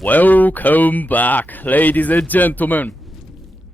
Welcome back, ladies and gentlemen.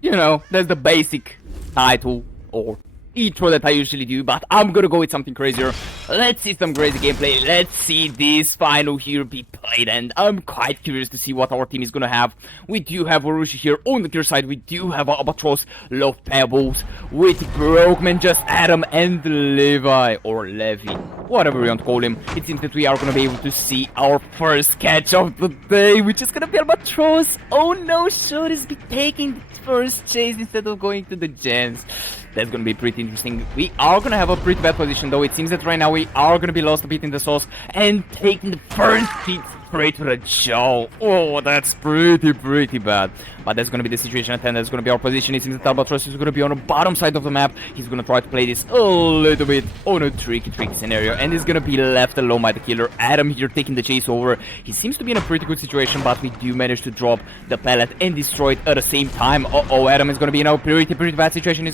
You know, that's the basic title or intro that I usually do, but I'm gonna go with something crazier. Let's see some crazy gameplay. Let's see this final here be played, and I'm quite curious to see what our team is gonna have. We do have Urushi here on the clear side. We do have Albatross, Love Pebbles, with Brokeman, just Adam, and Levi, or Levi, whatever we want to call him. It seems that we are gonna be able to see our first catch of the day, which is gonna be Albatross. Oh no, should is be taking the first chase instead of going to the gens. That's gonna be pretty interesting. We are gonna have a pretty bad position though. It seems that right now we are gonna be lost a bit in the sauce and taking the first hit straight to the jaw. Oh, that's pretty bad. But that's gonna be the situation at hand. That's gonna be our position. It seems that Albatross is gonna be on the bottom side of the map. He's gonna try to play this a little bit on a tricky scenario, and he's gonna be left alone by the killer. Adam here taking the chase over. He seems to be in a pretty good situation, but we do manage to drop the pallet and destroy it at the same time. Adam is gonna be in a pretty bad situation.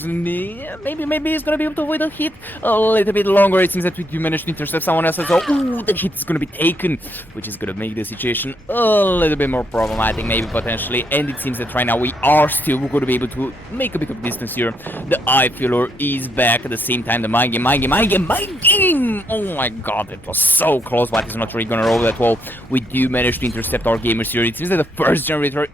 Maybe he's gonna be able to avoid a hit a little bit longer. It seems that we do manage to intercept someone else as well. Ooh, the hit is gonna be taken, which is gonna make the situation a little bit more problematic, maybe potentially. And it seems that right now we are still gonna be able to make a bit of distance here. The eye filler is back at the same time. The mind game. Oh my god, it was so close, but he's not really gonna roll that well. We do manage to intercept our gamers here. It seems that the first generator,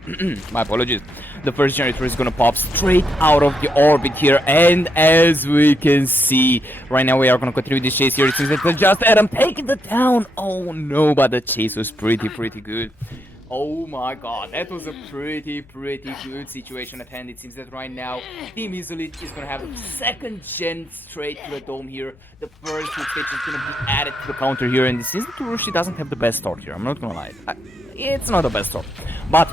my apologies, the first generator is gonna pop straight out of the orbit here, and as we can see right now we are gonna continue this chase here. It seems that just Adam taking the down. Oh no, but the chase was pretty good. Oh my god, that was a pretty good situation at hand. It seems that right now Team Izalith is gonna have the second gen straight to the dome here. The first hit stage is gonna be added to the counter here, and it seems that Urushi doesn't have the best start here. I'm not gonna lie, it's not the best start, but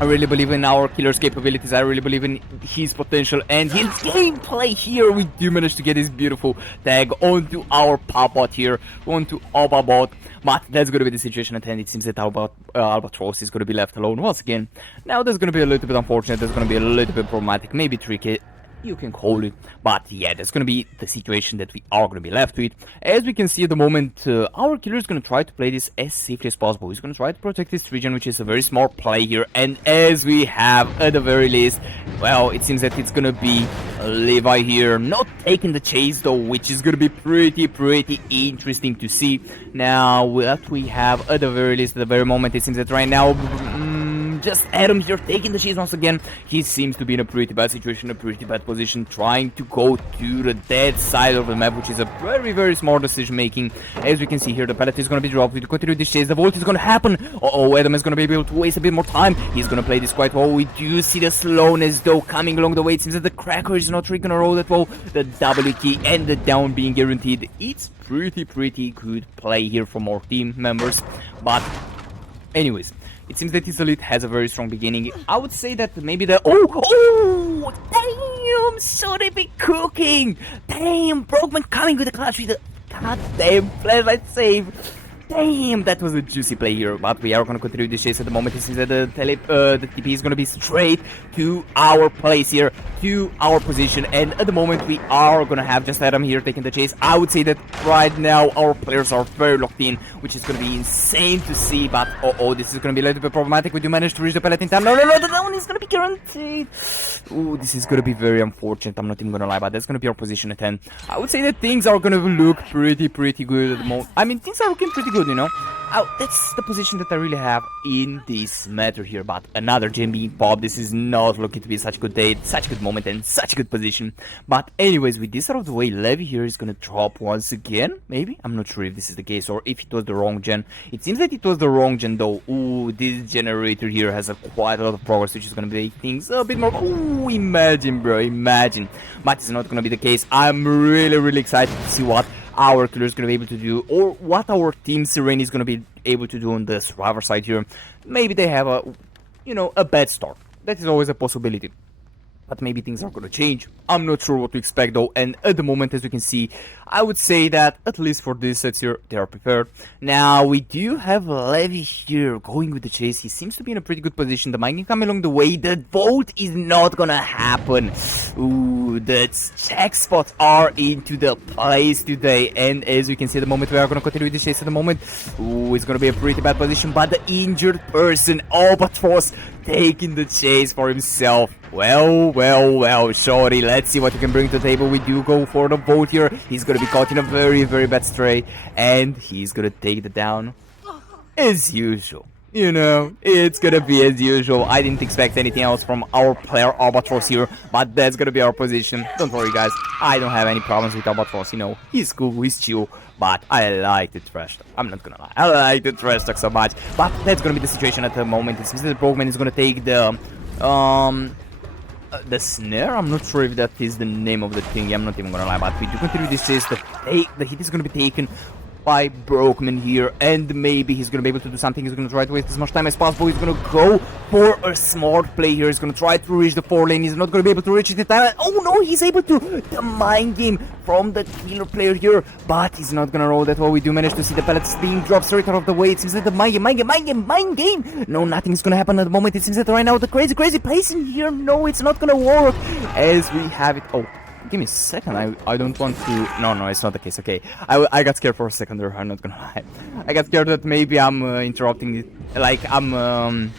I really believe in our killer's capabilities. I really believe in his potential and his gameplay here. We do manage to get this beautiful tag onto our Popbot here, onto Albabot. But that's going to be the situation at hand. It seems that Albatross is going to be left alone once again. Now that's going to be a little bit unfortunate. That's going to be a little bit problematic, maybe tricky. You can call it, but yeah, that's gonna be the situation that we are gonna be left with. As we can see at the moment, our killer is gonna try to play this as safely as possible. He's gonna try to protect this region, which is a very smart play here. And as we have at the very least, well, it seems that it's gonna be Levi here, not taking the chase though, which is gonna be pretty interesting to see. Now, what we have at the very least, at the very moment, it seems that right now, just Adam here taking the chase once again. He seems to be in a pretty bad situation, a pretty bad position, trying to go to the dead side of the map, which is a very smart decision making. As we can see here, the pallet is going to be dropped. We continue this chase. The vault is going to happen. Adam is going to be able to waste a bit more time. He's going to play this quite well. We do see the slowness though coming along the way. It seems that the cracker is not really going to roll that well. The W key and the down being guaranteed. It's pretty good play here from our team members. But anyways, it seems that Izalith has a very strong beginning. I would say that maybe the... Oh! Damn! So they be cooking! Damn! Brokeman coming with the clutch with the... goddamn flashlight save! Damn, that was a juicy play here, but we are going to continue this chase at the moment. It seems that the TP is going to be straight to our place here, to our position, and at the moment we are going to have just Adam here taking the chase. I would say that right now our players are very locked in, which is going to be insane to see, but this is going to be a little bit problematic. We do manage to reach the pallet in time. No, the down is going to be guaranteed. Ooh, this is going to be very unfortunate, I'm not even going to lie, but that's going to be our position at 10. I would say that things are going to look pretty good at the moment. I mean, things are looking pretty good, you know. That's the position that I really have in this matter here, but another gem being popped. This is not looking to be such a good day, such a good moment, and such a good position. But anyways, with this out of the way, Levi here is gonna drop once again, maybe? I'm not sure if this is the case or if it was the wrong gen. It seems that it was the wrong gen though. Ooh, this generator here has quite a lot of progress, which is gonna make things a bit more... Ooh, imagine, bro, imagine. But it's not gonna be the case. I'm really excited to see what our killer is going to be able to do, or what our team Serein is going to be able to do on the survivor side here. Maybe they have a bad start. That is always a possibility. but maybe things are gonna change. I'm not sure what to expect though, and at the moment, as you can see, I would say that at least for this sets here, they are prepared. Now, we do have Levy here going with the chase. He seems to be in a pretty good position. The mining coming along the way. The vote is not gonna happen. Ooh, the check spots are into the place today, and as you can see at the moment, we are gonna continue with the chase at the moment. Ooh, it's gonna be a pretty bad position, but the injured person, Albatross, taking the chase for himself. Well, shorty, let's see what you can bring to the table. We do go for the vote here. He's gonna be caught in a very, very bad stray, and he's gonna take the down as usual. You know, it's gonna be as usual. I didn't expect anything else from our player Albatross here, but that's gonna be our position. Don't worry, guys. I don't have any problems with Albatross. You know, he's cool, he's chill, but I like the trash talk. I'm not gonna lie. I like the trash talk so much, but that's gonna be the situation at the moment. It seems that Brokeman is gonna take the snare. I'm not sure if that is the name of the thing. I'm not even gonna lie, but we do continue this chase. The hit is gonna be taken by Brokeman here, and maybe he's gonna be able to do something. He's gonna try to waste as much time as possible. He's gonna go for a smart play here. He's gonna try to reach the 4 lane. He's not gonna be able to reach it in time. Oh no, he's able to. The mind game from the killer player here, but he's not gonna roll that well. We do manage to see the pellets being dropped straight out of the way. It seems that the mind game. No, nothing is gonna happen at the moment. It seems that right now the crazy place in here. No, it's not gonna work. As we have it. Oh, give me a second. I don't want to. No, it's not the case. Okay, I got scared for a second there. I'm not gonna lie. I got scared that maybe I'm interrupting it. Like I'm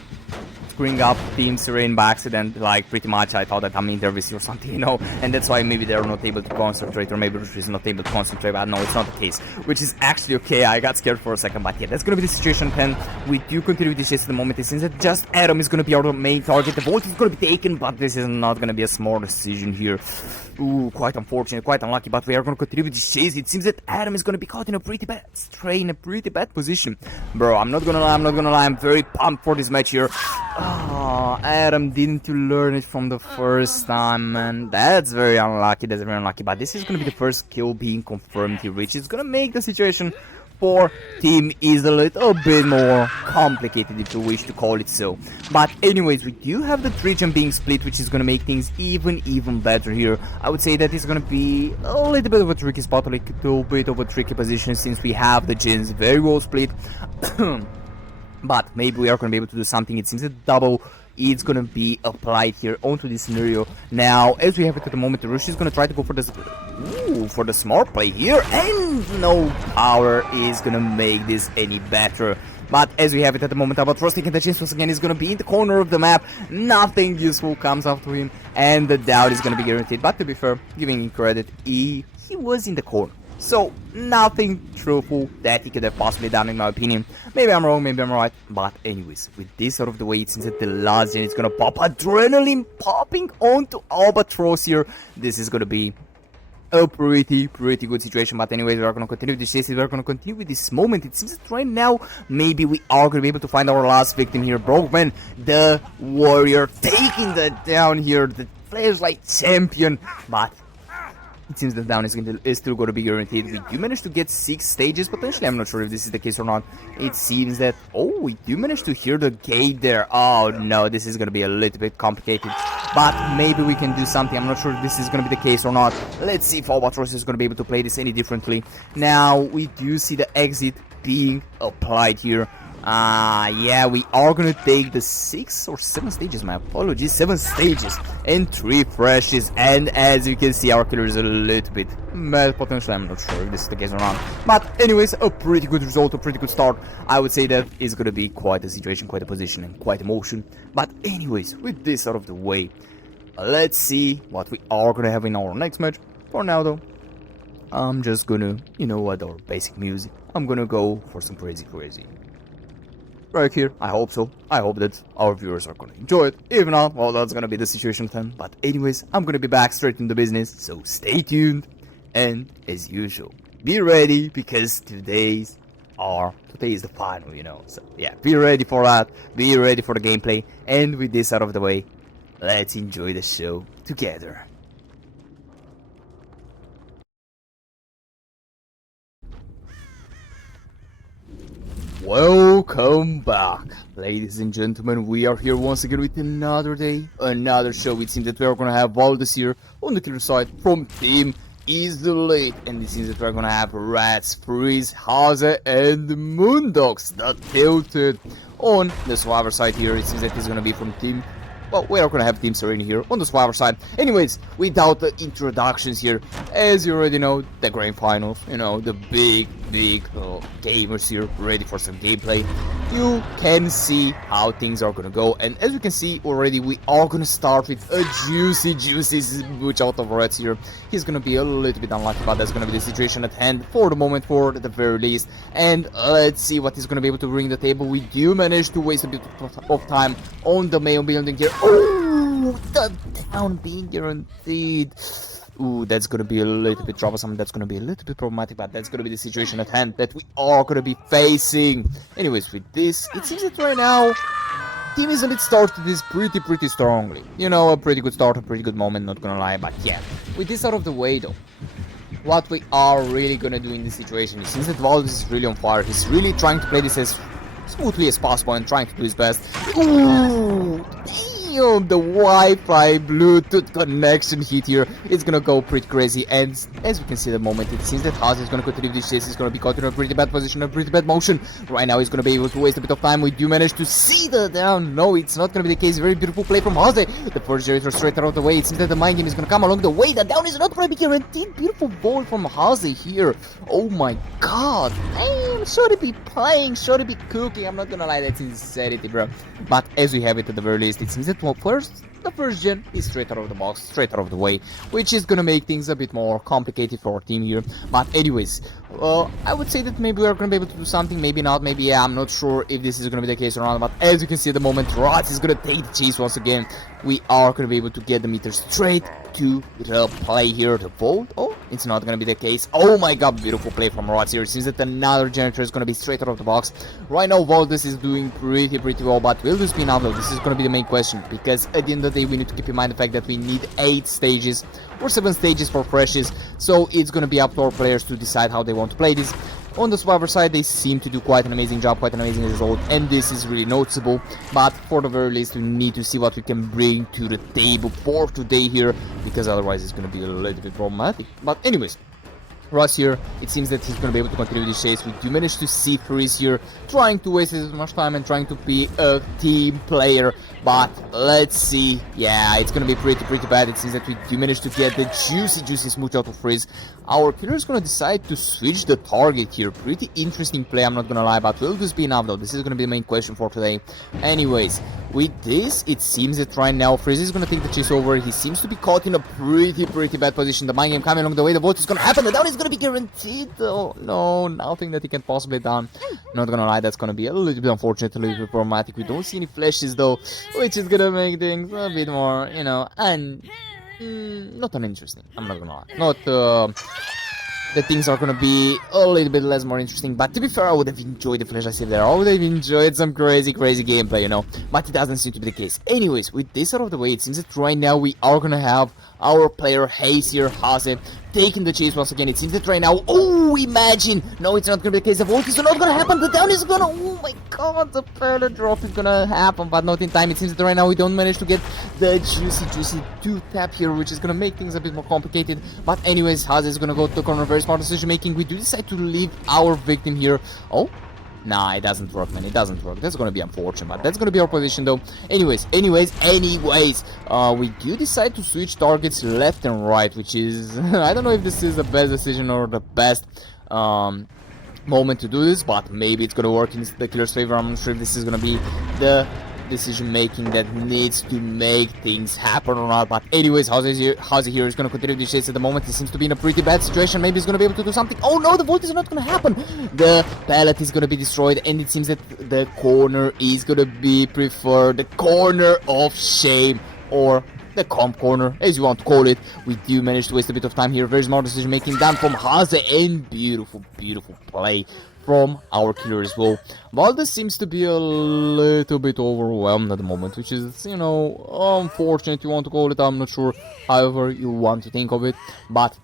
screwing up Team Serein by accident. Like pretty much, I thought that I'm in service or something, you know, and that's why maybe they're not able to concentrate, or maybe she's not able to concentrate. But no, it's not the case, which is actually okay. I got scared for a second, but yeah, that's gonna be the situation. 10. We do continue with this chase at the moment. It seems that just Adam is gonna be our main target. The vote is gonna be taken, but this is not gonna be a smart decision here. Ooh, quite unfortunate, quite unlucky, but we are gonna continue with this chase. It seems that Adam is gonna be caught in a pretty bad stray, in a pretty bad position. Bro, I'm not gonna lie, I'm very pumped for this match here. Oh, Adam didn't learn it from the first time, man. That's very unlucky, but this is gonna be the first kill being confirmed here, which is gonna make the situation for Team Izalith a bit more complicated, if you wish to call it so. But anyways, we do have the 3-gen being split, which is gonna make things even better here. I would say that it's gonna be a little bit of a tricky spot, a little bit of a tricky position, since we have the gens very well split. But maybe we are gonna be able to do something. It seems that double is gonna be applied here onto this scenario. Now, as we have it at the moment, the Rush is gonna try to go for the smart play here, and no power is gonna make this any better. But as we have it at the moment, Albatross taking the chance once again, is gonna be in the corner of the map. Nothing useful comes after him, and the down is gonna be guaranteed. But to be fair, giving him credit, he was in the corner. So, nothing truthful that he could have possibly done, in my opinion. Maybe I'm wrong, maybe I'm right. But anyways, with this out of the way, it seems that the last gen is gonna pop. Adrenaline popping onto Albatross here. This is gonna be a pretty good situation. But anyways, we are gonna continue with this chase. We are gonna continue with this moment. It seems that right now, maybe we are gonna be able to find our last victim here. Brokeman, the warrior, taking the down here. The flashlight champion. But it seems the down is still going to be guaranteed. We do manage to get 6 stages, potentially. I'm not sure if this is the case or not. It seems that... Oh, we do manage to hear the gate there. Oh, no, this is going to be a little bit complicated. But maybe we can do something. I'm not sure if this is going to be the case or not. Let's see if Albatross is going to be able to play this any differently. Now, we do see the exit being applied here. Yeah, we are gonna take the 6 or 7 stages, my apologies, 7 stages and 3 freshes, and as you can see, our killer is a little bit mad, potentially. I'm not sure if this is the case or not, but anyways, a pretty good result, a pretty good start. I would say that is gonna be quite a situation, quite a position, and quite emotion. But anyways, with this out of the way, let's see what we are gonna have in our next match. For now though, I'm just gonna, you know what, our basic music, I'm gonna go for some crazy right here. I hope so. I hope that our viewers are gonna enjoy it. If not, well, that's gonna be the situation then. But anyways, I'm gonna be back straight into business, so stay tuned. And as usual, be ready, because today is the final, you know. So yeah, be ready for that. Be ready for the gameplay. And with this out of the way, let's enjoy the show together. Welcome back, ladies and gentlemen. We are here once again with another day, another show. It seems that we are gonna have Valdez here on the killer side from Team Izalith, and it seems that we're gonna have Rats, Freeze, Haze, and Moondogs, the Tilted. On the Survivor side here, it seems that it's gonna be from Team. Well, we are gonna have Team Serein here on the Survivor side. Anyways, without the introductions here, as you already know, the grand finals, you know, the big gamers here ready for some gameplay. You can see how things are gonna go, and as you can see already, we are gonna start with a juicy smooch out of Reds here. He's gonna be a little bit unlucky, but that's gonna be the situation at hand for the moment, for the very least. And let's see what he's gonna be able to bring to the table. We do manage to waste a bit of time on the main building here. Oh, the down being guaranteed. Ooh, that's gonna be a little bit troublesome, that's gonna be a little bit problematic, but that's gonna be the situation at hand that we are gonna be facing. Anyways, with this, it seems that right now, Team Izalith started this pretty strongly. You know, a pretty good start, a pretty good moment, not gonna lie, but yeah. With this out of the way though, what we are really gonna do in this situation, it seems that Valdez is really on fire. He's really trying to play this as smoothly as possible and trying to do his best. Ooh, damn, the Wi-Fi Bluetooth connection hit here. It's gonna go pretty crazy, and as we can see at the moment, it seems that Haas is gonna continue this chase. He's gonna be caught in a pretty bad position, a pretty bad motion. Right now, he's gonna be able to waste a bit of time. We do manage to see the down. No, it's not gonna be the case. Very beautiful play from Haas. The first generator straight out of the way. It seems that the mind game is gonna come along the way. The down is not gonna be guaranteed. Beautiful ball from Haas here. Oh my god. Damn, should it be playing? Should it be cooking? I'm not gonna lie, that's insanity, bro. But as we have it at the very least, it seems that the first gen is straight out of the box, straight out of the way, which is gonna make things a bit more complicated for our team here. But anyways, I would say that maybe we are gonna be able to do something, maybe not, maybe yeah, I'm not sure if this is gonna be the case or not. But as you can see at the moment, Rots is gonna take the chase once again. We are gonna be able to get the meter straight to the play here, the vault. Oh, it's not gonna be the case. Oh my god, beautiful play from Rots here. It seems that another generator is gonna be straight out of the box. Right now, Valdez is doing pretty well, but will this be enough though? This is gonna be the main question, because at the end of the day, we need to keep in mind the fact that we need 8 stages or 7 stages for freshes, so it's gonna be up to our players to decide how they want to play this. On the Survivor side, they seem to do quite an amazing job, quite an amazing result, and this is really noticeable. But for the very least, we need to see what we can bring to the table for today here, because otherwise it's gonna be a little bit problematic. But anyways, Russ here, it seems that he's going to be able to continue this chase. We do manage to see Freeze here trying to waste as much time and trying to be a team player, but let's see. Yeah, it's going to be pretty bad. It seems that we do manage to get the juicy smooch out of Freeze. Our killer is going to decide to switch the target here. Pretty interesting play, I'm not going to lie, but will this be enough though? This is going to be the main question for today. Anyways, with this, it seems that right now Freeze is going to take the chase over. He seems to be caught in a pretty bad position. The mind game coming along the way, the vote is going to happen. The down is gonna be guaranteed though. No, nothing that he can possibly done. Not gonna lie, that's gonna be a little bit unfortunate, a little bit problematic. We don't see any flashes though, which is gonna make things a bit more, you know, and not uninteresting. I'm not gonna lie. Not the things are gonna be a little bit less more interesting, but to be fair, I would have enjoyed the flash I see there. I would have enjoyed some crazy gameplay, you know, but it doesn't seem to be the case. Anyways, with this out of the way, it seems that right now we are gonna have our player Hayes here, Haze, taking the chase once again. It seems that right now, oh, imagine, no, it's not gonna be the case. The vault is not gonna happen. The down is gonna, oh my god, the pallet drop is gonna happen, but not in time. It seems that right now we don't manage to get the juicy 2-tap here, which is gonna make things a bit more complicated. But anyways, Haze is gonna go to the corner. Very smart decision making. We do decide to leave our victim here. Oh, nah, it doesn't work, man. It doesn't work. That's gonna be unfortunate, but that's gonna be our position though. Anyways, we do decide to switch targets left and right, which is I don't know if this is the best decision or the best moment to do this, but maybe it's gonna work in the killer's favor. I'm not sure if this is gonna be the decision making that needs to make things happen or not. But anyways, Haze here is going to continue the chase at the moment. He seems to be in a pretty bad situation. Maybe he's going to be able to do something. Oh no, the vault is not going to happen. The pallet is going to be destroyed, and it seems that the corner is going to be preferred. The corner of shame, or the comp corner, as you want to call it. We do manage to waste a bit of time here. Very smart decision making done from Haze, and beautiful play from our killer as well. Valdez seems to be a little bit overwhelmed at the moment, which is, you know, unfortunate, you want to call it. I'm not sure however you want to think of it, but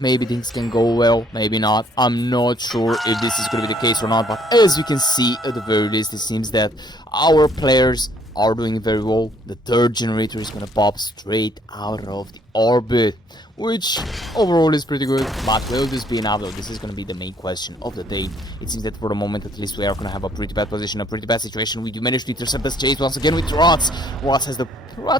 Maybe things can go well, maybe not. I'm not sure if this is going to be the case or not, but as you can see, at the very least, it seems that our players are doing very well. The third generator is going to pop straight out of the orbit, which overall is pretty good, but will this be enough though? This is going to be the main question of the day. It seems that for the moment at least we are going to have a pretty bad position, a pretty bad situation. We do manage to intercept this chase once again with Rots. Rots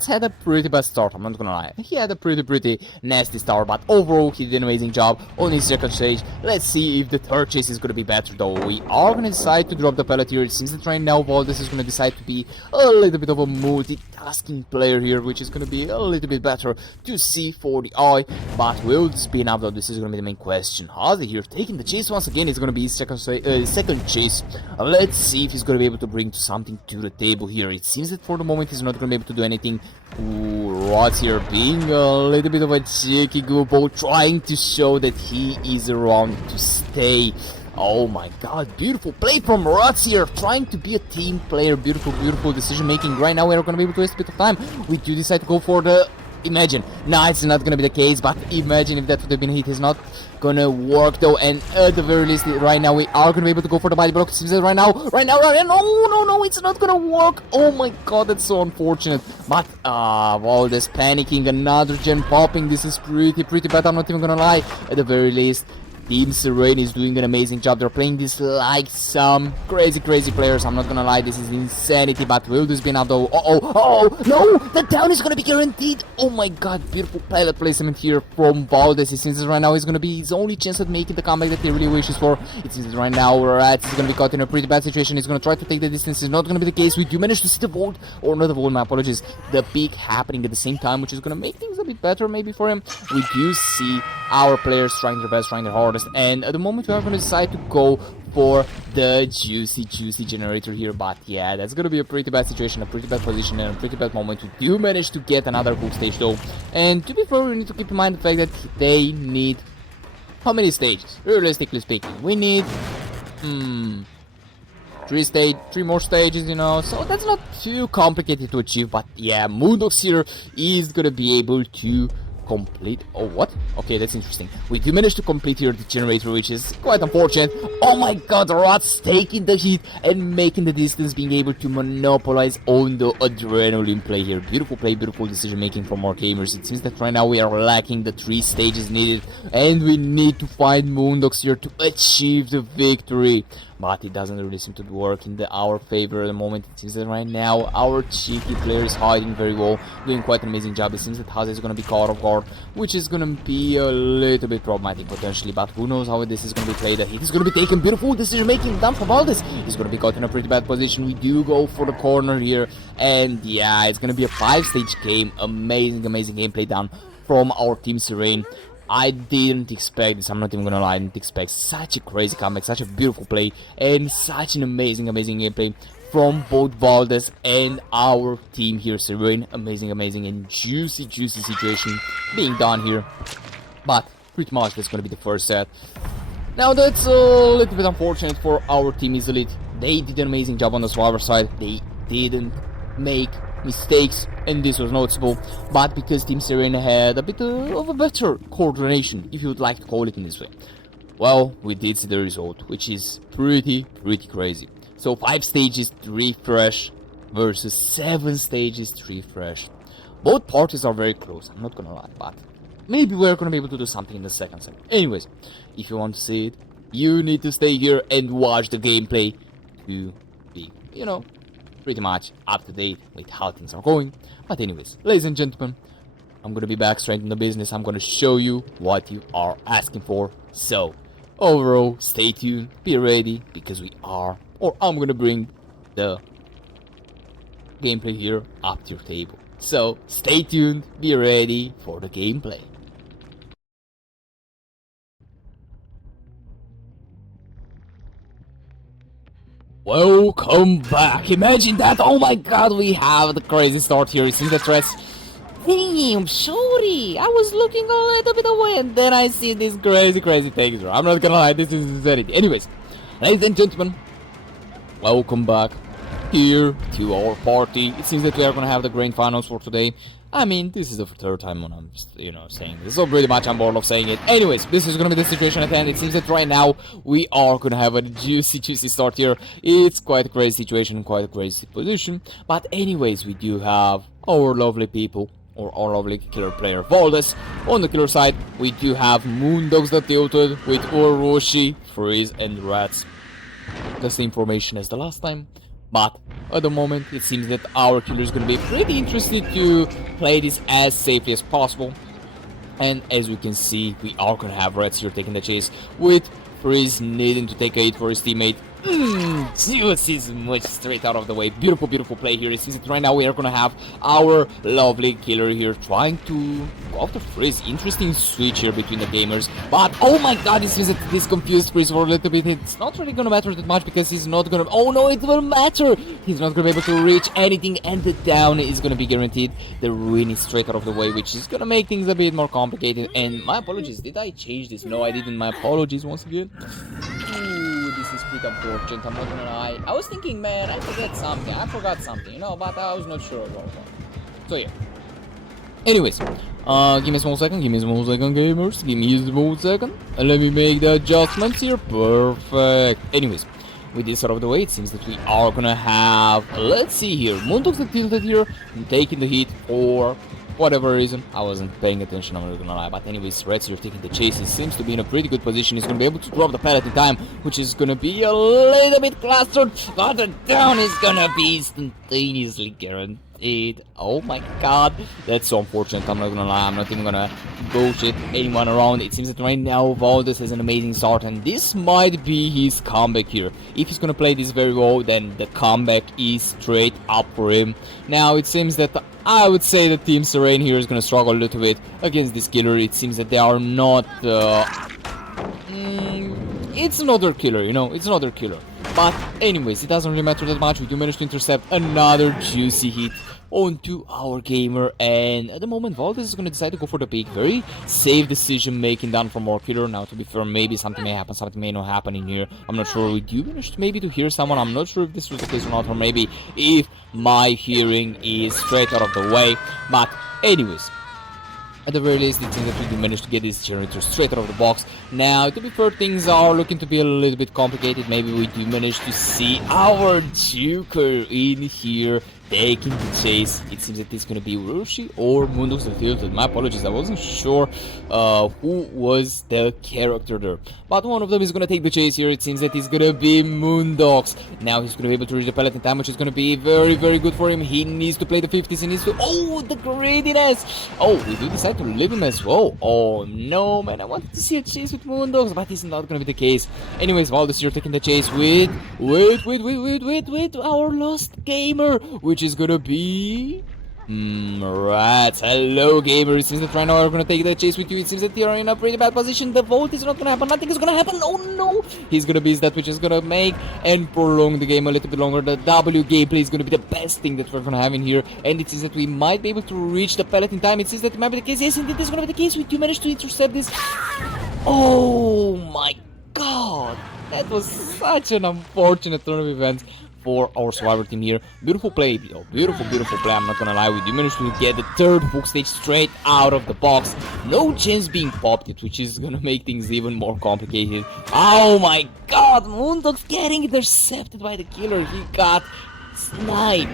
had a pretty bad start, I'm not gonna lie. He had a pretty nasty start, but overall he did an amazing job on his second stage. Let's see if the third chase is gonna be better though. We are gonna decide to drop the pellet here. It seems that right now Valdez is gonna decide to be a little bit of a multitasking player here, which is gonna be a little bit better to see for the eye. But will this be enough though? This is gonna be the main question. Haze here taking the chase once again. It's gonna be his second chase. Let's see if he's gonna be able to bring something to the table here. It seems that for the moment he's not gonna be able to do anything. Ooh, Rods here being a little bit of a cheeky goofball, trying to show that he is around to stay. Oh my god, beautiful play from Rods here, trying to be a team player. Beautiful decision making. Right now we are going to be able to waste a bit of time. We do decide to go for the... Imagine. No, it's not gonna be the case, but imagine if that would have been hit. It's not gonna work though, and at the very least, right now we are gonna be able to go for the body block. It seems that right now, no, it's not gonna work. Oh my god, that's so unfortunate. But, Valdez panicking, another gem popping. This is pretty bad, I'm not even gonna lie. At the very least, Team Serein is doing an amazing job. They're playing this like some crazy players. I'm not gonna lie, this is insanity, but will this be enough though? Oh, no! The down is gonna be guaranteed! Oh my god, beautiful pilot placement here from Valdez. It seems that right now is gonna be his only chance at making the comeback that he really wishes for. It seems that right now Rats is gonna be caught in a pretty bad situation. He's gonna try to take the distance. It's not gonna be the case. We do manage to see the vault, or not the vault, my apologies, the peak happening at the same time, which is gonna make things a bit better maybe for him. We do see our players trying their best, trying their hardest, and at the moment we are going to decide to go for the juicy generator here. But yeah, that's going to be a pretty bad situation, a pretty bad position, and a pretty bad moment. We do manage to get another hook stage though, and to be fair, we need to keep in mind the fact that they need how many stages? Realistically speaking, we need three more stages, you know, so that's not too complicated to achieve. But yeah, Moondogs here is gonna be able to complete... Oh, what? Okay, that's interesting. We do manage to complete here the generator, which is quite unfortunate. Oh my god, Rots taking the heat and making the distance, being able to monopolize on the adrenaline play here. Beautiful play, beautiful decision making from our gamers. It seems that right now we are lacking the 3 stages needed, and we need to find Moondogs here to achieve the victory. But it doesn't really seem to work in our favor at the moment. It seems that right now our cheeky player is hiding very well, doing quite an amazing job. It seems that Haze is going to be caught off guard, which is going to be a little bit problematic potentially, but who knows how this is going to be played. The hit is going to be taken, beautiful decision making done from Valdez. He's going to be caught in a pretty bad position. We do go for the corner here, and yeah, it's going to be a 5-stage game. Amazing gameplay done from our team Serein. I didn't expect this, I'm not even gonna lie, I didn't expect such a crazy comeback, such a beautiful play, and such an amazing gameplay from both Valdez and our team here, Serein. Amazing and juicy situation being done here. But pretty much that's gonna be the first set. Now that's a little bit unfortunate for our team Izalith. They did an amazing job on the Survivor side, they didn't make mistakes, and this was noticeable, but because Team Serein had a bit of a better coordination, if you would like to call it in this way, well, we did see the result, which is pretty crazy. So 5 stages 3 fresh versus 7 stages 3 fresh. Both parties are very close, I'm not gonna lie, but maybe we're gonna be able to do something in the second set. Anyways, if you want to see it, you need to stay here and watch the gameplay to be, you know, pretty much up to date with how things are going. But anyways, ladies and gentlemen, I'm gonna be back straight in the business. I'm gonna show you what you are asking for. So overall, stay tuned, be ready, because I'm gonna bring the gameplay here up to your table. So stay tuned, be ready for the gameplay. Welcome back. Imagine that. Oh my god, we have the crazy start here. You see the threats? Damn, sorry. I was looking a little bit away and then I see this crazy thing. I'm not gonna lie, this is insanity. Anyways, ladies and gentlemen, welcome back. here to our party. It seems that we are gonna have the grand finals for today. I mean, this is the third time when I'm, saying this, so pretty much I'm bored of saying it. Anyways, this is gonna be the situation at hand. It seems that right now we are gonna have a juicy start here. It's quite a crazy situation, quite a crazy position. But anyways, we do have our lovely people, or our lovely killer player Valdes. On the killer side, we do have Moondogs that tilted with Orochi, Freeze, and Rats. The same formation as the last time. But at the moment, it seems that our killer is going to be pretty interested to play this as safely as possible. And as we can see, we are going to have Reds here taking the chase, with Freeze needing to take a hit for his teammate. Juice is much straight out of the way. Beautiful play here. It seems that right now we are going to have our lovely killer here trying to go after Freeze. Interesting switch here between the gamers. But, oh my god, it seems that this confused Freeze for a little bit. It's not really going to matter that much because he's not going to... Oh no, it will matter! He's not going to be able to reach anything, and the down is going to be guaranteed. The ruin is straight out of the way, which is going to make things a bit more complicated. And my apologies, did I change this? No, I didn't. My apologies once again. This is pretty unfortunate, I'm not gonna lie. I was thinking, man, I forgot something, but I was not sure about that. So yeah. Anyways, give me a small second, gamers. Give me a small second. And let me make the adjustments here. Perfect. Anyways, with this out of the way, it seems that we are gonna have, let's see here, Moondogs are tilted here, and taking the hit for whatever reason. I wasn't paying attention, I'm not gonna lie. But anyways, Reds here taking the chase. He seems to be in a pretty good position. He's gonna be able to drop the pellet in time, which is gonna be a little bit clustered, but the down is gonna be instantaneously guaranteed. Oh my god, that's so unfortunate. I'm not gonna lie, I'm not even gonna bullshit anyone around. It seems that right now Valdes has an amazing start, and this might be his comeback here. If he's gonna play this very well, then the comeback is straight up for him. Now it seems that I would say that Team Serein here is going to struggle a little bit against this killer. It seems that they are not... it's another killer, it's another killer. But anyways, it doesn't really matter that much. We do manage to intercept another juicy hit onto our gamer, and at the moment Valdes is going to decide to go for the pick. Very safe decision making done from our killer. Now to be fair, maybe something may happen, something may not happen in here. I'm not sure. We do manage to maybe to hear someone. I'm not sure if this was the case or not, or maybe if my hearing is straight out of the way. But anyways, at the very least, it seems that we do manage to get this generator straight out of the box. Now, to be fair, things are looking to be a little bit complicated. Maybe we do manage to see our Joker in here taking the chase. It seems that it's going to be Orochi or Moondogs the Tilted. My apologies, I wasn't sure who was the character there. But one of them is going to take the chase here. It seems that it's going to be Moondogs. Now he's going to be able to reach the pellet in time, which is going to be very good for him. He needs to play the 50s. He needs to... Oh, the greediness! Oh, we do decide to leave him as well. Oh, no, man. I wanted to see a chase with Moondogs, but it's not going to be the case. Anyways, Valdes here taking the chase with... Wait, our lost gamer, which is gonna be... Rats. Hello, gamers. It seems that right now we're gonna take the chase with you. It seems that they are in a pretty bad position. The vault is not gonna happen. Nothing is gonna happen. Oh no! He's gonna be that which is gonna make and prolong the game a little bit longer. The W gameplay is gonna be the best thing that we're gonna have in here. And it seems that we might be able to reach the pellet in time. It seems that it might be the case. Yes, indeed, this is gonna be the case. We do manage to intercept this. Oh my god! That was such an unfortunate turn of events for our survivor team here. Beautiful play, beautiful play. I'm not gonna lie, we do manage to get the third hook stage straight out of the box. No chance being popped it, which is gonna make things even more complicated. Oh my god, Moondog's getting intercepted by the killer. He got sniped.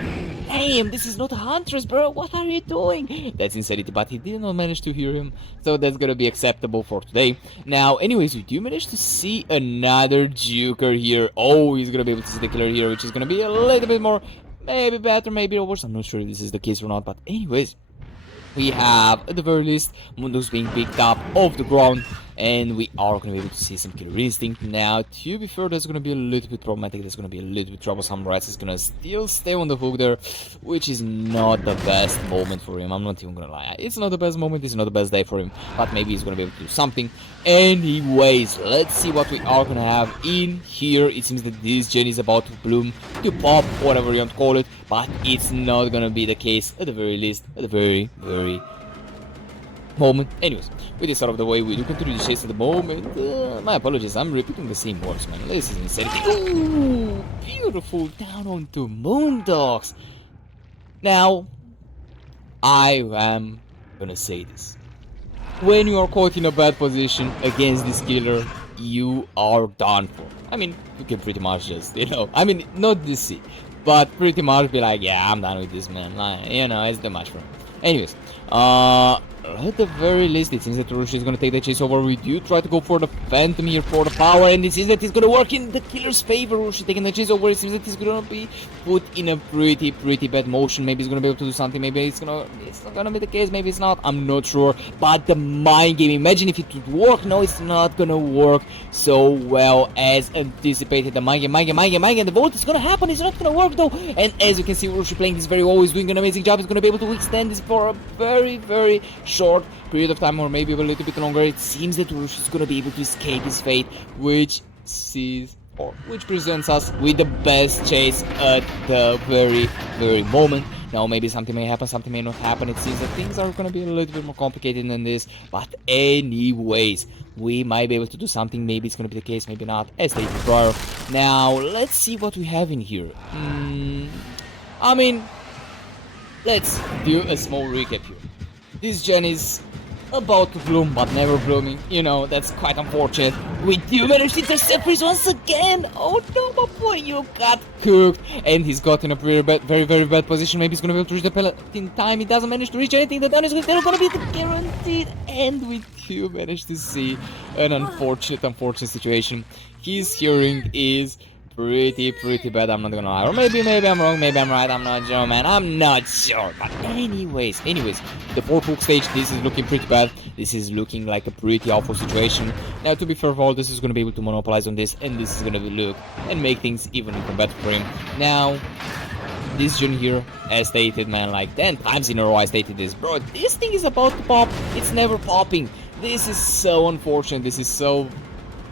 Damn, this is not a Huntress, bro. What are you doing? That's insanity, but he did not manage to hear him, so that's gonna be acceptable for today. Now, anyways, we do manage to see another Joker here. Oh, he's gonna be able to see the killer here, which is gonna be a little bit more, maybe better, maybe worse. I'm not sure if this is the case or not, but anyways, we have, at the very least, Moondogs being picked up off the ground, and we are going to be able to see some killer instinct. Now, to be fair, that's going to be a little bit problematic. That's going to be a little bit troublesome. Rats is going to still stay on the hook there, which is not the best moment for him. I'm not even going to lie. It's not the best moment. It's not the best day for him, but maybe he's going to be able to do something. Anyways, let's see what we are going to have in here. It seems that this gen is about to bloom, to pop, whatever you want to call it, but it's not going to be the case, at the very least, at the very moment. Anyways, with this out of the way, we do continue to chase at the moment. My apologies, I'm repeating the same words, man. This is insanity. Ooh, beautiful down onto Moondogs. Now, I am gonna say this. When you are caught in a bad position against this killer, you are done for. I mean, you can pretty much just, I mean, not DC, but pretty much be like, yeah, I'm done with this, man. Like, it's too much for me. Anyways, at the very least, it seems that Rush is gonna take the chase over. We do try to go for the Phantom here for the power, and it seems that it's gonna work in the killer's favor. Rush taking the chase over. It seems that he's gonna be put in a pretty bad motion. Maybe he's gonna be able to do something. Maybe it's not gonna be the case. Maybe it's not. I'm not sure. But the mind game, imagine if it would work. No, it's not gonna work so well as anticipated. The mind game. The vote is gonna happen. It's not gonna work though. And as you can see, Rush playing this very well. He's doing an amazing job. He's gonna be able to withstand this for a very short period of time, or maybe a little bit longer. It seems that Rush is gonna be able to escape his fate, which presents us with the best chase at the very moment. Now maybe something may happen, something may not happen. It seems that things are gonna be a little bit more complicated than this, but anyways, we might be able to do something. Maybe it's gonna be the case, maybe not, as stated prior. Now let's see what we have in here. I mean, let's do a small recap here. This gen is about to bloom, but never blooming. That's quite unfortunate. We do manage to intercept Freeze once again. Oh no, my boy, you got cooked. And he's got in a very bad position. Maybe he's gonna be able to reach the pellet in time. He doesn't manage to reach anything. The damage is gonna be guaranteed. And we do manage to see an unfortunate situation. His hearing is pretty bad, I'm not gonna lie. Or maybe I'm wrong, maybe I'm right, I'm not sure, man. I'm not sure. But anyways, the 4th hook stage, this is looking pretty bad. This is looking like a pretty awful situation. Now, to be fair, Valdez is gonna be able to monopolize on this, and this is gonna look and make things even better for him. Now, this gen here, as stated, man, like 10 times in a row I stated this. Bro, this thing is about to pop. It's never popping. This is so unfortunate. This is so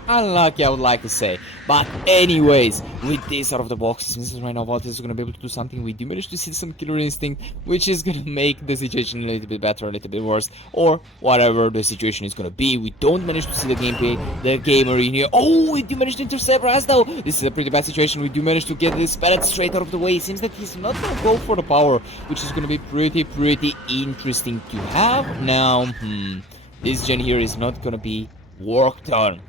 unlucky, I would like to say. But anyways, with this out of the box, since right now Valtis is going to be able to do something, we do manage to see some killer instinct, which is going to make the situation a little bit better, a little bit worse, or whatever the situation is going to be. We don't manage to see the gameplay, the gamer in here. Oh, we do manage to intercept Raz though. This is a pretty bad situation. We do manage to get this pellet straight out of the way. It seems that he's not going to go for the power, which is going to be pretty interesting to have. Now, this gen here is not going to be worked on.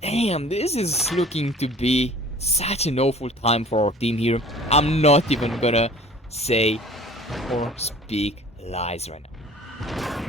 Damn, this is looking to be such an awful time for our team here. I'm not even gonna say or speak lies right now.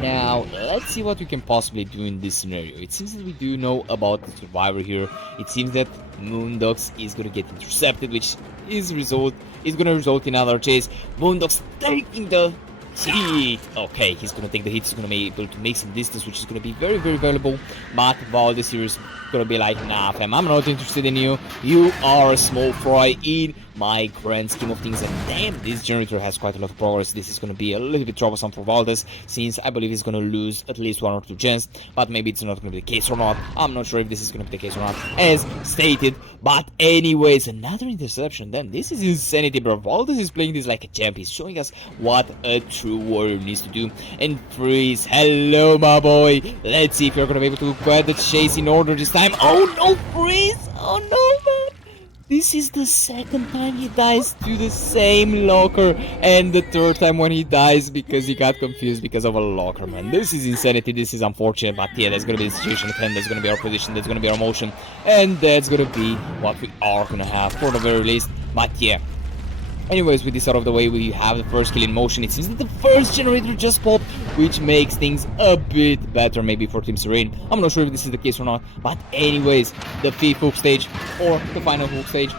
Now, let's see what we can possibly do in this scenario. It seems that we do know about the survivor here. It seems that Moondogs is gonna get intercepted, which is gonna result in another chase. Moondogs taking the hit. Okay, he's gonna take the hit. He's gonna be able to make some distance, which is gonna be very valuable. But Valdez here is gonna be like, nah, fam, I'm not interested in you. You are a small fry in my grand scheme of things. And damn, this generator has quite a lot of progress. This is gonna be a little bit troublesome for Valdez, since I believe he's gonna lose at least 1 or 2 gens. But maybe it's not gonna be the case or not. I'm not sure if this is gonna be the case or not, as stated. But anyways, another interception. Then this is insanity, bro. Valdez is playing this like a champ. He's showing us what a true warrior needs to do. And Freeze, hello, my boy. Let's see if you're gonna be able to get the chase in order this time. Oh no, Freeze! Oh no, man! This is the 2nd time he dies to the same locker, and the 3rd time when he dies because he got confused because of a locker, man. This is insanity, this is unfortunate, but yeah, that's gonna be the situation at hand, that's gonna be our position, that's gonna be our motion, and that's gonna be what we are gonna have for the very least. But yeah. Anyways, with this out of the way, we have the first kill in motion. It seems that the first generator just popped, which makes things a bit better maybe for Team Serein. I'm not sure if this is the case or not, but anyways, the 5th hook stage, or the final hook stage,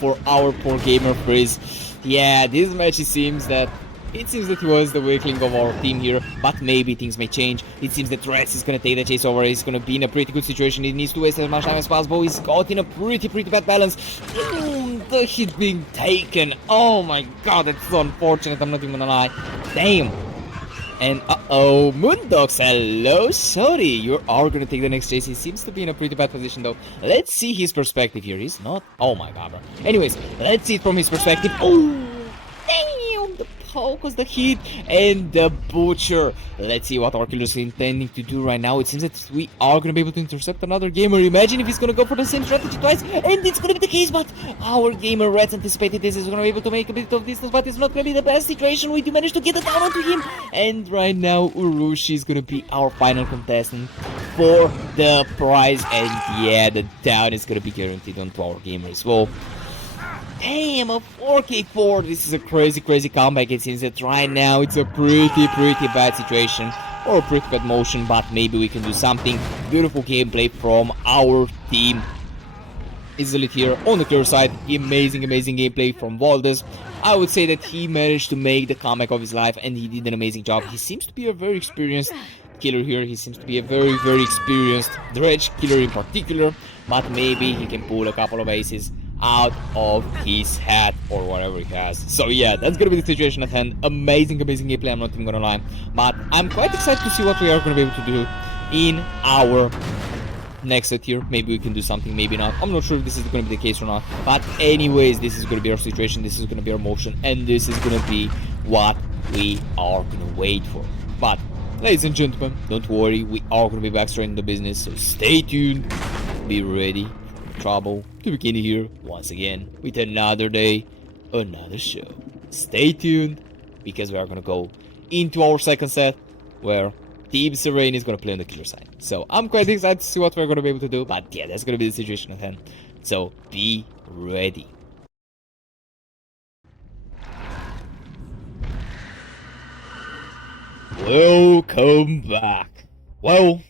for our poor gamer Freeze. Yeah, this match it seems that he was the weakling of our team here, but maybe things may change. It seems that Rex is gonna take the chase over. He's gonna be in a pretty good situation. He needs to waste as much time as possible. He's got in a pretty bad balance. The hit being taken. Oh my god, that's so unfortunate. I'm not even gonna lie. Damn. And Moondogs, hello, sorry. You are gonna take the next chase. He seems to be in a pretty bad position though. Let's see his perspective here. He's not. Oh my god, bro. Anyways, let's see it from his perspective. Oh, damn, the focus the hit, and the Butcher. Let's see what our killer is intending to do right now. It seems that we are gonna be able to intercept another gamer. Imagine if he's gonna go for the same strategy twice, and it's gonna be the case, but our gamer Reds anticipated this. Is gonna be able to make a bit of distance, but it's not gonna be the best situation. We do manage to get it down onto him, and right now Urushi is gonna be our final contestant for the prize, and yeah, the down is gonna be guaranteed onto our gamers. Well, damn, a 4k4. This is a crazy comeback. It seems that right now it's a pretty bad situation, or a pretty bad motion, but maybe we can do something. Beautiful gameplay from our team. Izalith here on the clear side. Amazing gameplay from Valdez. I would say that he managed to make the comeback of his life, and he did an amazing job. He seems to be a very experienced killer here. He seems to be a very experienced dredge killer in particular, but maybe he can pull a couple of aces out of his hat or whatever he has. So yeah, that's gonna be the situation at hand. Amazing gameplay, I'm not even gonna lie, but I'm quite excited to see what we are gonna be able to do in our next set here. Maybe we can do something, maybe not. I'm not sure if this is going to be the case or not, but anyways, this is going to be our situation, this is going to be our motion, and this is going to be what we are going to wait for. But ladies and gentlemen, don't worry, we are going to be back straight into business, so stay tuned, be ready for trouble to begin here once again with another day, another show. Stay tuned, because we are going to go into our second set where Team Serein is going to play on the killer side. So I'm quite excited to see what we're going to be able to do. But yeah, that's going to be the situation at hand. So be ready. Welcome back. Well,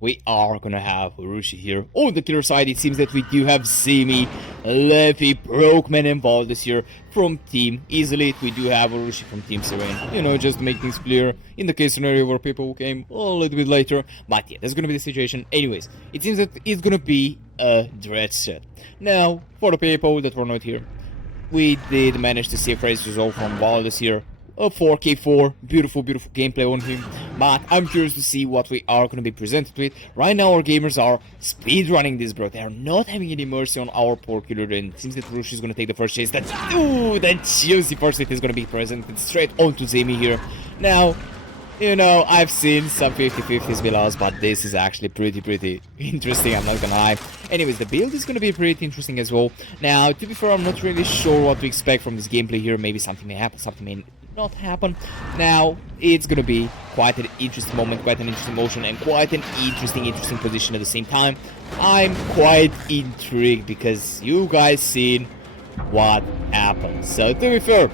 we are gonna have Urushi here on the killer side. It seems that we do have Simi, Leffy, Brokeman, and Valdez here from Team Izalith. We do have Urushi from Team Serein. You know, just to make things clear in the case scenario where people came a little bit later. But yeah, that's gonna be the situation. Anyways, it seems that it's gonna be a dread set. Now, for the people that were not here, we did manage to see a crazy result from Valdez here. A 4k4, beautiful gameplay on him, but I'm curious to see what we are going to be presented with. Right now our gamers are speedrunning this, bro. They are not having any mercy on our poor killer, and it seems that Rush is going to take the first chase. That juicy first hit is going to be presented straight onto Zemi here. Now, you know, I've seen some 50-50s be lost, but this is actually pretty interesting, I'm not gonna lie. Anyways, the build is gonna be pretty interesting as well. Now, to be fair, I'm not really sure what to expect from this gameplay here. Maybe something may happen, something may not happen. Now, it's gonna be quite an interesting moment, quite an interesting motion, and quite an interesting position at the same time. I'm quite intrigued because you guys seen what happened. So, to be fair,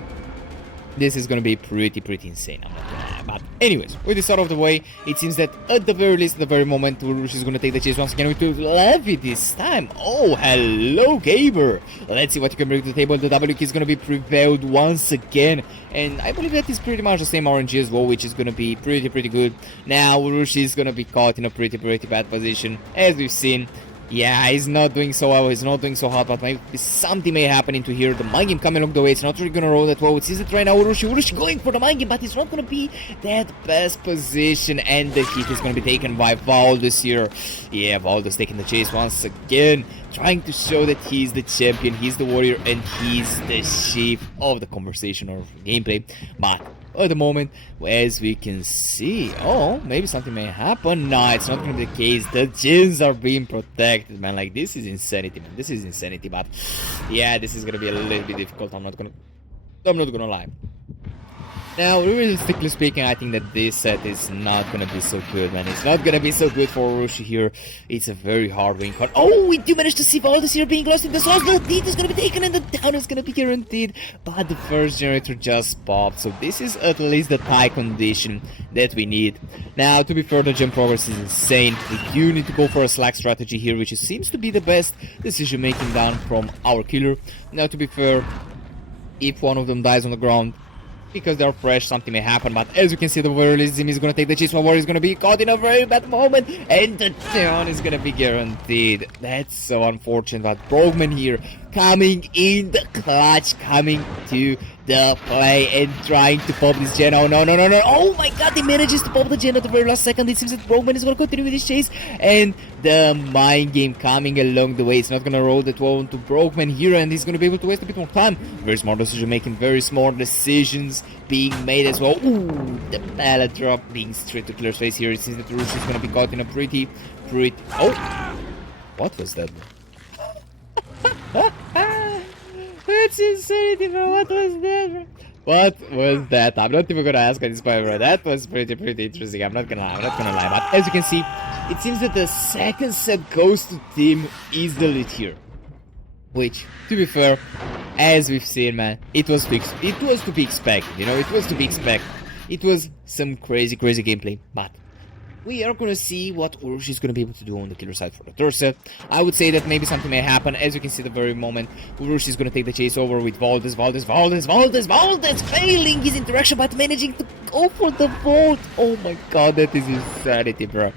this is gonna be pretty insane, I'm not gonna lie. But anyways, with this out of the way, it seems that at the very least, at the very moment, Urushi is gonna take the chase once again with Levy this time. Oh, hello, gamer. Let's see what you can bring to the table. The W key is gonna be prevailed once again, and I believe that is pretty much the same RNG as well, which is gonna be pretty good. Now Urushi is gonna be caught in a pretty bad position, as we've seen. Yeah, he's not doing so well, he's not doing so hot, but maybe something may happen into here. The mind game coming along the way, it's not really gonna roll that well. It seems it right now, Urushi going for the mind game, but it's not gonna be that best position, and the hit is gonna be taken by Valdez here. Yeah, Valdez taking the chase once again, trying to show that he's the champion, he's the warrior, and he's the chief of the conversation or gameplay. But at the moment, as we can see, oh, maybe something may happen. No, it's not gonna be the case. The gens are being protected, man. Like, this is insanity, man. This is insanity. But yeah, this is gonna be a little bit difficult. I'm not gonna lie. Now, realistically speaking, I think that this set is not gonna be so good, man. It's not gonna be so good for Urushi here. It's a very hard win card. Oh, we do manage to see Valdez here being lost in the sauce. The lead is gonna be taken and the down is gonna be guaranteed. But the first generator just popped. So this is at least the tie condition that we need. Now, to be fair, the jump progress is insane. We do need to go for a slack strategy here, which seems to be the best decision making down from our killer. Now, to be fair, if one of them dies on the ground, because they're fresh, something may happen, but as you can see, the very Zim is gonna take the chase. War is gonna be caught in a very bad moment, and the down is gonna be guaranteed. That's so unfortunate, but Brokeman here coming in the clutch, coming to the play and trying to pop this gen. Oh no. Oh my god, he manages to pop the gen at the very last second. It seems that Brokeman is gonna continue with his chase, and the mind game coming along the way. It's not gonna roll the 12 to Brokeman here, and he's gonna be able to waste a bit more time. Very smart decision making, very smart decisions being made as well. Ooh, the pallet drop being straight to Killer's face here. It seems that Rush is gonna be caught in a pretty... Oh! What was that? That's insanity, bro. What was that, bro? What was that? I'm not even gonna ask at this point, bro. That was pretty interesting. I'm not gonna lie. But as you can see, it seems that the second set goes to Team Izalith here. Which, to be fair, as we've seen, man, it was to be expected. You know, it was to be expected. It was some crazy gameplay, but we are gonna see what Urush is gonna be able to do on the killer side for the third set. I would say that maybe something may happen. As you can see the very moment, Urush is gonna take the chase over with Valdez, failing his interaction but managing to go for the vault. Oh my god, that is insanity, bro.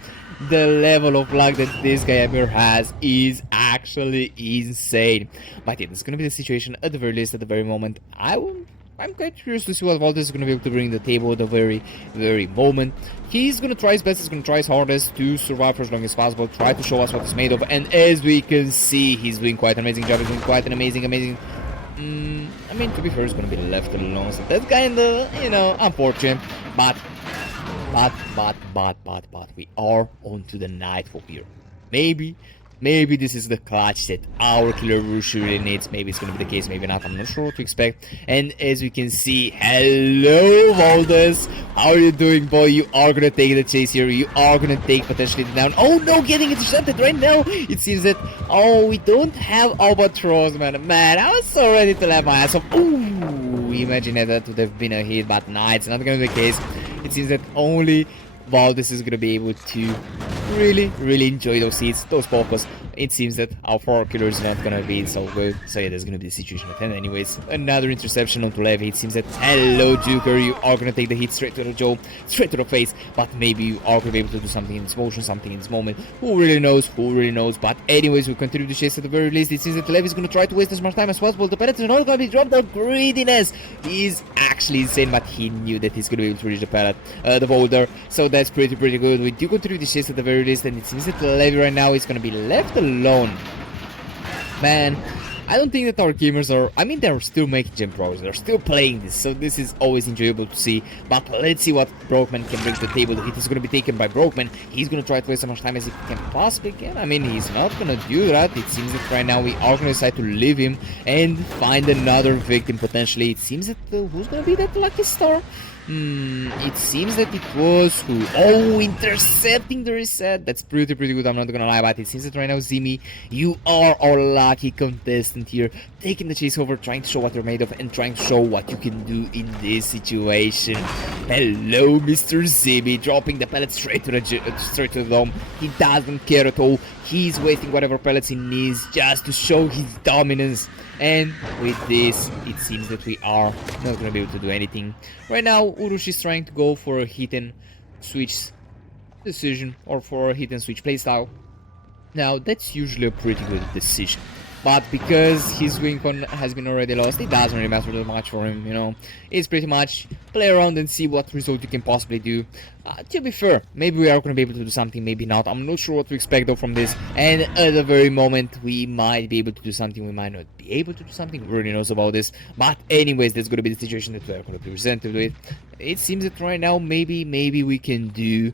The level of luck that this guy ever has is actually insane. But yeah, this is gonna be the situation at the very least, at the very moment. I'm quite curious to see what Valdez is going to be able to bring to the table at the very moment. He's going to try his best, he's going to try his hardest to survive for as long as possible, try to show us what he's made of, and as we can see, he's doing quite an amazing job, he's doing quite an amazing... I mean, to be fair, he's going to be left alone, so that's kind of, you know, unfortunate, but we are on to the nightfall here. Maybe this is the clutch that our killer Rush really needs. Maybe it's gonna be the case, maybe not. I'm not sure what to expect. And as we can see, hello Valdez, how are you doing, boy? You are gonna take the chase here. You are gonna take potentially the down. Oh no, getting intercepted right now. It seems that we don't have Albatross, man. I was so ready to let my ass off. Ooh, imagine that would have been a hit, but nah, it's not gonna be the case. It seems that only Valdez is gonna be able to really enjoy those hits, those pokers. It seems that our 4 killer is not gonna be so good. So yeah, there's gonna be the situation at hand. Anyways, another interception onto Levy. It seems that, hello Joker, you are gonna take the hit straight to the jaw, straight to the face, but maybe you are gonna be able to do something in this motion, something in this moment. Who really knows? But anyways, we continue to chase at the very least. It seems that Levy is gonna try to waste as much time as possible. The pellets are not gonna be dropped. The greediness is actually insane, but he knew that he's gonna be able to reach the pallet, the boulder. So that's pretty good. We do continue to chase at the very least, and it seems that Levy right now is gonna be left alone. Man, I don't think that our gamers are... I mean, they're still making gem progress. They're still playing this, so this is always enjoyable to see. But let's see what Brokeman can bring to the table. The hit is going to be taken by Brokeman. He's going to try to waste as much time as he can possibly can. I mean, he's not going to do that. It seems that right now we are going to decide to leave him and find another victim potentially. It seems that... who's going to be that lucky star? It seems that it was who? Oh, intercepting the reset. That's pretty good, I'm not gonna lie about it. It seems that right now, Zimi, you are our lucky contestant here, taking the chase over, trying to show what you're made of, and trying to show what you can do in this situation. Hello, Mr. Zimi, dropping the pellet straight to the dome. He doesn't care at all. He's wasting whatever pellets he needs just to show his dominance. And with this, it seems that we are not going to be able to do anything. Right now, Urush is trying to go for a hit and switch decision, or for a hit and switch playstyle. Now, that's usually a pretty good decision. But because his win con has been already lost, it doesn't really matter that much for him, you know. It's pretty much play around and see what result you can possibly do. To be fair, maybe we are going to be able to do something, maybe not. I'm not sure what to expect though from this. And at the very moment, we might be able to do something, we might not be able to do something. Who really knows about this? But anyways, that's going to be the situation that we are going to be presented with. It seems that right now, maybe we can do...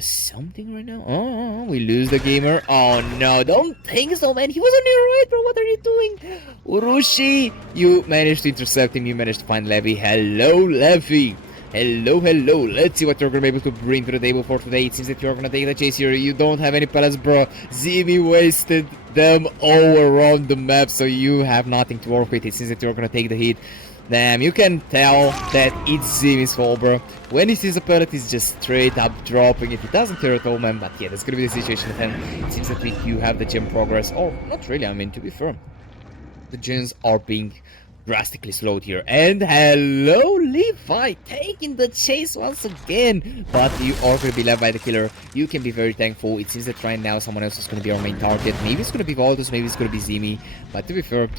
something right now? Oh, we lose the gamer. Oh no, don't think so, man. He was on your right, bro. What are you doing? Urushi, you managed to intercept him. You managed to find Levy. Hello, Levy. Hello. Let's see what you're gonna be able to bring to the table for today. It seems that you're gonna take the chase here. You don't have any pellets, bro. Zimi wasted them all around the map, so you have nothing to work with. It seems that you're gonna take the hit. Damn, you can tell that it's Zimi's fault, bro. When he sees a pellet, he's just straight up dropping it. He doesn't care at all, man. But yeah, that's gonna be the situation at hand. It seems that we do have the gem progress. Or, not really, I mean, to be fair. The gens are being drastically slowed here. And hello, Levi, taking the chase once again. But you are going to be left by the killer. You can be very thankful. It seems that right now someone else is going to be our main target. Maybe it's going to be Valdez, maybe it's going to be Zimi. But to be fair,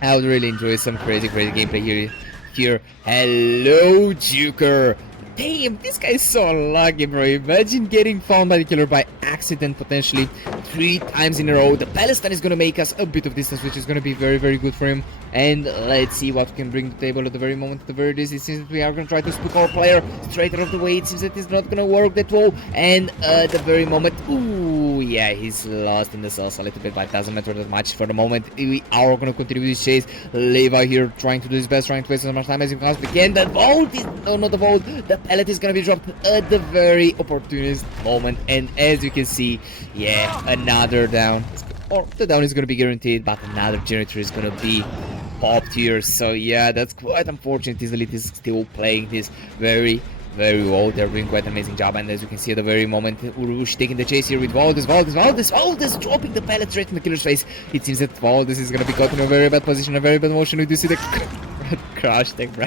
I would really enjoy some crazy gameplay here. Hello, Joker. Damn, this guy is so unlucky, bro. Imagine getting found by the killer by accident, potentially 3 times in a row. The Palestine is gonna make us a bit of distance, which is gonna be very, very good for him. And let's see what we can bring to the table at the very moment. At the very least, it seems that we are gonna try to spook our player straight out of the way. It seems that it's not gonna work that well. And at the very moment, ooh, yeah, he's lost in the sauce a little bit, but it doesn't matter that much for the moment. We are gonna continue this chase. Levi here trying to do his best, trying to waste as much time as he possibly can. The vault is, no, not the vault. The pellet is gonna be dropped at the very opportunist moment. And as you can see, yeah, another down. Or the down is gonna be guaranteed, but another generator is gonna be popped here. So yeah, that's quite unfortunate. Izalith is still playing this very well. They're doing quite an amazing job, and as you can see at the very moment, Urush taking the chase here with Valdez dropping the pellet straight in the killer's face. It seems that Valdez is gonna be caught in a very bad position, a very bad motion. We do see the crash tech, bro.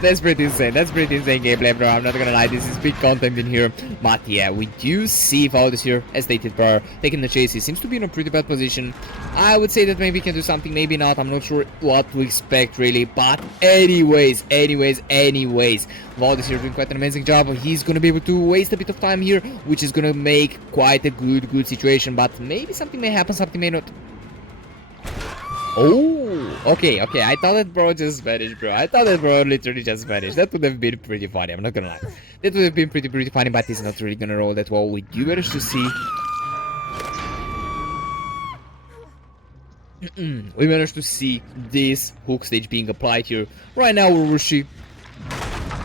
That's pretty insane. That's pretty insane gameplay, bro. I'm not gonna lie, this is big content in here. But yeah, we do see Valdez here, as stated, bro, taking the chase. He seems to be in a pretty bad position. I would say that maybe he can do something, maybe not. I'm not sure what to expect, really. But anyways, Valdez here doing quite an amazing job. He's gonna be able to waste a bit of time here, which is gonna make quite a good situation. But maybe something may happen, something may not. Oh, okay. I thought that bro just vanished, bro. I thought that bro literally just vanished. That would have been pretty funny. I'm not gonna lie. That would have been pretty funny, but it's not really gonna roll that well. We do manage to see. We managed to see this hook stage being applied here. Right now, Urushi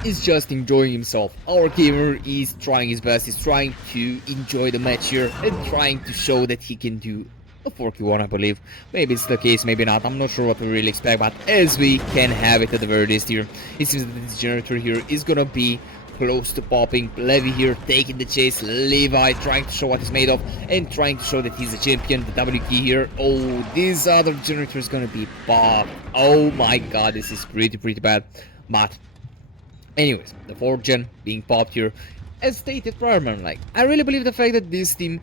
is just enjoying himself. Our gamer is trying his best. He's trying to enjoy the match here and trying to show that he can do a 4Q1, I believe. Maybe it's the case, maybe not. I'm not sure what we really expect, but as we can have it at the very least here, it seems that this generator here is gonna be close to popping. Levy here taking the chase. Levi trying to show what he's made of and trying to show that he's a champion. The W key here. Oh, this other generator is gonna be popped. Oh my god, this is pretty bad. But anyways, the 4th gen being popped here. As stated prior, man, like, I really believe the fact that this team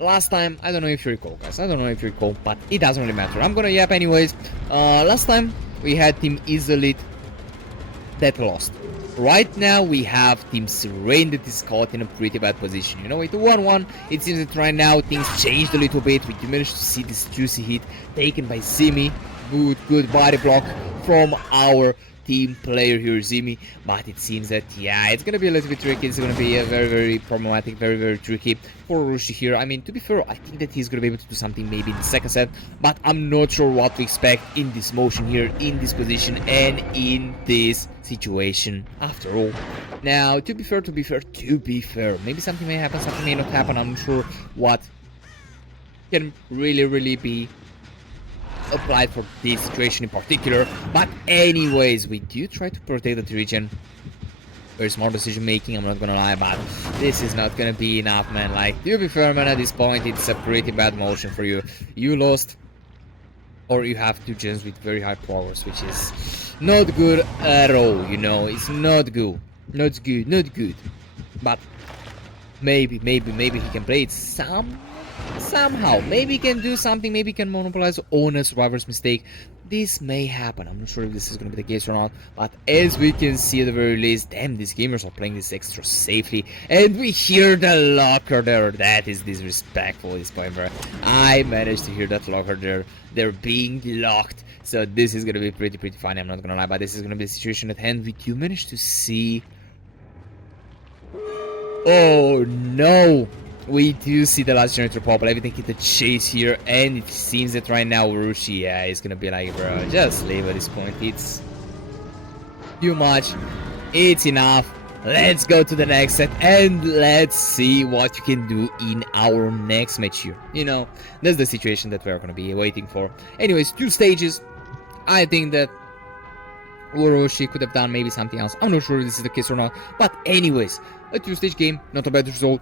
last time, I don't know if you recall, guys, I don't know if you recall, but it doesn't really matter. I'm gonna yap anyways. Last time we had Team Izalith that lost. Right now we have Team Serein that is caught in a pretty bad position. You know, with the 1-1, it seems that right now things changed a little bit. We managed to see this juicy hit taken by Zimi. Good body block from our team player here, Zimi, but it seems that, yeah, it's gonna be a little bit tricky. It's gonna be a very problematic, very tricky for Urushi here. I mean, to be fair, I think that he's gonna be able to do something maybe in the second set, but I'm not sure what to expect in this motion here, in this position, and in this situation after all. Now, to be fair, maybe something may happen, something may not happen. I'm not sure what can really be applied for this situation in particular, but anyways, we do try to protect the region. Very smart decision making, I'm not gonna lie, but this is not gonna be enough, man. Like, to be fair, man, at this point it's a pretty bad motion for you. You lost, or you have 2 gens with very high powers, which is not good at all, you know. It's not good, not good, but maybe he can play it somehow. Maybe he can do something, maybe he can monopolize on a survivor's mistake. This may happen. I'm not sure if this is going to be the case or not, but as we can see at the very least, damn, these gamers are playing this extra safely, and we hear the locker there. That is disrespectful at this point, bro. I managed to hear that locker there. They're being locked, so this is going to be pretty funny, I'm not going to lie, but this is going to be the situation at hand. We do manage to see... Oh no! We do see the last generator pop, everything hit the chase here, and it seems that right now Urushi, yeah, is gonna be like, bro, just leave at this point. It's too much, it's enough. Let's go to the next set and let's see what you can do in our next match here. You know, that's the situation that we're gonna be waiting for. Anyways, 2 stages. I think that Urushi could have done maybe something else. I'm not sure if this is the case or not, but anyways, a 2-stage game, not a bad result.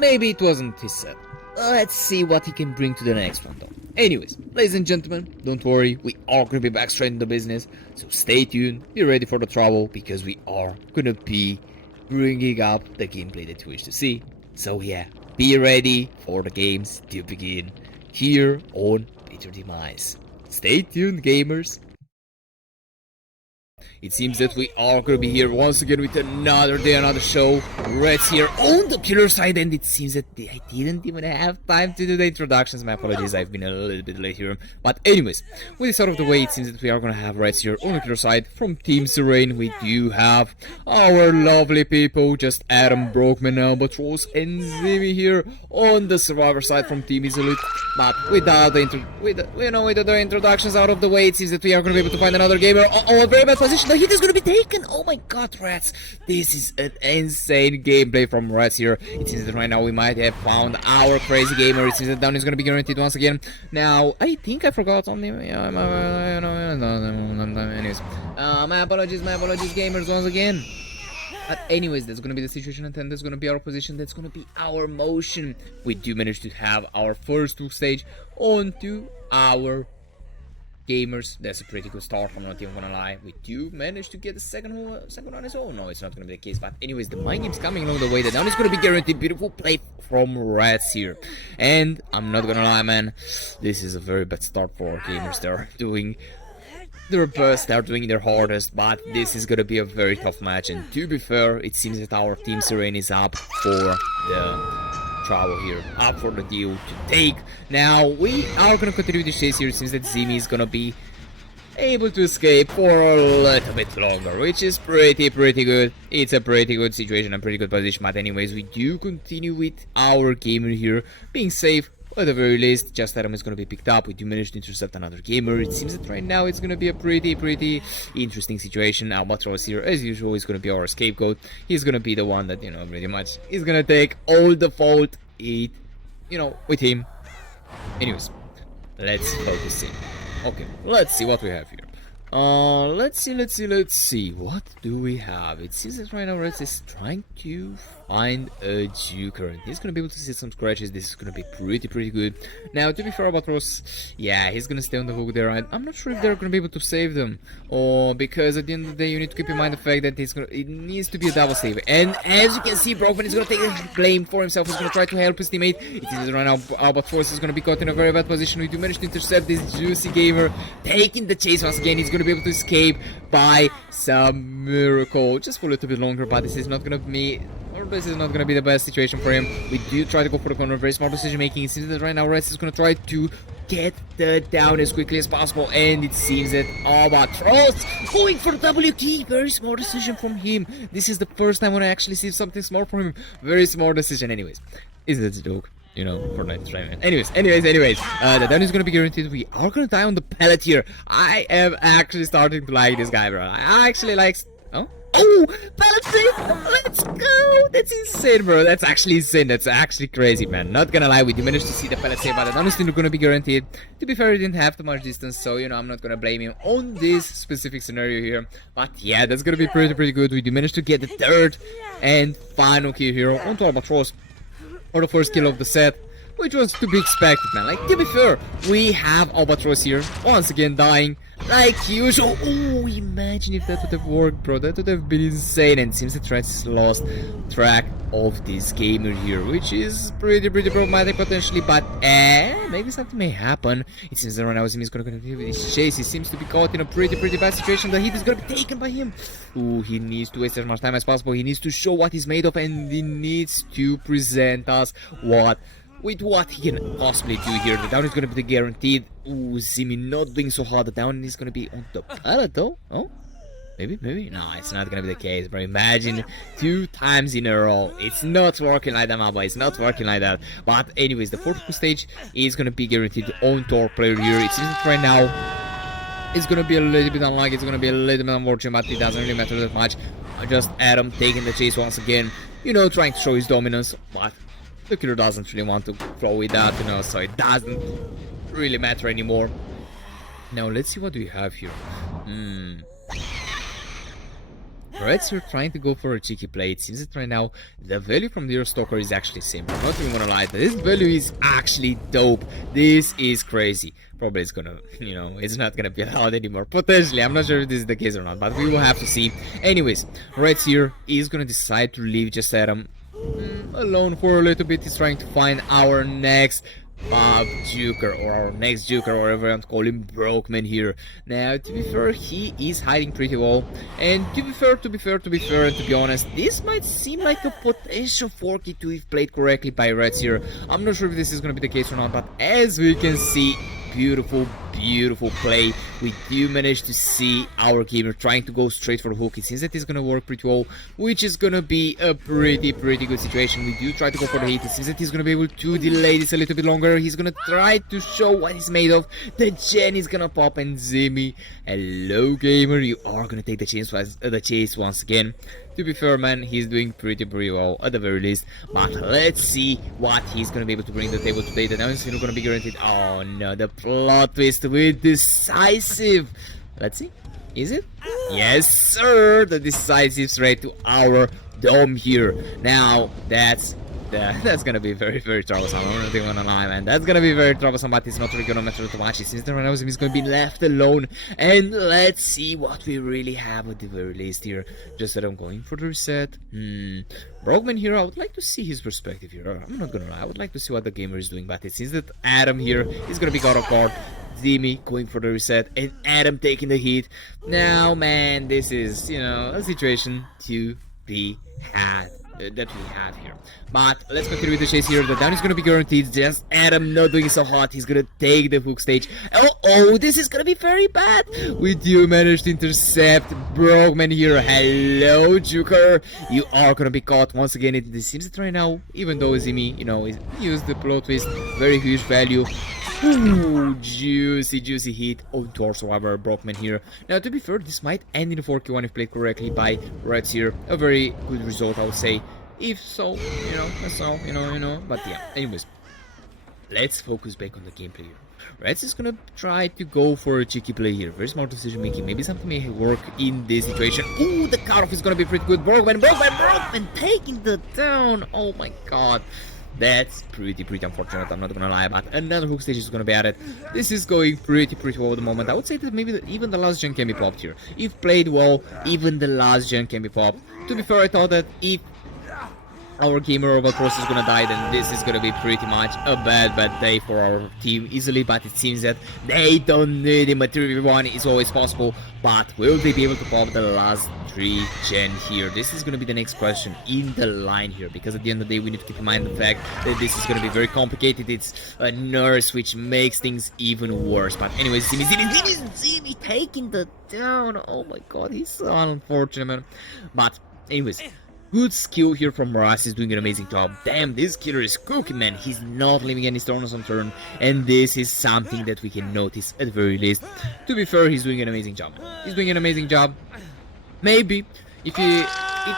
Maybe it wasn't his set. Let's see what he can bring to the next one though. Anyways, ladies and gentlemen, don't worry, we are gonna be back straight into business, so stay tuned, be ready for the trouble, because we are gonna be bringing up the gameplay that you wish to see. So yeah, be ready for the games to begin here on Bitter Demise. Stay tuned, gamers. It seems that we are gonna be here once again with another day, another show. Red's here on the killer side, and it seems that I didn't even have time to do the introductions. My apologies, I've been a little bit late here. But anyways, with this out of the way, it seems that we are gonna have Red's here on the killer side. From Team Serein, we do have our lovely people, just Adam, Brokeman, Albatross, and Zimmy here on the survivor side from Team Izalith. But without the introductions out of the way, it seems that we are gonna be able to find another gamer. Oh, a very bad position. The hit is gonna be taken. Oh my god, Rats. This is an insane gameplay from Rats here. It seems that right now we might have found our crazy gamer. It seems that down is gonna be guaranteed once again. Now, I think I forgot something. Anyways, my apologies, gamers, once again. But anyways, that's gonna be the situation, and then that's gonna be our position, that's gonna be our motion. We do manage to have our first stage onto our gamers. That's a pretty good start, I'm not even gonna lie. We do manage to get the second on his own. No, it's not gonna be the case, but anyways, the mind game's coming along the way. The down is gonna be guaranteed. Beautiful play from Rats here, and I'm not gonna lie, man, this is a very bad start for our gamers. They're doing their best, they're doing their hardest, but this is gonna be a very tough match. And to be fair, it seems that our Team Serein is up for the trouble here, up for the deal to take. Now we are gonna continue this chase here. It seems that Zimmy is gonna be able to escape for a little bit longer, which is pretty good. It's a pretty good situation and pretty good position. But anyways, we do continue with our gamer here being safe. At the very least, just Adam is going to be picked up. We do manage to intercept another gamer. It seems that right now it's going to be a pretty interesting situation. Albatross here, as usual, is going to be our scapegoat. He's going to be the one that, pretty much is going to take all the fault, with him. Anyways, let's focus in. Okay, let's see what we have here. Let's see. What do we have? It seems that right now Reds is trying to find a Joker, and he's gonna be able to see some scratches. This is gonna be pretty good. Now, to be fair about Ross, yeah, he's gonna stay on the hook there. I'm not sure if they're gonna be able to save them, or because at the end of the day, you need to keep in mind the fact that it needs to be a double save. And as you can see, Brokeman is gonna take the blame for himself. He's gonna try to help his teammate. It is right now Albatross is gonna be caught in a very bad position. We do manage to intercept this juicy gamer, taking the chase once again. He's gonna be able to escape by some miracle, just for a little bit longer, but this is not gonna be the best situation for him. We do try to go for the corner, very smart decision making. It seems that right now Reds is gonna try to get the down as quickly as possible, and it seems that Albatross going for the W key. Very smart decision from him. This is the first time when I actually see something smart from him. Very smart decision. Anyways, is it a joke? Fortnite entertainment. Anyways, the down is gonna be guaranteed. We are gonna die on the pallet here. I am actually starting to like this guy, bro. I actually like. Oh, pallet save! Let's go! That's insane, bro. That's actually insane. That's actually crazy, man. Not gonna lie, we did manage to see the pallet save, but the down is still gonna be guaranteed. To be fair, he didn't have too much distance, so I'm not gonna blame him on this specific scenario here. But yeah, that's gonna be pretty good. We did manage to get the third and final kill here onto Albatross for the first kill of the set, which was to be expected, man. Like, to be fair, we have Albatross here once again dying like usual. Oh, imagine if that would have worked, bro. That would have been insane. And it seems that Reds lost track of this gamer here, which is pretty problematic potentially, but maybe something may happen. It seems that right now Zimmy is gonna continue with his chase. He seems to be caught in a pretty bad situation. The hit is gonna be taken by him. Ooh, he needs to waste as much time as possible. He needs to show what he's made of, and he needs to present us what he can possibly do here. The down is gonna be the guaranteed. Ooh, Zimmy not doing so hard. The down is gonna be on the pallet though. Oh, maybe. No, it's not gonna be the case. But imagine 2 times in a row. It's not working like that, Maba. It's not working like that. But anyways, the 4th stage is gonna be guaranteed on to our player here. It seems that right now it's gonna be a little bit unlucky. It's gonna be a little bit unfortunate, but it doesn't really matter that much. Just Adam taking the chase once again. Trying to show his dominance, but the killer doesn't really want to throw with that, so it doesn't really matter anymore. Now, let's see what we have here. Reds are trying to go for a cheeky play. It seems that right now, the value from the Stalker is actually same. I'm not even gonna lie, this value is actually dope. This is crazy. Probably it's gonna, it's not gonna be allowed anymore. Potentially, I'm not sure if this is the case or not, but we will have to see. Anyways, Reds here is gonna decide to leave just Adam alone for a little bit. He's trying to find our next Bob Juker, or our next Juker, or whatever I'm calling Brokeman here. Now, to be fair, he is hiding pretty well. And to be fair, and to be honest, this might seem like a potential 4K2 if played correctly by Reds here. I'm not sure if this is going to be the case or not, but as we can see, beautiful play. We do manage to see our gamer trying to go straight for the hook. It seems that it's gonna work pretty well, which is gonna be a pretty good situation. We do try to go for the hit. It seems that he's gonna be able to delay this a little bit longer. He's gonna try to show what he's made of. The gen is gonna pop, and Zimmy, hello gamer, you are gonna take the chase once again. To be fair, man, he's doing pretty well at the very least. But let's see what he's gonna be able to bring to the table today. The now is gonna be guaranteed. Oh no, the plot twist with decisive. Let's see. Is it? Yes, sir. The decisive straight to our dome here. Now that's gonna be very troublesome. I'm not even gonna lie, man. That's gonna be very troublesome, but it's not really gonna matter too much. Since the Renausim is gonna be left alone. And let's see what we really have at the very least here. Just that I'm going for the reset. Brokeman here, I would like to see his perspective here. I'm not gonna lie, I would like to see what the gamer is doing, but it seems that Adam here is gonna be caught off guard. Zimmy going for the reset, and Adam taking the hit. Now, man, this is, a situation to be had. That we have here. But let's continue with the chase here. The down is going to be guaranteed. Just Adam not doing so hot. He's going to take the hook stage. Oh, this is going to be very bad. We do manage to intercept Brokeman here. Hello, Juker. You are going to be caught once again. It seems that right now, even though Zimmy, he used the plot twist, very huge value. Ooh, juicy hit on torso, however, Brokeman here. Now, to be fair, this might end in a 4Q1 if played correctly by Reds here. A very good result, I would say. If so, but yeah, anyways. Let's focus back on the gameplay here. Reds is gonna try to go for a cheeky play here. Very smart decision making. Maybe something may work in this situation. Ooh, the cutoff is gonna be pretty good. Brokeman taking the down. Oh my god. That's pretty unfortunate, I'm not gonna lie, but another hook stage is gonna be added. This is going pretty well at the moment. I would say that maybe even the last gen can be popped here. If played well, even the last gen can be popped. To be fair, I thought that if our gamer over course is gonna die, then this is gonna be pretty much a bad day for our team easily, but it seems that they don't need him. Material 1 is always possible, but will they be able to pop the last 3 gen here? This is gonna be the next question in the line here, because at the end of the day we need to keep in mind the fact that this is gonna be very complicated. It's a nurse, which makes things even worse. But anyways, Zimmy taking the down. Oh my god, he's so unfortunate, man. But anyways, good skill here from Ras. He's doing an amazing job. Damn, this killer is cooking, man. He's not leaving any stones unturned, and this is something that we can notice at the very least. To be fair, he's doing an amazing job. Maybe if he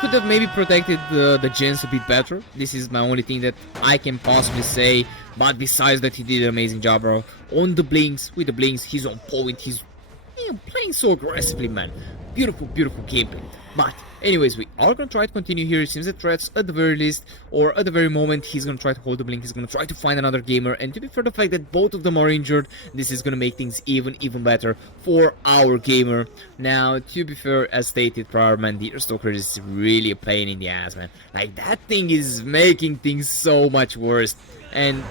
could have maybe protected the gens a bit better. This is my only thing that I can possibly say. But besides that, he did an amazing job, bro. On the blinks, with the blinks, he's on point. He's playing so aggressively, man. Beautiful gameplay. But anyways, we are gonna try to continue here. It seems that Threats at the very least, or at the very moment, he's gonna try to hold the blink. He's gonna try to find another gamer, and to be fair, the fact that both of them are injured, this is gonna make things even better for our gamer. Now, to be fair, as stated prior, man, the Earstalker is really a pain in the ass, man. Like, that thing is making things so much worse. And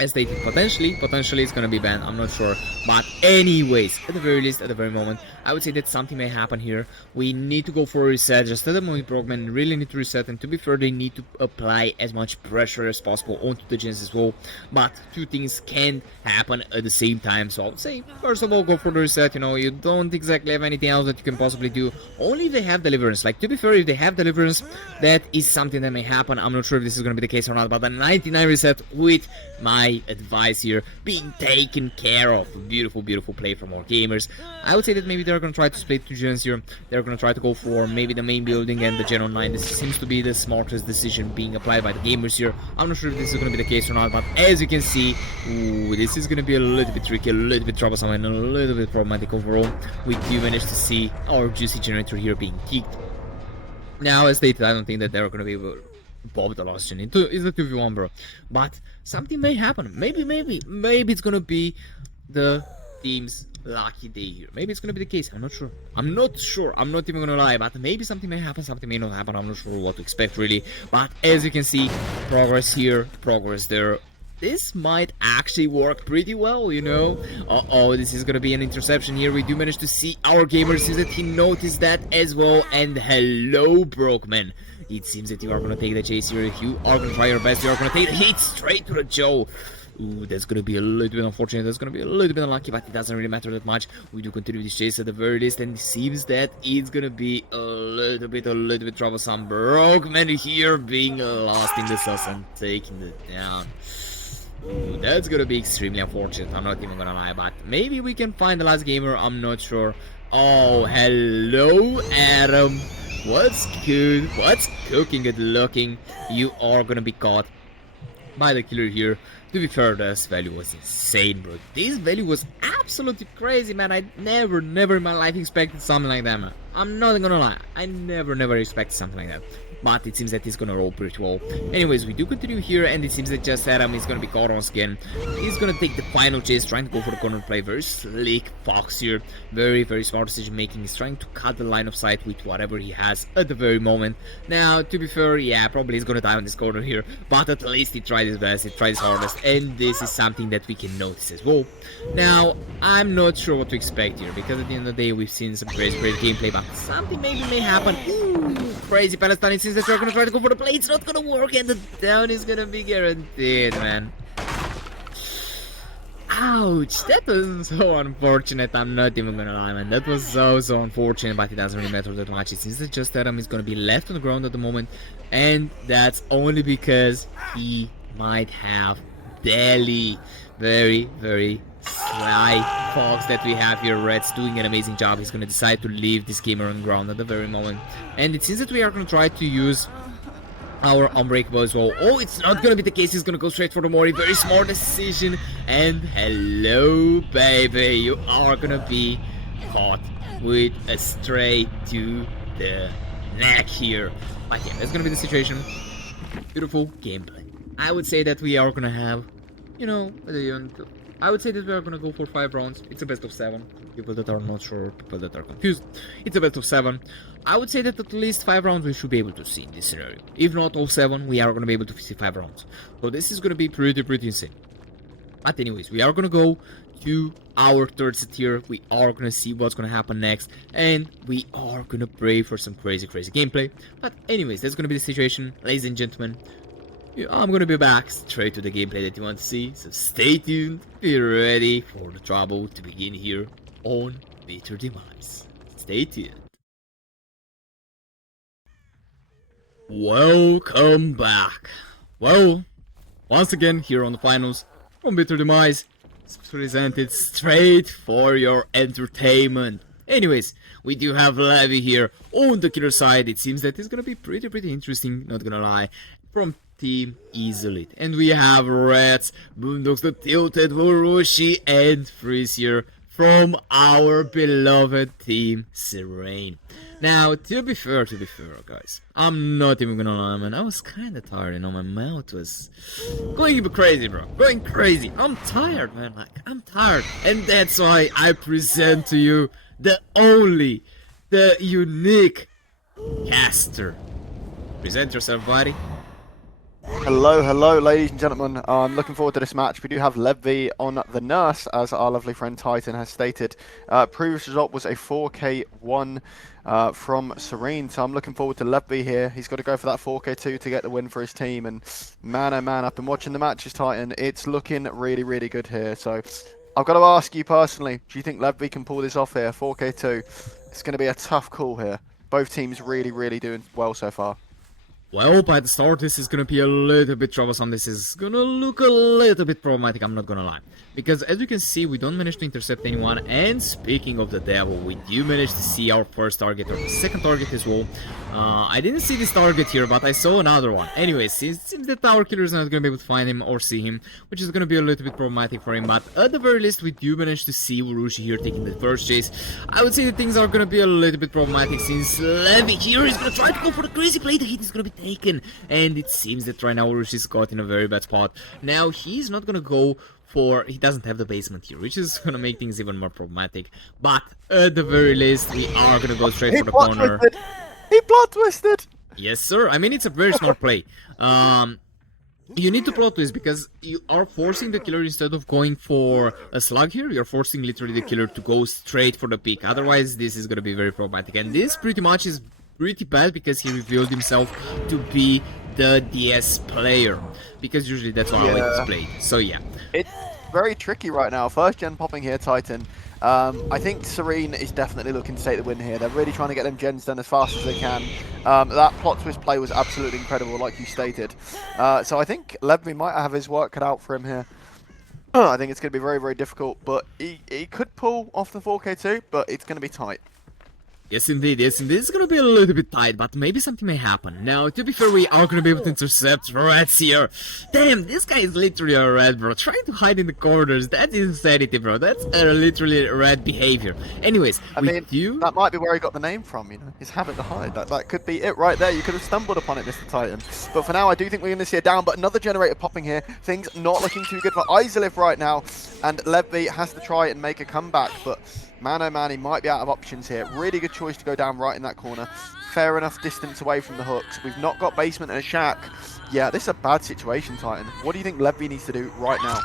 as stated, potentially it's gonna be banned, I'm not sure. But anyways, at the very least, at the very moment, I would say that something may happen here. We need to go for a reset. Just at the moment, Brokeman really need to reset, and to be fair, they need to apply as much pressure as possible onto the gens as well. But two things can happen at the same time, so I would say, first of all, go for the reset. You don't exactly have anything else that you can possibly do, only if they have Deliverance. Like, to be fair, if they have Deliverance, that is something that may happen. I'm not sure if this is gonna be the case or not, but the 99 reset with my advice here being taken care of. Beautiful play from our gamers. I would say that maybe they're gonna try to split two gens here. They're gonna try to go for maybe the main building and the gen online. This seems to be the smartest decision being applied by the gamers here. I'm not sure if this is gonna be the case or not, but as you can see, this is gonna be a little bit tricky, a little bit troublesome, and a little bit problematic overall. We do manage to see our juicy generator here being kicked. Now, as stated, I don't think that they're gonna be able pop the last gen. It's a 2v1, bro. But something may happen. Maybe it's gonna be the team's lucky day here. Maybe it's gonna be the case. I'm not sure. I'm not even gonna lie. But maybe something may happen. Something may not happen. I'm not sure what to expect really. But as you can see, progress here, progress there. this might actually work pretty well, you know. Uh-oh, this is gonna be an interception here. We do manage to see our gamer. Seems that he noticed that as well. And hello, Brokeman. It seems that you are gonna take the chase here. You are gonna try your best. You are gonna take the hit straight to the jaw. Ooh, that's gonna be a little bit unfortunate. That's gonna be a little bit unlucky, but it doesn't really matter that much. We do continue this chase at the very least, and it seems that it's gonna be a little bit troublesome. Brokeman here being lost in the sauce and taking it down. Ooh, that's gonna be extremely unfortunate. I'm not even gonna lie, but maybe we can find the last gamer. I'm not sure. Oh, hello, Adam. What's good? What's cooking? Good looking. You are gonna be caught by the killer here. To be fair, this value was insane, bro. This value was absolutely crazy, man. I never in my life expected something like that, man. I'm not gonna lie. I never expected something like that. But it seems that he's gonna roll pretty well. Anyways, we do continue here, and it seems that just Adam is gonna be caught once again. He's gonna take the final chase, trying to go for the corner play. Very slick Fox here. Very smart decision making. He's trying to cut the line of sight with whatever he has at the very moment. Now, to be fair, yeah, probably he's gonna die on this corner here. But at least he tried his best, he tried his hardest. And this is something that we can notice as well. Now, I'm not sure what to expect here, because at the end of the day, we've seen some great gameplay, but something maybe may happen. Ooh, crazy Palestine. It seems that we're gonna try to go for the play. It's not gonna work, and the down is gonna be guaranteed, man. Ouch, that was so unfortunate. I'm not even gonna lie, man. That was so unfortunate, but it doesn't really matter that much. It seems that just Adam is gonna be left on the ground at the moment, and that's only because he might have Delhi. Very sly Fox that we have here. Red's doing an amazing job. He's gonna decide to leave this gamer on the ground at the very moment, and it seems that we are gonna try to use our unbreakable as well. Oh, it's not gonna be the case. He's gonna go straight for the Mori. Very smart decision. And hello, baby, you are gonna be caught with a straight to the neck here. But yeah, that's gonna be the situation. Beautiful gameplay. I would say that we are gonna have, you know, I would say that we are gonna go for 5 rounds. It's a best of 7. People that are not sure, people that are confused. It's a best of 7. I would say that at least 5 rounds we should be able to see in this scenario. If not all 7, we are gonna be able to see 5 rounds. So this is gonna be pretty insane. But anyways, we are gonna go to our third set here. We are gonna see what's gonna happen next, and we are gonna pray for some crazy gameplay. But anyways, that's gonna be the situation, ladies and gentlemen. I'm gonna be back straight to the gameplay that you want to see, so stay tuned, be ready for the trouble to begin here on Bitter Demise. Stay tuned. Welcome back. Well, once again here on the finals from Bitter Demise, it's presented straight for your entertainment. Anyways, we do have Levy here on the killer side. It seems that it's gonna be pretty interesting, not gonna lie, from Team Izalith. And we have Reds, Boondocks, the Tilted, Wurushi, and Freeze here from our beloved Team Serein. Now, to be fair, guys, I'm not even gonna lie, man. I was kinda tired, you know, my mouth was going crazy, bro. Going crazy. I'm tired, man. Like, I'm tired. And that's why I present to you the unique caster. Present yourself, buddy. Hello, ladies and gentlemen. I'm looking forward to this match. We do have Levy on the nurse, as our lovely friend Titan has stated. Previous result was a 4K1 from Serein, so I'm looking forward to Levy here. He's got to go for that 4K2 to get the win for his team. And man, oh man, I've been watching the matches, Titan. It's looking really good here. So I've got to ask you personally, do you think Levy can pull this off here? 4K2. It's going to be a tough call here. Both teams really doing well so far. Well, by the start, this is gonna be a little bit troublesome. This is gonna look a little bit problematic, I'm not gonna lie. Because as you can see, we don't manage to intercept anyone. And speaking of the devil, we do manage to see our first target, or the second target as well. I didn't see this target here, but I saw another one. Anyways, it seems that our killer is not gonna be able to find him or see him, which is gonna be a little bit problematic for him. But at the very least, we do manage to see Wurushi here taking the first chase. I would say that things are gonna be a little bit problematic, since Levy here is gonna try to go for the crazy play. The hit is gonna be taken, and it seems that right now Wurushi is caught in a very bad spot. Now, he's not gonna go for, he doesn't have the basement here, which is gonna make things even more problematic. But at the very least, we are gonna go straight for the corner. He plot twisted. Yes, sir. I mean, it's a very smart play. You need to plot twist because you are forcing the killer instead of going for a slug here. You're forcing literally the killer to go straight for the pick. Otherwise, this is gonna be very problematic. And this pretty much is pretty bad because he revealed himself to be the DS player. Because usually that's how it's played. So yeah. It's very tricky right now. First gen popping here, Titan. I think Serein is definitely looking to take the win here. They're really trying to get them gens done as fast as they can. That plot twist play was absolutely incredible, like you stated. So I think Levy might have his work cut out for him here. I think it's going to be very, very difficult, but he could pull off the 4K2, but it's going to be tight. Yes indeed, yes indeed. It's gonna be a little bit tight, but maybe something may happen. Now, to be fair, we are gonna be able to intercept reds here. Damn, this guy is literally a red, bro. Trying to hide in the corners. That's insanity, bro. That's literally red behavior. Anyways, I mean, that might be where he got the name from, you know, his habit to hide. That could be it right there. You could have stumbled upon it, Mr. Titan. But for now, I do think we're going to see a down, but another generator popping here. Things not looking too good for Izalith right now, and Levy has to try and make a comeback, but man, oh man, he might be out of options here. Really good choice to go down right in that corner. Fair enough distance away from the hooks. We've not got basement and a shack. Yeah, this is a bad situation, Titan. What do you think Levy needs to do right now?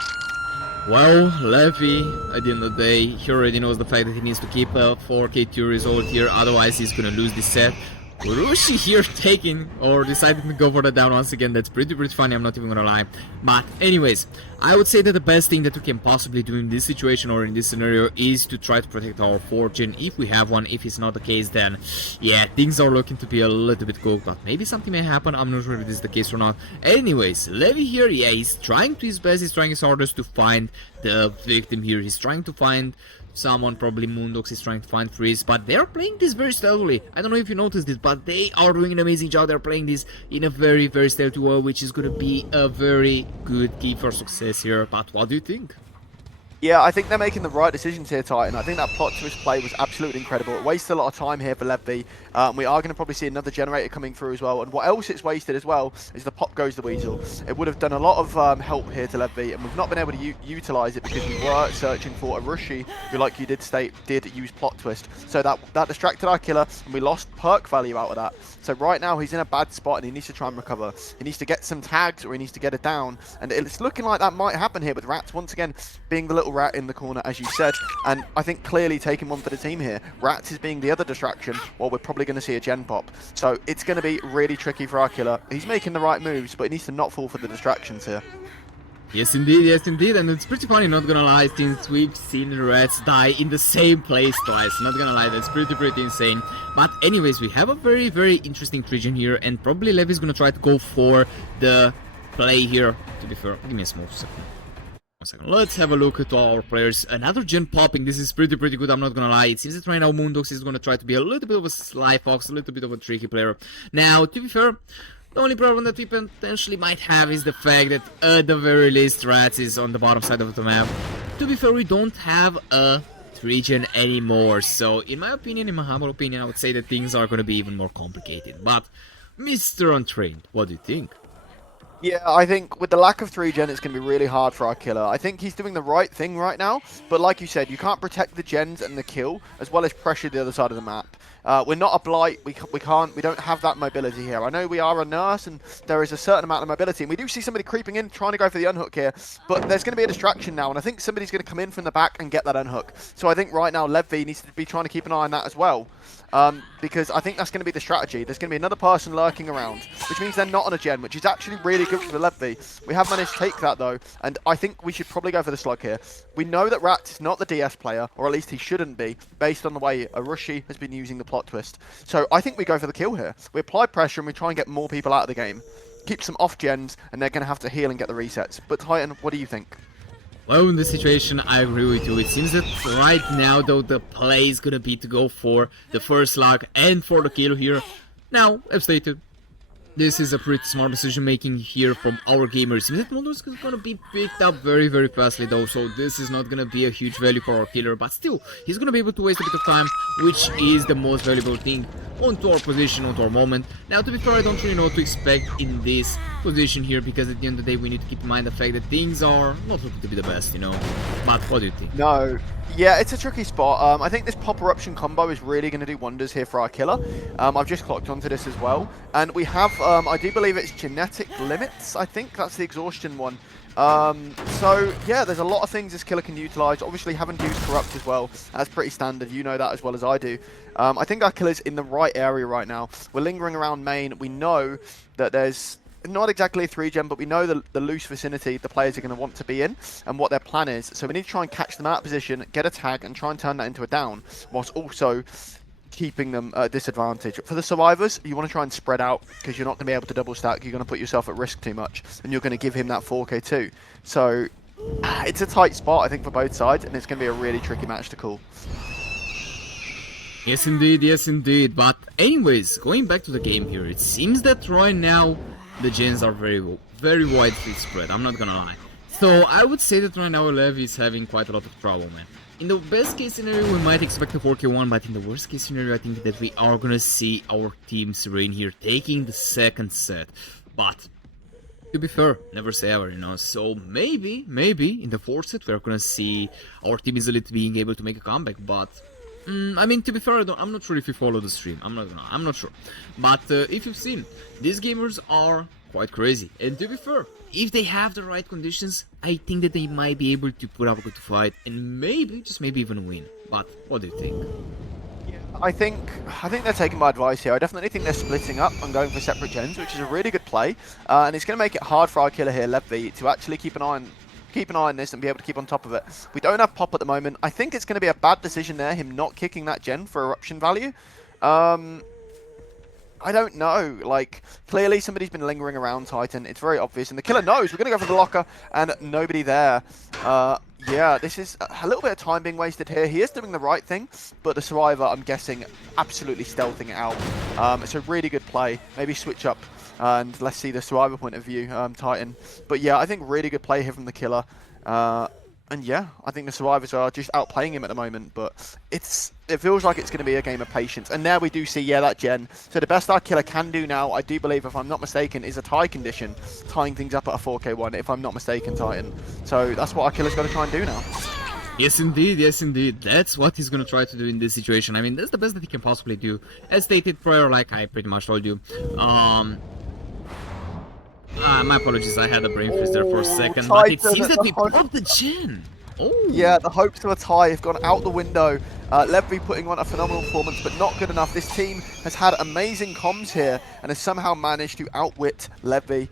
Well, Levy, at the end of the day, he already knows the fact that he needs to keep a 4K2 result here. Otherwise, he's going to lose this set. Urushi here taking or deciding to go for the down once again. That's pretty funny, I'm not even gonna lie. But anyways, I would say that the best thing that we can possibly do in this situation or in this scenario is to try to protect our fortune if we have one. If it's not the case, then yeah, things are looking to be a little bit cooked, but maybe something may happen. I'm not sure if this is the case or not. Anyways, Levy here, yeah, he's trying to his best, he's trying his hardest to find the victim here. He's trying to find someone, probably Moondogs is trying to find Freeze, but they're playing this very stealthily. I don't know if you noticed this, but they are doing an amazing job. They're playing this in a very, very stealthy way, which is going to be a very good key for success here. But what do you think? Yeah, I think they're making the right decisions here, Titan. I think that plot twist play was absolutely incredible. It wasted a lot of time here for Levy. We are going to probably see another generator coming through as well. And what else it's wasted as well is the pop goes the weasel. It would have done a lot of help here to Levy, and we've not been able to utilize it because we were searching for a Rushi, who, like you did state, did use plot twist. So that distracted our killer, and we lost perk value out of that. So right now he's in a bad spot, and he needs to try and recover. He needs to get some tags, or he needs to get it down. And it's looking like that might happen here, with Rats once again being the little rat in the corner, as you said, and I think clearly taking one for the team here. Rats is being the other distraction, while we're probably going to see a gen pop. So it's going to be really tricky for our killer. He's making the right moves, but he needs to not fall for the distractions here. Yes indeed, and it's pretty funny, not gonna lie, since we've seen Reds die in the same place twice. Not gonna lie, that's pretty insane. But anyways, we have a very, very interesting region here, and probably Levy's gonna try to go for the play here. To be fair, give me a small second. 1 second. Let's have a look at all our players. Another gen popping. This is pretty good, I'm not gonna lie. It seems that right now Moondogs is gonna try to be a little bit of a sly fox, a little bit of a tricky player. Now, to be fair, the only problem that we potentially might have is the fact that at the very least Rats is on the bottom side of the map. To be fair, we don't have a region anymore. So, in my opinion, in my humble opinion, I would say that things are gonna be even more complicated. But, Mr. Untrained, what do you think? Yeah, I think with the lack of 3-gen, it's going to be really hard for our killer. I think he's doing the right thing right now, but like you said, you can't protect the gens and the kill, as well as pressure the other side of the map. We're not a blight, we don't have that mobility here. I know we are a nurse, and there is a certain amount of mobility, and we do see somebody creeping in, trying to go for the unhook here, but there's going to be a distraction now, and I think somebody's going to come in from the back and get that unhook. So I think right now, Levy needs to be trying to keep an eye on that as well. Because I think that's going to be the strategy. There's going to be another person lurking around, which means they're not on a gen, which is actually really good for Levy. We have managed to take that though, and I think we should probably go for the slug here. We know that Rats is not the DS player, or at least he shouldn't be, based on the way Arushi has been using the plot twist. So I think we go for the kill here. We apply pressure and we try and get more people out of the game. Keep some off gens, and they're going to have to heal and get the resets. But Titan, what do you think? Well, in this situation, I agree with you. It seems that right now, though, the play is gonna be to go for the first slug and for the kill here. Now, as stated, this is a pretty smart decision making here from our gamers. Seems that Moondogs is gonna be picked up very fastly though, so this is not gonna be a huge value for our killer, but still, he's gonna be able to waste a bit of time, which is the most valuable thing onto our position, onto our moment. Now, to be fair, I don't really know what to expect in this position here, because at the end of the day, we need to keep in mind the fact that things are not looking to be the best, you know. But what do you think? No, Yeah, it's a tricky spot. I think this pop eruption combo is really going to do wonders here for our killer. I've just clocked onto this as well, and we have, I do believe it's genetic limits. I think that's the exhaustion one. So yeah, there's a lot of things this killer can utilize. Obviously, having used corrupt as well, that's pretty standard. You know that as well as I do. I think our killer's in the right area right now. We're lingering around main. We know that there's not exactly a 3-gen, but we know the loose vicinity the players are going to want to be in and what their plan is. So we need to try and catch them out of position, get a tag, and try and turn that into a down, whilst also keeping them at a disadvantage. For the survivors, you want to try and spread out because you're not going to be able to double stack. You're going to put yourself at risk too much, and you're going to give him that 4k too. So it's a tight spot, I think, for both sides, and it's going to be a really tricky match to call. Yes, indeed. Yes, indeed. But anyways, going back to the game here, it seems that right now the gens are very widely spread, I'm not gonna lie. So I would say that right now Lev is having quite a lot of trouble, man. In the best case scenario, we might expect a 4k1, but in the worst case scenario, I think that we are gonna see our team Serein here taking the second set. But to be fair, never say ever, you know. So maybe in the fourth set, we're gonna see our team Izalith being able to make a comeback, but I mean, to be fair, I'm not sure if you follow the stream. I'm not sure. But if you've seen, these gamers are quite crazy. And to be fair, if they have the right conditions, I think that they might be able to put up a good fight and maybe, just maybe even win. But what do you think? I think they're taking my advice here. I definitely think they're splitting up and going for separate gens, which is a really good play. And it's going to make it hard for our killer here, Levy, to actually keep an eye on this and be able to keep on top of it. We don't have pop at the moment. I think it's going to be a bad decision there, him not kicking that gen for eruption value. I don't know. Like, clearly somebody's been lingering around Titan. It's very obvious. And the killer knows. We're going to go for the locker and nobody there. Yeah, this is a little bit of time being wasted here. He is doing the right thing, but the survivor, I'm guessing, absolutely stealthing it out. It's a really good play. Maybe switch up and let's see the survivor point of view, Titan. But yeah, I think really good play here from the killer. And yeah, I think the survivors are just outplaying him at the moment, but it feels like it's going to be a game of patience. And there we do see, yeah, that gen. So the best our killer can do now, I do believe, if I'm not mistaken, is a tie condition, tying things up at a 4k1, if I'm not mistaken, Titan. So that's what our killer's got to try and do now. Yes, indeed. Yes, indeed. That's what he's gonna try to do in this situation. I mean, that's the best that he can possibly do. As stated prior, like I pretty much told you. My apologies, I had a brain freeze there for a second, but it seems that we broke the gen. Oh. Yeah, the hopes of a tie have gone out the window. Levy putting on a phenomenal performance, but not good enough. This team has had amazing comms here and has somehow managed to outwit Levy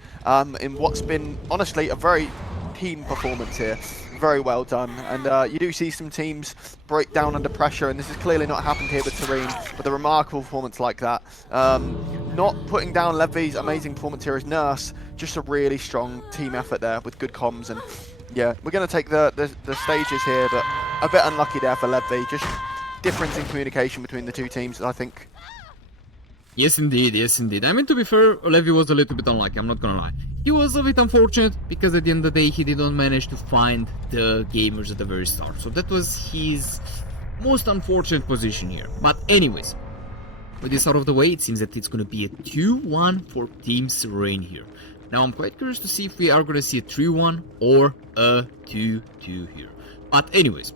in what's been, honestly, a very team performance here. Very well done. And you do see some teams break down under pressure, and this has clearly not happened here with Serein, with a remarkable performance like that. Not putting down Levy's amazing performance here as Nurse, just a really strong team effort there with good comms. And yeah, we're going to take the stages here, but a bit unlucky there for Levy. Just difference in communication between the two teams, I think. Yes, indeed. Yes, indeed. I mean, to be fair, Levy was a little bit unlucky, I'm not gonna lie. He was a bit unfortunate, because at the end of the day, he didn't manage to find the gamers at the very start. So that was his most unfortunate position here. But anyways, with this out of the way, it seems that it's gonna be a 2-1 for Team Serein here. Now, I'm quite curious to see if we are gonna see a 3-1 or a 2-2 here. But anyways,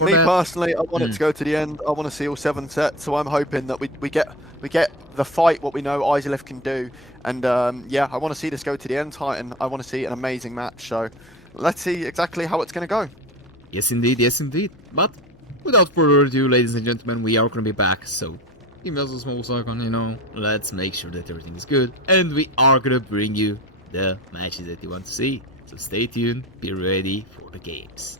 me personally, I want it to go to the end. I want to see all 7 sets, so I'm hoping that we get the fight, what we know Izalith can do. And yeah, I want to see this go to the end, Titan. I want to see an amazing match. So let's see exactly how it's going to go. Yes, indeed. Yes, indeed. But without further ado, ladies and gentlemen, we are going to be back. So give us a small second, you know. Let's make sure that everything is good. And we are going to bring you the matches that you want to see. So stay tuned. Be ready for the games.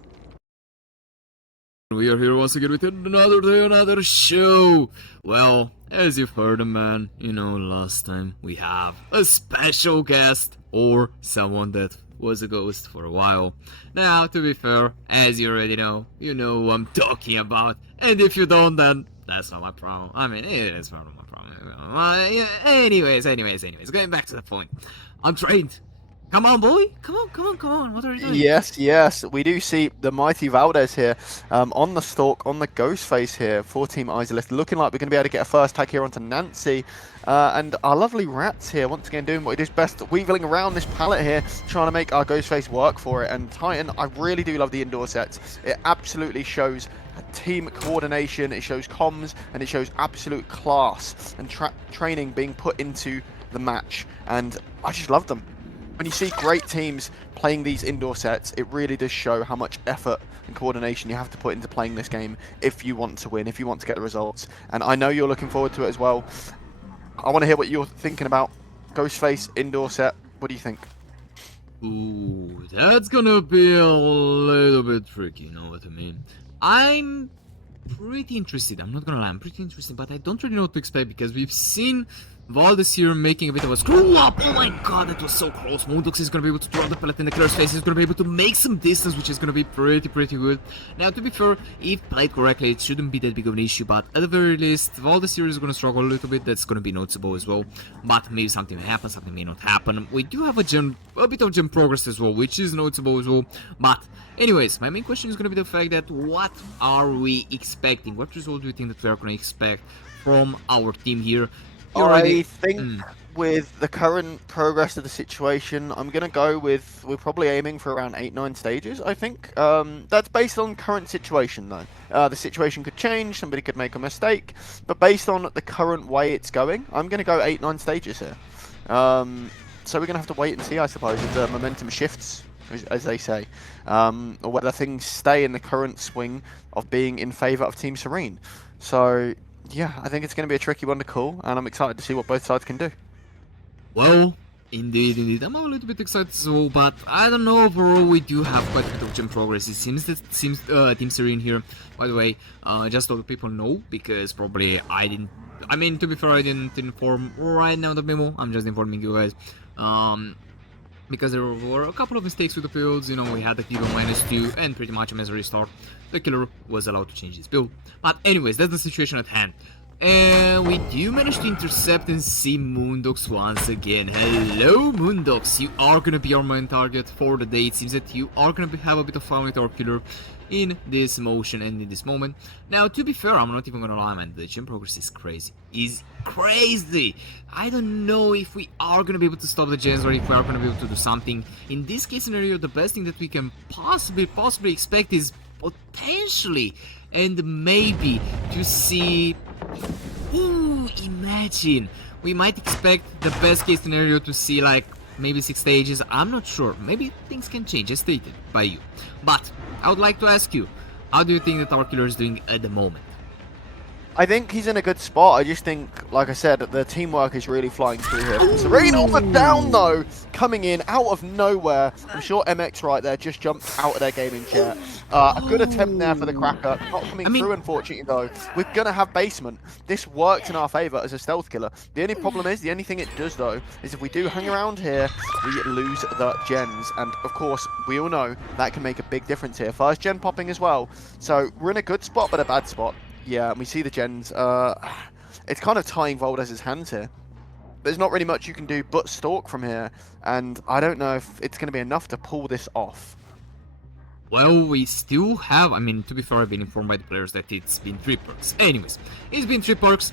We are here once again with another day, another show. Well, as you've heard, man, you know, last time we have a special guest or someone that was a ghost for a while. Now, to be fair, as you already know, you know who I'm talking about. And if you don't, then that's not my problem. I mean, it is not my problem. Anyways, going back to the point. I'm trained. Come on, boy. Come on, come on, come on. What are you doing? Yes, yes. We do see the mighty Valdez here on the stalk, on the ghost face here for Team Izalith. Looking like we're going to be able to get a first tag here onto Nancy. And our lovely Rats here, once again, doing what it is best, weaveling around this pallet here, trying to make our ghost face work for it. And Titan, I really do love the indoor sets. It absolutely shows team coordination, it shows comms, and it shows absolute class and training being put into the match. And I just love them. When you see great teams playing these indoor sets, it really does show how much effort and coordination you have to put into playing this game if you want to win, if you want to get the results. And I know you're looking forward to it as well. I want to hear what you're thinking about Ghostface indoor set. What do you think? Ooh, that's gonna be a little bit tricky, you know what I mean? I'm pretty interested, I'm not gonna lie, I'm pretty interested, but I don't really know what to expect because we've seen Valdez here making a bit of a screw up. Oh my god, that was so close. Moondox is going to be able to drop the pellet in the killer's face. He's going to be able to make some distance, which is going to be pretty good. Now, to be fair, if played correctly, it shouldn't be that big of an issue, but at the very least, Valdez here is going to struggle a little bit. That's going to be noticeable as well. But maybe something may happen, something may not happen. We do have a bit of gem progress as well, which is noticeable as well. But anyways, my main question is going to be the fact that what are we expecting? What result do you think that we are going to expect from our team here? I think with the current progress of the situation, I'm going to go with, we're probably aiming for around 8-9 stages, I think. That's based on current situation, though. The situation could change, somebody could make a mistake, but based on the current way it's going, I'm going to go 8-9 stages here. So we're going to have to wait and see, I suppose, if the momentum shifts, as they say, or whether things stay in the current swing of being in favour of Team Serein. So yeah, I think it's going to be a tricky one to call, and I'm excited to see what both sides can do. Well, indeed, I'm a little bit excited as well, but I don't know, overall we do have quite a bit of gem progress. It seems that Team Serein here, by the way, just so the people know, because probably to be fair, I didn't inform right now the memo, I'm just informing you guys, because there were a couple of mistakes with the builds, you know, we had the Kigo -2, and pretty much as a restart, the killer was allowed to change his build. But anyways, that's the situation at hand. And we do manage to intercept and see Moondox once again. Hello, Moondox, you are gonna be our main target for the day. It seems that you are gonna have a bit of fun with our killer in this motion and in this moment. Now, to be fair, I'm not even gonna lie, man, the gem progress is crazy. I don't know if we are gonna be able to stop the gens or if we are gonna be able to do something. In this case scenario, the best thing that we can possibly expect is potentially and maybe to see, ooh, imagine, we might expect the best case scenario to see like maybe 6 stages. I'm not sure, maybe things can change as stated by you, but I would like to ask you, how do you think that our killer is doing at the moment? I think he's in a good spot. I just think, like I said, the teamwork is really flying through here. Serein on the down, though, coming in out of nowhere. I'm sure MX right there just jumped out of their gaming chair. A good attempt there for the Cracker. Not coming through, unfortunately, though. We're going to have basement. This works in our favour as a stealth killer. The only problem is, the only thing it does, though, is if we do hang around here, we lose the gens. And, of course, we all know that can make a big difference here. First gen popping as well. So we're in a good spot, but a bad spot. Yeah, and we see the gens. It's kind of tying Valdez's hands here. There's not really much you can do but stalk from here, and I don't know if it's going to be enough to pull this off. Well, we still have, to be fair, I've been informed by the players that it's been 3 perks. Anyways, it's been 3 perks.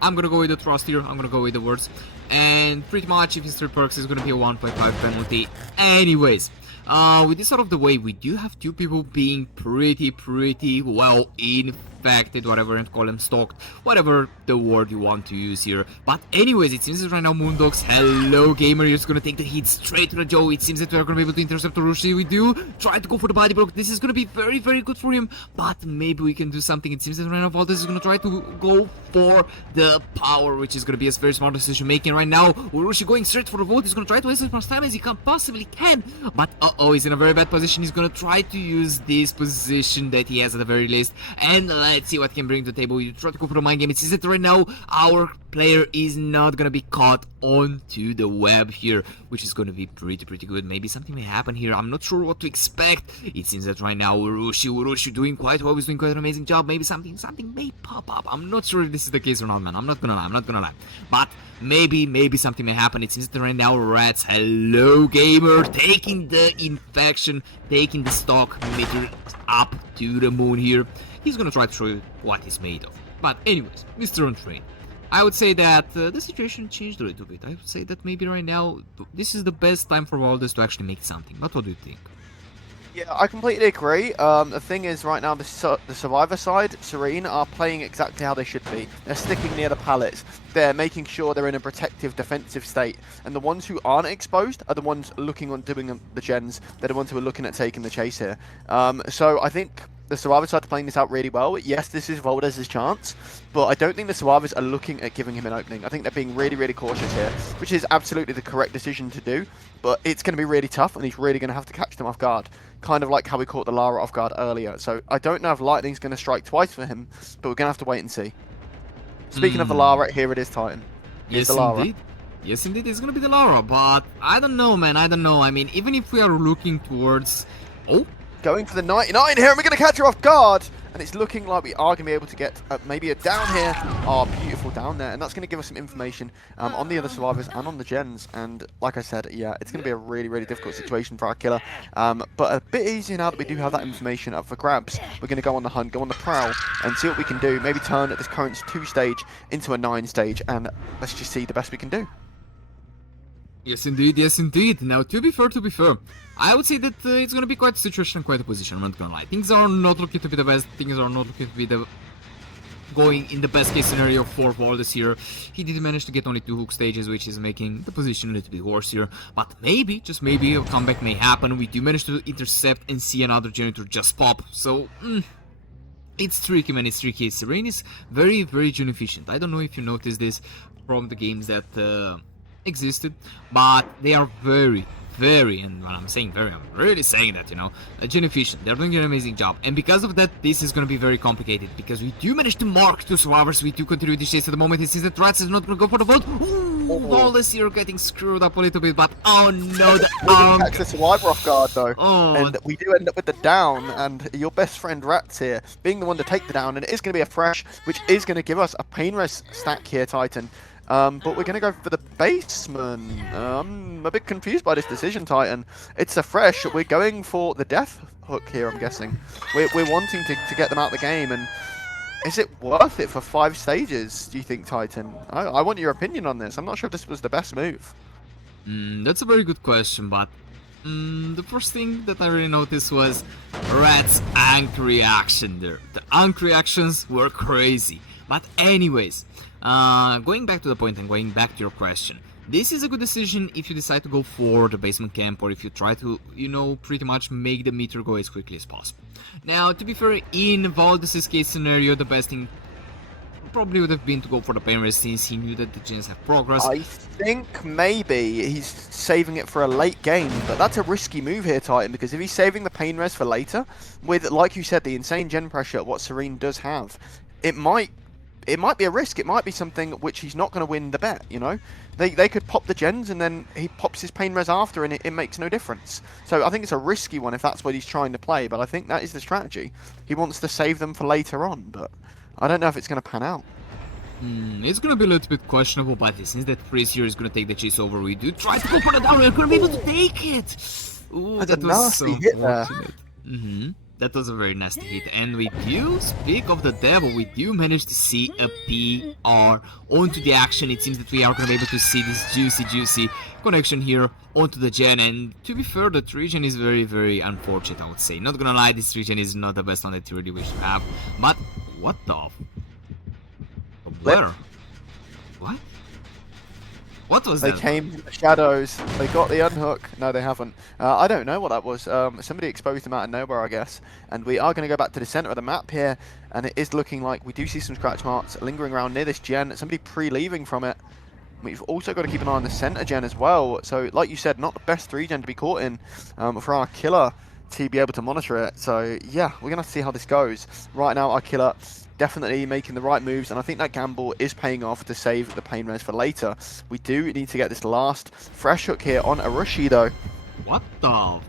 I'm gonna go with the trust here, I'm gonna go with the words. And pretty much, if it's 3 perks, it's gonna be a 1.5 penalty. Anyways, with this out of the way, we do have 2 people being pretty well infected, whatever you call them, stalked, whatever the word you want to use here. But anyways, it seems that right now Moondox, hello gamer, you're just gonna take the hit straight to the jaw. It seems that we're gonna be able to intercept the Rushi. We do try to go for the body block. This is gonna be very good for him, but maybe we can do something. It seems that right now Valdez is gonna try to go for the power, which is gonna be a very smart decision making right now. Rushi going straight for the vote. He's gonna try to waste as much time as he possibly can, but he's in a very bad position. He's gonna try to use this position that he has at the very least, and let's see what he can bring to the table. You try to go for the mind game. It seems that right now our player is not gonna be caught onto the web here, which is gonna be pretty good. Maybe something may happen here. I'm not sure what to expect. It seems that right now Urushi doing quite well. He's doing quite an amazing job. Maybe something may pop up. I'm not sure if this is the case or not, man. I'm not gonna lie. But maybe something may happen. It seems that right now Rats, hello gamer, taking the infection, taking the stock meter up to the moon here. He's gonna try to show you what he's made of. But anyways, Mr. Untrained, I would say that the situation changed a little bit. I would say that maybe right now this is the best time for Valdez to actually make something. But what do you think? Yeah, I completely agree. The thing is, right now, the Survivor side, Serein, are playing exactly how they should be. They're sticking near the pallets. They're making sure they're in a protective, defensive state. And the ones who aren't exposed are the ones looking on doing the gens. They're the ones who are looking at taking the chase here. So I think the Survivor side are playing this out really well. Yes, this is Valdez's chance, but I don't think the Survivors are looking at giving him an opening. I think they're being really cautious here, which is absolutely the correct decision to do, but it's going to be really tough, and he's really going to have to catch them off guard, kind of like how we caught the Lara off guard earlier. So I don't know if Lightning's going to strike twice for him, but we're going to have to wait and see. Speaking of the Lara, here it is, Titan. Yes, indeed. Yes, indeed, it's going to be the Lara, but I don't know, man, I don't know. I mean, even if we are looking towards... Oh! Going for the 99 here, and we're going to catch her off guard. And it's looking like we are going to be able to get maybe a down here. Oh, beautiful down there. And that's going to give us some information on the other survivors and on the gens. And like I said, yeah, it's going to be a really difficult situation for our killer. But a bit easier now that we do have that information up for grabs. We're going to go on the hunt, go on the prowl, and see what we can do. Maybe turn this current 2 stage into a 9 stage. And let's just see the best we can do. Yes, indeed. Now, to be fair, I would say that it's going to be quite a situation, quite a position, I'm not going to lie. Things are not looking to be the best, things are not looking to be going in the best case scenario for Valdez here. He did manage to get only 2 hook stages, which is making the position a little bit worse here. But maybe, just maybe, a comeback may happen. We do manage to intercept and see another generator just pop. So, it's tricky, man, it's tricky. Serein is very gen efficient. I don't know if you noticed this from the games that... existed, but they are very, and when I'm saying very, I'm really saying that, you know, gen efficient. They're doing an amazing job, and because of that, this is going to be very complicated, because we do manage to mark 2 survivors. We do continue this chase at the moment. It seems that Rats is not going to go for the vote. Ooh, Valdez here getting screwed up a little bit, but oh no, the catch the survivor off guard though, and we do end up with the down, and your best friend Rats here being the one to take the down, and it is going to be a fresh, which is going to give us a pain res stack here, Titan. But we're going to go for the basement. I'm a bit confused by this decision, Titan. It's a fresh. We're going for the death hook here, I'm guessing. We're wanting to get them out of the game. And is it worth it for 5 stages, do you think, Titan? I want your opinion on this. I'm not sure if this was the best move. That's a very good question, but the first thing that I really noticed was Rat's Ankh reaction there. The Ankh reactions were crazy. But anyways... going back to the point and going back to your question, this is a good decision if you decide to go for the basement camp, or if you try to, you know, pretty much make the meter go as quickly as possible. Now, to be fair, in Valdez's case scenario, the best thing probably would have been to go for the pain rest, since he knew that the gens have progress. I think maybe he's saving it for a late game, but that's a risky move here, Titan, because if he's saving the pain rest for later, with, like you said, the insane gen pressure, what Serein does have, it might be a risk. It might be something which he's not going to win the bet, you know? They could pop the gens and then he pops his pain res after and it makes no difference. So I think it's a risky one if that's what he's trying to play, but I think that is the strategy. He wants to save them for later on, but I don't know if it's going to pan out. It's going to be a little bit questionable, but since that freeze here is going to take the chase over, we do try to go for the down, we're going to be able to take it! Ooh, That's that a was nasty so hit there. unfortunate. That was a very nasty hit, and we do, speak of the devil, we do manage to see a PR onto the action. It seems that we are going to be able to see this juicy connection here onto the gen, and to be fair, the region is very unfortunate, I would say. Not gonna lie, this region is not the best one that you really wish to have, but what the... Where? What? What was that? They came from the shadows. They got the unhook. No, they haven't. I don't know what that was. Somebody exposed them out of nowhere, I guess. And we are going to go back to the center of the map here. And it is looking like we do see some scratch marks lingering around near this gen. Somebody pre-leaving from it. We've also got to keep an eye on the center gen as well. So, like you said, not the best 3 gen to be caught in for our killer. to be able to monitor it. So yeah, we're gonna have to see how this goes. Right now, our killer definitely making the right moves, and I think that gamble is paying off to save the pain res for later. We do need to get this last fresh hook here on Arushi though. What the?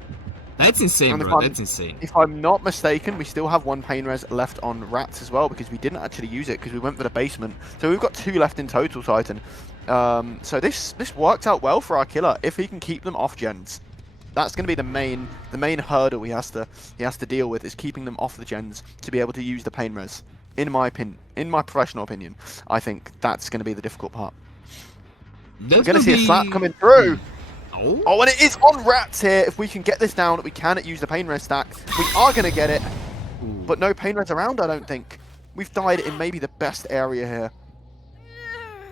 That's insane, And bro. That's insane. If I'm not mistaken, we still have one pain res left on Rats as well, because we didn't actually use it because we went for the basement. So we've got 2 left in total, Titan. So this worked out well for our killer if he can keep them off gens. That's going to be the main hurdle he has to deal with, is keeping them off the gens to be able to use the pain res. In my professional opinion, I think that's going to be the difficult part. We're going to see a slap coming through. Oh, and it is on Rats here. If we can get this down, we cannot use the pain res stack. We are going to get it, but no pain res around, I don't think. We've died in maybe the best area here.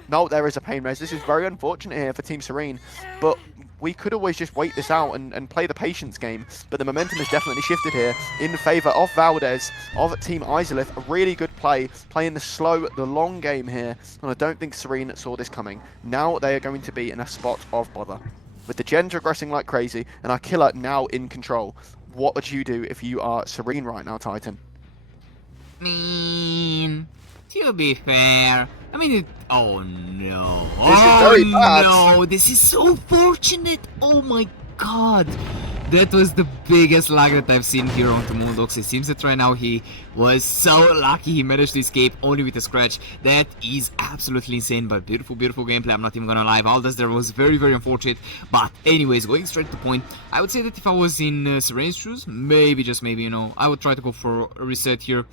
No, there is a pain res. This is very unfortunate here for Team Serein, but we could always just wait this out and play the patience game. But the momentum has definitely shifted here in favour of Valdez, of Team Izalith. A really good play, playing the long game here, and I don't think Serein saw this coming. Now they are going to be in a spot of bother, with the gens regressing like crazy, and our killer now in control. What would you do if you are Serein right now, Titan? To be fair, I mean, oh no. This is very bad. No, this is so fortunate. Oh my god. That was the biggest lag that I've seen here on the Moondogs. It seems that right now he was so lucky he managed to escape only with a scratch. That is absolutely insane, but beautiful, beautiful gameplay. I'm not even gonna lie. Valdez there was very, very unfortunate. But anyways, going straight to the point, I would say that if I was in Serein's shoes, maybe, just maybe, you know, I would try to go for a reset here.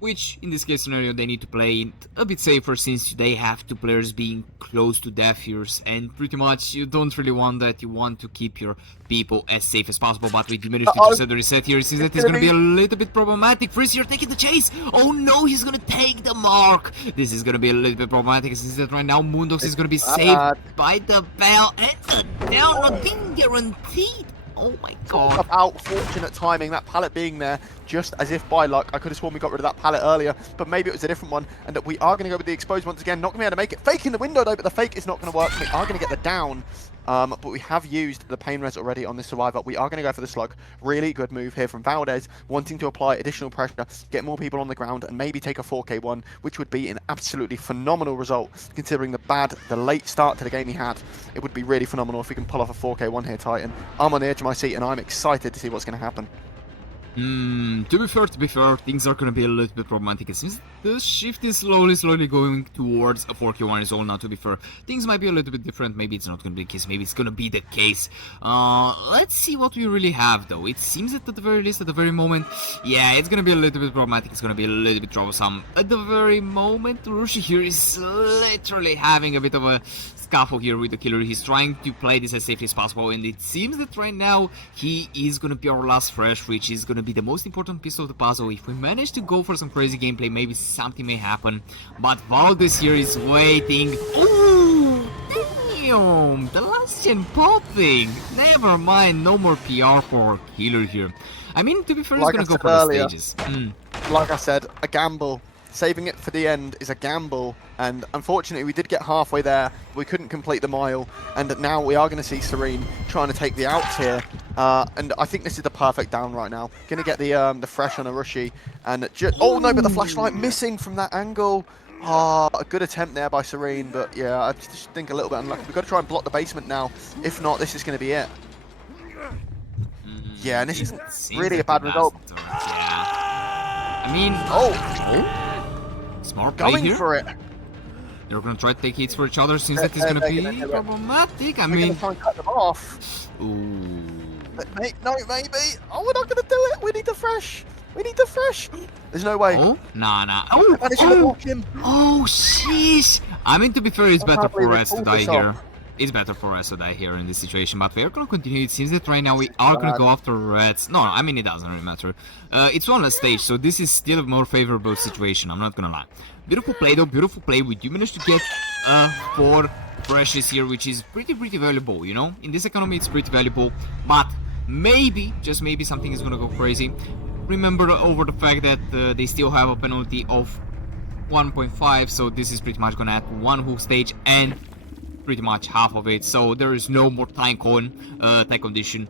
Which, in this case scenario, they need to play it a bit safer, since they have 2 players being close to death here, and pretty much you don't really want that. You want to keep your people as safe as possible, but we managed to set the reset here. It seems that it's going to be a little bit problematic. Freeze here taking the chase. Oh no, he's going to take the mark. This is going to be a little bit problematic, since that right now Moondogs is going to be saved by the bell, and the down not being guaranteed. Oh my god. About fortunate timing, that pallet being there just as if by luck. I could have sworn we got rid of that pallet earlier, but maybe it was a different one, and that we are going to go with the exposed once again. Not going to be able to make it. Fake in the window though, but the fake is not going to work. We are going to get the down, but we have used the pain res already on this survivor. We are going to go for the slug. Really good move here from Valdez, wanting to apply additional pressure, get more people on the ground, and maybe take a 4K1, which would be an absolutely phenomenal result, considering the late start to the game he had. It would be really phenomenal if we can pull off a 4K1 here, Titan. I'm on the edge of my seat, and I'm excited to see what's going to happen. To be fair, things are gonna be a little bit problematic. It seems the shift is slowly going towards a 4K1 is all now. To be fair, things might be a little bit different. Maybe it's not gonna be the case. Maybe it's gonna be the case. Let's see what we really have, though. It seems that at the very least, at the very moment, yeah, it's gonna be a little bit problematic. It's gonna be a little bit troublesome. At the very moment, Rushi here is literally having a bit of a scuffle here with the killer. He's trying to play this as safely as possible, and it seems that right now he is gonna be our last fresh, which is gonna be the most important piece of the puzzle. If we manage to go for some crazy gameplay, maybe something may happen. But Valdez here is waiting. Ooh, damn! The last gen popping. Never mind, no more PR for our killer here. I mean, to be fair, he's gonna go for the stages. Like I said, a gamble. Saving it for the end is a gamble, and unfortunately we did get halfway there. We couldn't complete the mile, and now we are going to see Serein trying to take the outs here. And I think this is the perfect down right now. Going to get the fresh on Arushi, and oh no, but the flashlight missing from that angle. A good attempt there by Serein, but yeah, I just think a little bit unlucky. We've got to try and block the basement now. If not, this is going to be it. Yeah, and this isn't really a bad result. I mean, smart play going here. for it. They're gonna try to take hits for each other, since that is gonna be problematic. I mean, gonna try and cut them off. Ooh. No, maybe. Oh, we're not gonna do it. We need the fresh. We need the fresh. There's no way. Oh, nah. Oh, managed to block him. Oh, sheesh. I mean, to be fair, it's better for us to pulled die this here. off. It's better for us to die here in this situation, but we are gonna continue. It seems that right now we are gonna go after Reds. No, I mean, it doesn't really matter. It's on a stage, so this is still a more favorable situation, I'm not gonna lie. Beautiful play though, beautiful play. We do manage to get 4 freshes here, which is pretty valuable, you know? In this economy, it's pretty valuable, but maybe, just maybe, something is gonna go crazy. Remember over the fact that they still have a penalty of 1.5, so this is pretty much gonna add 1 whole stage and pretty much half of it, so there is no more time condition.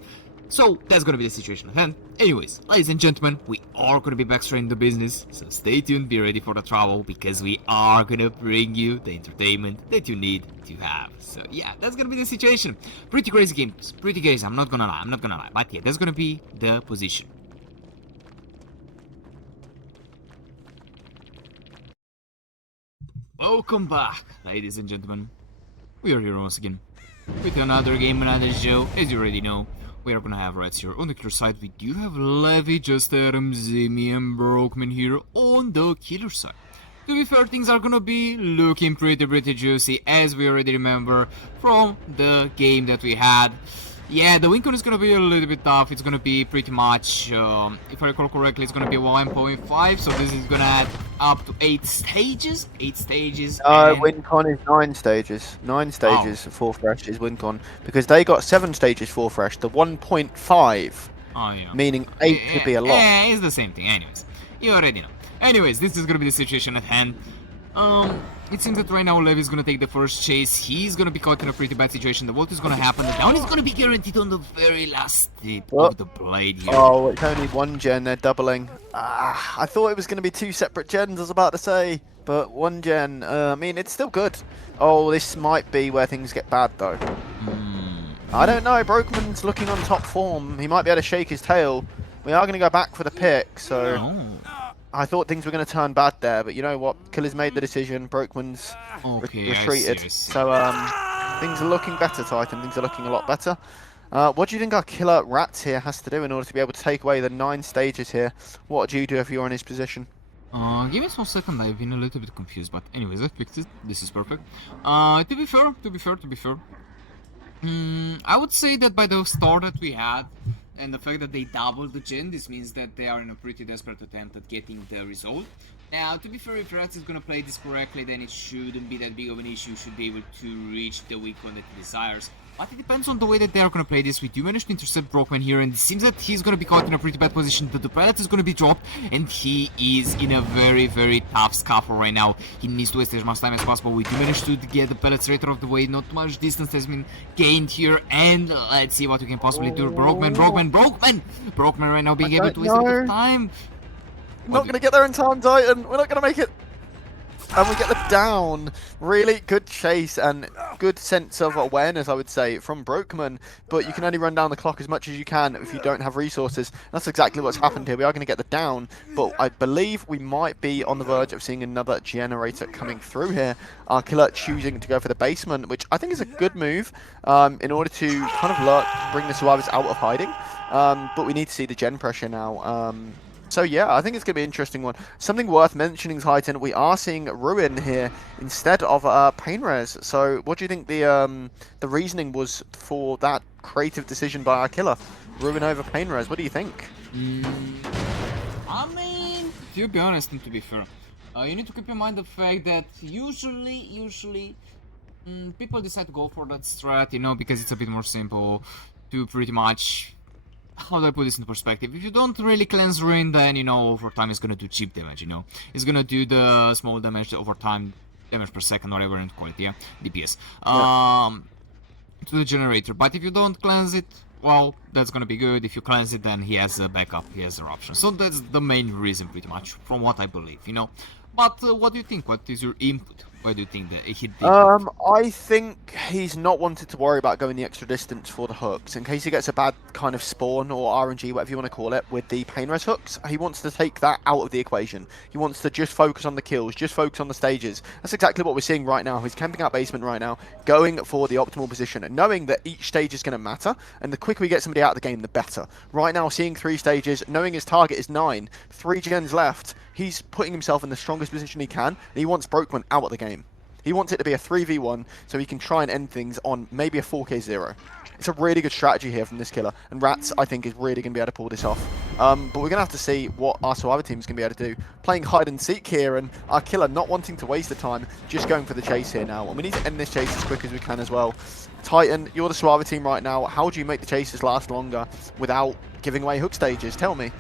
So that's gonna be the situation at hand. Anyways, ladies and gentlemen, we are gonna be back straight into business, so stay tuned, be ready for the travel, because we are gonna bring you the entertainment that you need to have. So yeah, that's gonna be the situation. Pretty crazy games, pretty crazy, I'm not gonna lie, but yeah, that's gonna be the position. Welcome back, ladies and gentlemen. We are here once again with another game, another show. As you already know, we are gonna have Reds here on the killer side. We do have Levy, Just Adam, Zimmy, and Brokeman here on the killer side. To be fair, things are gonna be looking pretty juicy, as we already remember from the game that we had. Yeah, the win con is gonna be a little bit tough. It's gonna be pretty much, if I recall correctly, it's gonna be 1.5. So this is gonna add up to 8 stages. 8 stages. Win con is 9 stages. 9 stages for Fresh is win con, because they got 7 stages for Fresh. The 1.5, meaning 8 could be a lot. Yeah, it's the same thing. Anyways, you already know. Anyways, this is gonna be the situation at hand. It seems that right now Lev is gonna take the first chase. He's gonna be caught in a pretty bad situation. The vault is gonna happen. The down is gonna be guaranteed on the very last tip of the blade here. Oh, it's only 1 gen. They're doubling. I thought it was gonna be 2 separate gens. I was about to say, but 1 gen. I mean, it's still good. Oh, this might be where things get bad though. I don't know. Brokeman's looking on top form. He might be able to shake his tail. We are gonna go back for the pick. So. I thought things were going to turn bad there, but you know what? Killer's made the decision. Brokeman's retreated. So things are looking better, Titan. Things are looking a lot better. What do you think our killer Rats here has to do in order to be able to take away the 9 stages here? What do you do if you're in his position? Give me 1 second. I've been a little bit confused, but anyways, I fixed it. This is perfect. To be fair, I would say that by the start that we had, and the fact that they doubled the gen, this means that they are in a pretty desperate attempt at getting the result. Now, to be fair, if Rats is gonna play this correctly, then it shouldn't be that big of an issue. Should be able to reach the weak one that he desires. But it depends on the way that they are gonna play this. We do manage to intercept Brokeman here, and it seems that he's gonna be caught in a pretty bad position. The pallet is gonna be dropped, and he is in a very tough scuffle right now. He needs to waste as much time as possible. We do manage to get the pellets right out of the way. Not too much distance has been gained here, and let's see what we can possibly do. Brokeman right now being able to waste a bit of time. Not gonna get there in time, Titan. We're not gonna make it. And we get the down. Really good chase and good sense of awareness, I would say, from Brokeman. But you can only run down the clock as much as you can if you don't have resources. That's exactly what's happened here. We are going to get the down, but I believe we might be on the verge of seeing another generator coming through here. Our killer choosing to go for the basement, which I think is a good move in order to kind of bring the survivors out of hiding. But we need to see the gen pressure now. So yeah, I think it's going to be an interesting one. Something worth mentioning, Titan, we are seeing Ruin here instead of Pain Res. So what do you think the reasoning was for that creative decision by our killer? Ruin over Pain Res, what do you think? I mean, to be honest and to be fair, you need to keep in mind the fact that usually people decide to go for that strat, you know, because it's a bit more simple to pretty much... How do I put this into perspective? If you don't really cleanse Ruin, then, you know, over time it's gonna do cheap damage, you know. It's gonna do the small damage over time, damage per second, whatever in quality, yeah? DPS. To the generator. But if you don't cleanse it, well, that's gonna be good. If you cleanse it, then he has a backup, he has their option. So that's the main reason, pretty much, from what I believe, you know. But what do you think? What is your input? Why do you think that he did? I think he's not wanted to worry about going the extra distance for the hooks. In case he gets a bad kind of spawn or RNG, whatever you want to call it, with the Pain Res hooks, he wants to take that out of the equation. He wants to just focus on the kills, just focus on the stages. That's exactly what we're seeing right now. He's camping out basement right now, going for the optimal position, and knowing that each stage is going to matter, and the quicker we get somebody out of the game, the better. Right now, seeing 3 stages, knowing his target is 9, 3 gens left, he's putting himself in the strongest position he can, and he wants Brokeman out of the game. He wants it to be a 3v1 so he can try and end things on maybe a 4k0. It's a really good strategy here from this killer, and Rats, I think, is really going to be able to pull this off. But we're going to have to see what our survivor team is going to be able to do. Playing hide and seek here, and our killer not wanting to waste the time, just going for the chase here now. And we need to end this chase as quick as we can as well. Titan, you're the survivor team right now. How do you make the chases last longer without giving away hook stages? Tell me.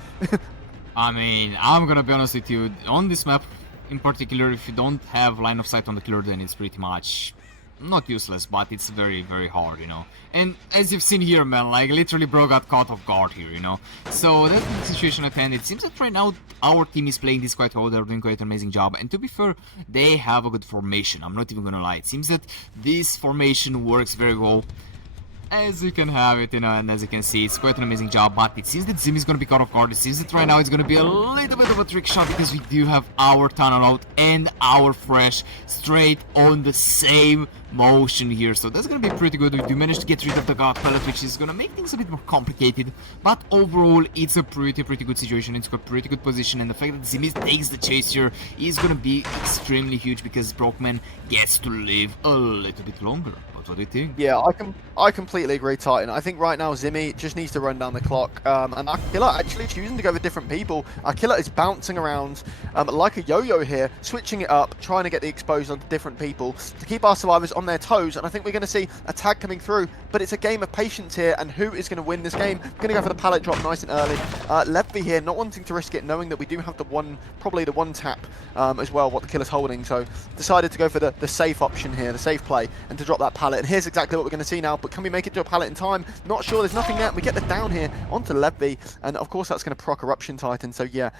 I mean, I'm going to be honest with you. On this map, in particular, if you don't have line of sight on the killer, then it's pretty much not useless, but it's very, very hard, you know. And as you've seen here, man, like, literally bro got caught off guard here, you know. So that's the situation at hand. It seems that right now our team is playing this quite well, they're doing quite an amazing job. And to be fair, they have a good formation, I'm not even gonna lie. It seems that this formation works very well. As you can have it, you know, and as you can see, it's quite an amazing job, but it seems that Zim is going to be caught off guard. It seems that right now it's going to be a little bit of a trick shot because we do have our tunnel out and our fresh straight on the same motion here, so that's going to be pretty good. We do manage to get rid of the god pellet, which is going to make things a bit more complicated, but overall it's a pretty good situation. It's got pretty good position, and the fact that Zim takes the chase here is going to be extremely huge because Brockman gets to live a little bit longer. But what do you think? Yeah, I completely agree, Titan. I think right now Zimmy just needs to run down the clock, and Akilla actually choosing to go with different people. Akilla is bouncing around like a yo-yo here, switching it up, trying to get the exposed onto different people to keep our survivors on their toes, and I think we're going to see a tag coming through, but it's a game of patience here, and who is going to win this game? Going to go for the pallet drop nice and early. Levy here not wanting to risk it, knowing that we do have probably the one tap as well, what the killer's holding, so decided to go for the safe option here, the safe play, and to drop that pallet. And here's exactly what we're going to see now, but can we make it to a pallet in time? Not sure, there's nothing there. We get the down here onto Levy, and of course that's going to proc Eruption Titan, so yeah,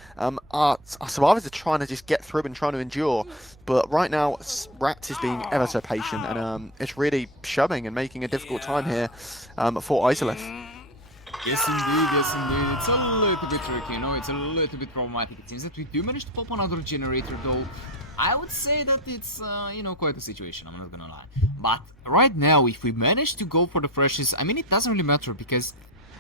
our survivors are trying to just get through and trying to endure, but right now Rats is being ever so patient, and it's really shoving and making a difficult time here for Izalith. Yes indeed, it's a little bit tricky, you know, it's a little bit problematic. It seems that we do manage to pop another generator though. I would say that it's, you know, quite a situation, I'm not gonna lie. But right now, if we manage to go for the freshes, I mean, it doesn't really matter because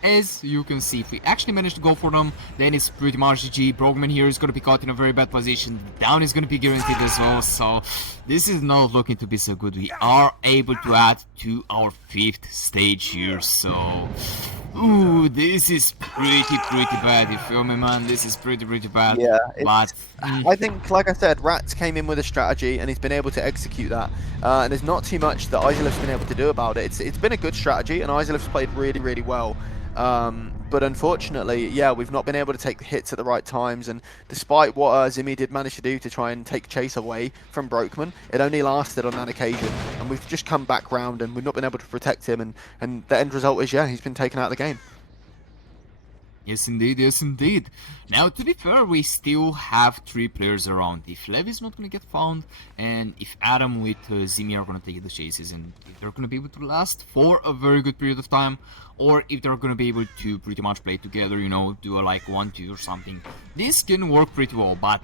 as you can see, if we actually manage to go for them, then it's pretty much GG. Brockman here is going to be caught in a very bad position. The down is going to be guaranteed as well, so this is not looking to be so good. We are able to add to our 5th stage here, so ooh, this is pretty bad, you feel me, man? This is pretty bad. Yeah, but I think, like I said, Rats came in with a strategy and he's been able to execute that, and there's not too much that Izalith's been able to do about it. It's been a good strategy, and Izalith's played really well. But unfortunately, yeah, we've not been able to take the hits at the right times, and despite what Zimmy did manage to do to try and take chase away from Brokeman, it only lasted on that occasion, and we've just come back round and we've not been able to protect him, and the end result is, yeah, he's been taken out of the game. yes indeed. Now, to be fair, we still have 3 players around. If Levy's not going to get found, and if Adam with Zimmy are going to take the chases, and if they're going to be able to last for a very good period of time, or if they're going to be able to pretty much play together, you know, do a like 1-2 or something, this can work pretty well. But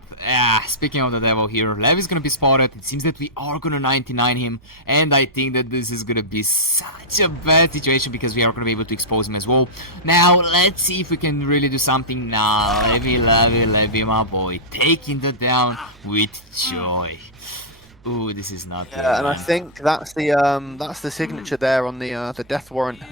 speaking of the devil here, Levy's going to be spotted. It seems that we are going to 99 him, and I think that this is going to be such a bad situation because we are going to be able to expose him as well. Now, let's see if we can really do something. Now, Levy, my boy, taking the down with joy. Ooh, this is not good. Yeah, and I think that's the signature there on the death warrant,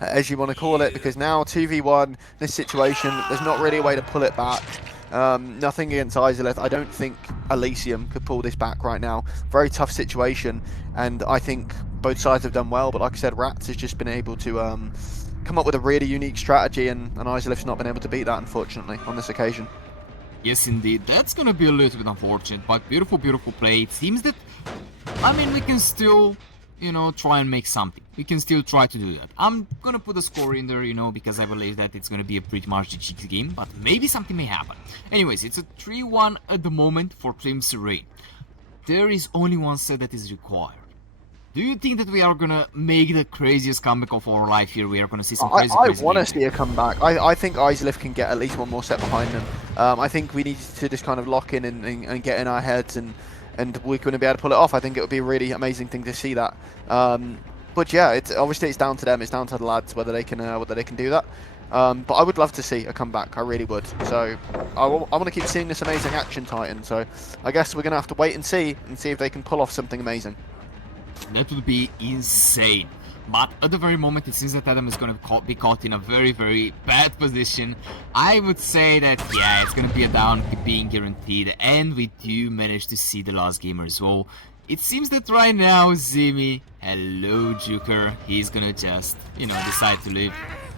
as you want to call it, because now 2v1, this situation, there's not really a way to pull it back. Nothing against Izalith. I don't think Elysium could pull this back right now. Very tough situation, and I think both sides have done well, but like I said, Rats has just been able to come up with a really unique strategy, and Izalith's not been able to beat that, unfortunately, on this occasion. Yes, indeed. That's gonna be a little bit unfortunate, but beautiful play. It seems that, I mean, we can still, you know, try and make something. We can still try to do that. I'm gonna put a score in there, you know, because I believe that it's gonna be a pretty much GG game, but maybe something may happen. Anyways, it's a 3-1 at the moment for Team Serein. There is only one set that is required. Do you think that we are gonna make the craziest comeback of our life here? We are gonna see some crazy I want to see a comeback. I think Izalith can get at least one more set behind them. I think we need to just kind of lock in and get in our heads, and we're going to be able to pull it off. I think it would be a really amazing thing to see that. But yeah, obviously it's down to them. It's down to the lads whether they can do that. But I would love to see a comeback. I really would. So I want to keep seeing this amazing action, Titan. So I guess we're going to have to wait and see if they can pull off something amazing. That would be insane. But at the very moment, it seems that Adam is going to be caught in a very bad position. I would say that, yeah, it's going to be a down being guaranteed. And we do manage to see the last gamer as well. It seems that right now, Zimmy, hello Joker, he's going to just, you know, decide to leave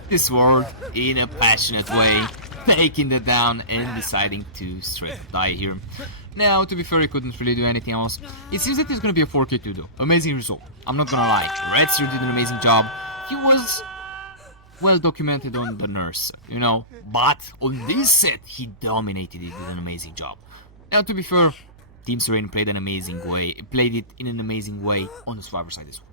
this world in a passionate way, taking the down and deciding to straight die here. Now, to be fair, he couldn't really do anything else. It seems that it's gonna be a 4K2 though. Amazing result. I'm not gonna lie. Redster did an amazing job. He was well documented on the nurse, you know. But on this set, he dominated it with an amazing job. Now, to be fair, Team Serein played it in an amazing way on the survivor side as well.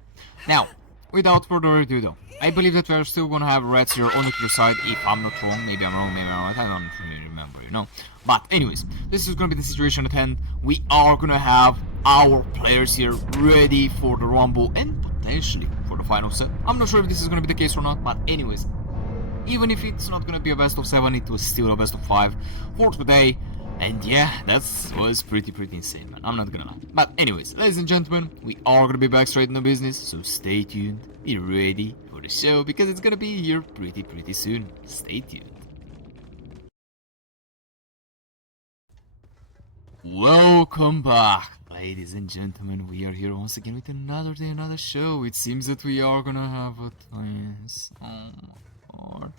Now, without further ado though, I believe that we're still gonna have Reds here on the clear side, if I'm not wrong. Maybe I'm wrong, maybe I'm right, I don't really remember, you know. But anyways, this is gonna be the situation at hand. We are gonna have our players here ready for the Rumble and potentially for the final set. I'm not sure if this is gonna be the case or not, but anyways, even if it's not gonna be a best of 7, it was still a best of 5 for today. And yeah, that was pretty insane, man. I'm not gonna lie. But anyways, ladies and gentlemen, we are gonna be back straight in the business, so stay tuned, be ready for the show, because it's gonna be here pretty soon. Stay tuned. Welcome back, ladies and gentlemen. We are here once again with another day, another show. It seems that we are gonna have a twins. Oh my god.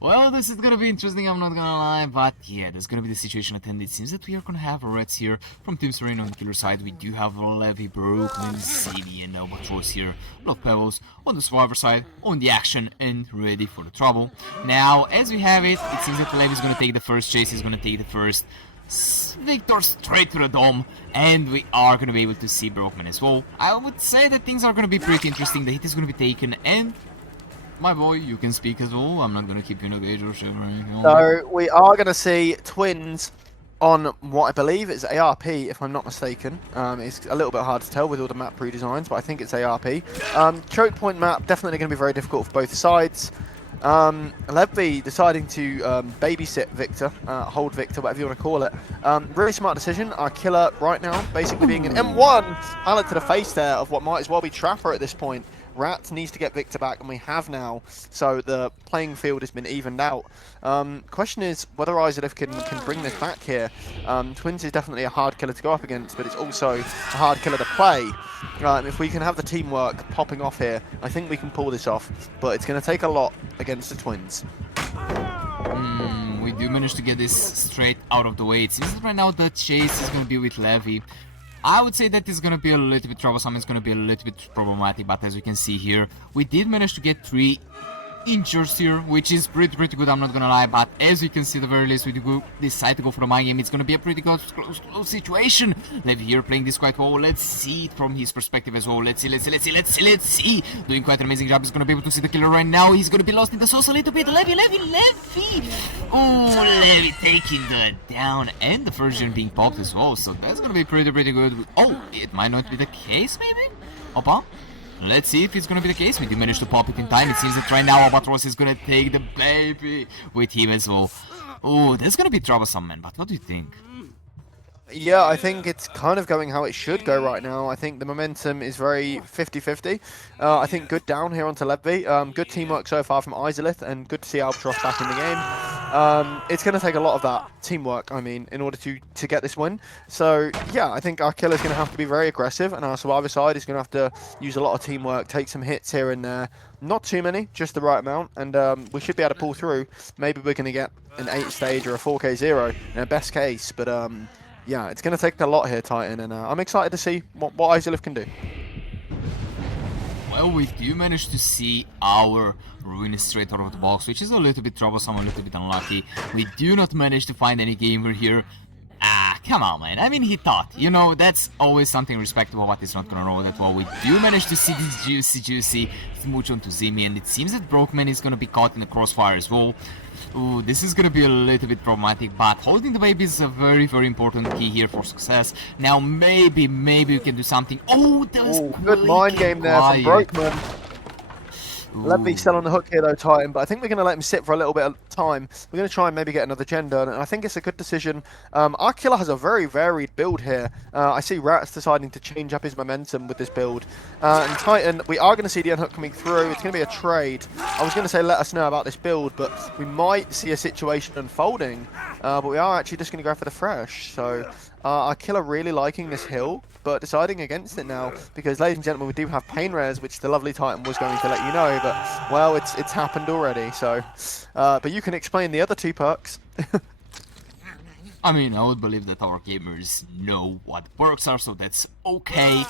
Well, this is gonna be interesting, I'm not gonna lie, but yeah, that's gonna be the situation at hand. It seems that we are gonna have Reds here from Team Serein on the killer side. We do have Levy, Brookman, Zabi, and Albatross here. A lot of Pebbles on the survivor side, on the action, and ready for the trouble. Now, as we have it, it seems that Levy's gonna take the first chase, he's gonna take the first Victor straight to the dome, and we are gonna be able to see Brookman as well. I would say that things are gonna be pretty interesting. The hit is gonna be taken, and my boy, you can speak as well. I'm not gonna keep you in a gauge or shivering. So we are gonna see twins on what I believe is ARP, if I'm not mistaken. It's a little bit hard to tell with all the map redesigns, but I think it's ARP. Choke point map, definitely gonna be very difficult for both sides. Levy deciding to babysit Victor, hold Victor, whatever you want to call it. Really smart decision. Our killer right now basically being an M1 pallet to the face there of what might as well be Trapper at this point. Rat needs to get Victor back, and we have now, so the playing field has been evened out. Question is whether Izalith can bring this back here. Twins is definitely a hard killer to go up against, but it's also a hard killer to play. If we can have the teamwork popping off here, I think we can pull this off, but it's going to take a lot against the Twins. We do manage to get this straight out of the way. It seems that right now the chase is going to be with Levy. I would say that it's gonna be a little bit troublesome, it's gonna be a little bit problematic, but as you can see here, we did manage to get 3 injures here, which is pretty good, I'm not gonna lie, but as you can see, the very least, we do decide to go for the mind game. It's gonna be a pretty close situation. Levy here playing this quite well. Let's see it from his perspective as well. Let's see. Doing quite an amazing job. He's gonna be able to see the killer right now. He's gonna be lost in the sauce a little bit. Levy! Oh, Levy taking the down, and the first gen being popped as well, so that's gonna be pretty good. Oh, it might not be the case, maybe? Opa? Let's see if it's gonna be the case. We did manage to pop it in time. It seems that right now Albatross is gonna take the baby with him as well. Oh, that's gonna be troublesome, man. But what do you think? Yeah, I think it's kind of going how it should go right now. I think the momentum is very 50-50. I think good down here onto Levy. Good teamwork so far from Izalith, and good to see Albatross back in the game. It's going to take a lot of that teamwork, I mean, in order to get this win. So, yeah, I think our killer's going to have to be very aggressive, and our survivor side is going to have to use a lot of teamwork, take some hits here and there. Not too many, just the right amount, and we should be able to pull through. Maybe we're going to get an 8 stage or a 4K0 in a best case, but yeah, it's going to take a lot here, Titan, and I'm excited to see what Izalith can do. Well, we do manage to see our Ruin straight out of the box, which is a little bit troublesome, a little bit unlucky. We do not manage to find any gamer here. Come on, man. I mean, he thought, you know, that's always something respectable, but it's not gonna roll that well. We do manage to see this juicy smooch onto Zimi, and it seems that Brookman is gonna be caught in the crossfire as well. Ooh, this is gonna be a little bit problematic, but holding the baby is a very important key here for success. Now, maybe we can do something. Oh, that was good mind game there from Brookman. Levy still on the hook here though, Titan, but I think we're going to let him sit for a little bit of time. We're going to try and maybe get another gen done, and I think it's a good decision. Our killer has a very varied build here. I see Rats deciding to change up his momentum with this build. And Titan, we are going to see the unhook coming through. It's going to be a trade. I was going to say let us know about this build, but we might see a situation unfolding. But we are actually just going to go for the fresh. So our killer really liking this hill, but deciding against it now, because, ladies and gentlemen, we do have pain rares, which the lovely Titan was going to let you know, but, well, it's happened already, so, but you can explain the other 2 perks. I mean, I would believe that our gamers know what perks are, so that's okay.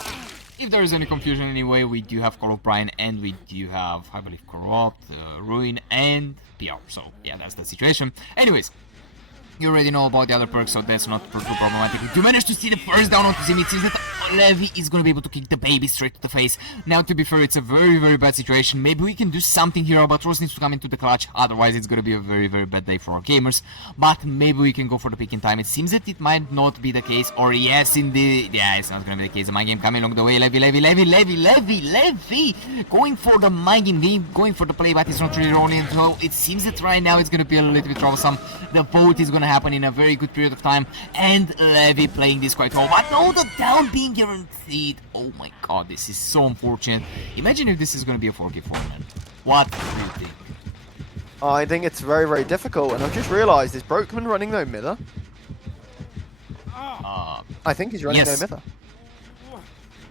If there is any confusion anyway, we do have Call of Brian and we do have, I believe, Corrupt, Ruin, and PR. So, yeah, that's the situation. Anyways, you already know about the other perks, so that's not too problematic. If you manage to see the first down onto Zim, it seems that Levy is going to be able to kick the baby straight to the face. Now, to be fair, it's a very, very bad situation. Maybe we can do something here, but Rose needs to come into the clutch. Otherwise, it's going to be a very, very bad day for our gamers. But maybe we can go for the pick in time. It seems that it might not be the case. Or yes, indeed. Yeah, it's not going to be the case. The mind game coming along the way. Levy. Going for the mind game, going for the play, but it's not really rolling. So it seems that right now it's going to be a little bit troublesome. The vote is going to happen in a very good period of time. And Levy playing this quite well. But no, the down being guaranteed. Oh my god, this is so unfortunate. Imagine if this is going to be a 4k4, man. What do you think? I think it's very, very difficult, and I've just realised, is Brokeman running no mither? I think he's running no mither.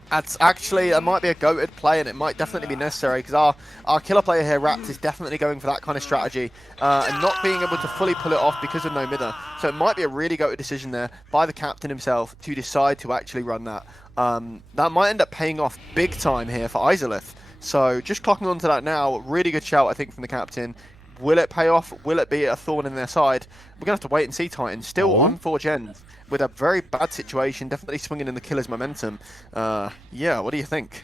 That's actually, that might be a goated play, and it might definitely be necessary, because our killer player here, Raps, is definitely going for that kind of strategy, and not being able to fully pull it off because of no mither. So it might be a really goated decision there by the captain himself to decide to actually run that. That might end up paying off big time here for Izalith. So just clocking onto that now, really good shout, I think, from the captain. Will it pay off? Will it be a thorn in their side? We're going to have to wait and see, Titan. Still on 4 gens with a very bad situation, definitely swinging in the killer's momentum. Yeah, what do you think?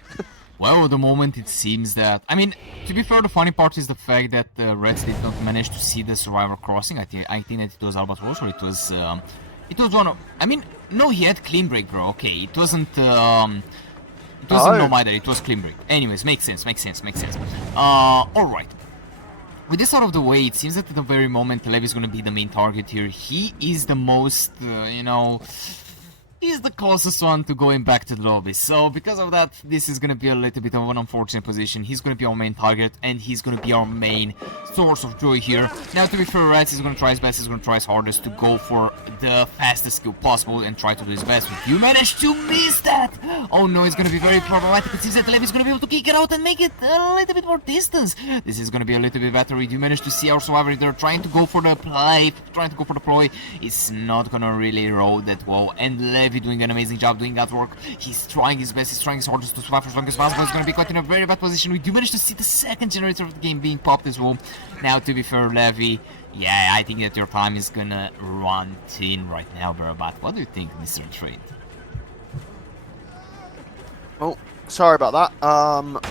Well, at the moment it seems that... I mean, to be fair, the funny part is the fact that Reds did not manage to see the Survivor crossing. I think that it was Albatross, or it was one of... I mean, no, he had clean break, bro. Okay, it wasn't... It wasn't no either, it was clean break. Anyways, makes sense. Alright. With this out of the way, it seems that at the very moment Lev is going to be the main target here. He is the most, he's the closest one to going back to the lobby. So because of that, this is going to be a little bit of an unfortunate position. He's going to be our main target, and he's going to be our main source of joy here. Now, to be fair, Reds is going to try his best, he's going to try his hardest to go for the fastest skill possible and try to do his best. But you managed to miss that! Oh no, it's going to be very problematic. It seems that Lev is going to be able to kick it out and make it a little bit more distance. This is going to be a little bit better. You managed to see our survivor there trying to go for the play, ploy. It's not going to really roll that well. And Levy doing an amazing job doing that work. He's trying his best, he's trying his hardest to survive for as long as possible. He's going to be caught in a very bad position. We do manage to see the second generator of the game being popped as well. Now, to be fair, Levy, yeah, I think that your time is going to run thin right now, bro. But what do you think, Mr. Trade? Oh, sorry about that.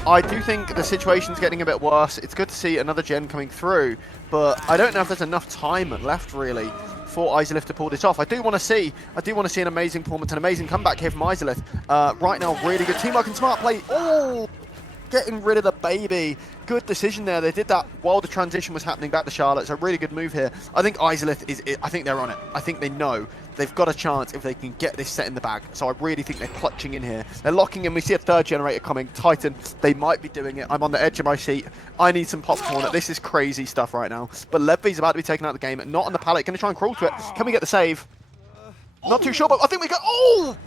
I do think the situation's getting a bit worse. It's good to see another gen coming through, but I don't know if there's enough time left, really, for Izalith to pull this off. I do want to see an amazing performance, an amazing comeback here from Izalith. Right now, really good teamwork and smart play. Oh, getting rid of the baby. Good decision there. They did that while the transition was happening back to Charlotte. It's a really good move here. I think Izalith I think they're on it. I think they know they've got a chance if they can get this set in the bag. So I really think they're clutching in here. They're locking in. We see a third generator coming. Titan, they might be doing it. I'm on the edge of my seat. I need some popcorn. This is crazy stuff right now. But Levy's about to be taken out of the game. Not on the pallet. Going to try and crawl to it. Can we get the save? Not too sure, but I think we go. Oh!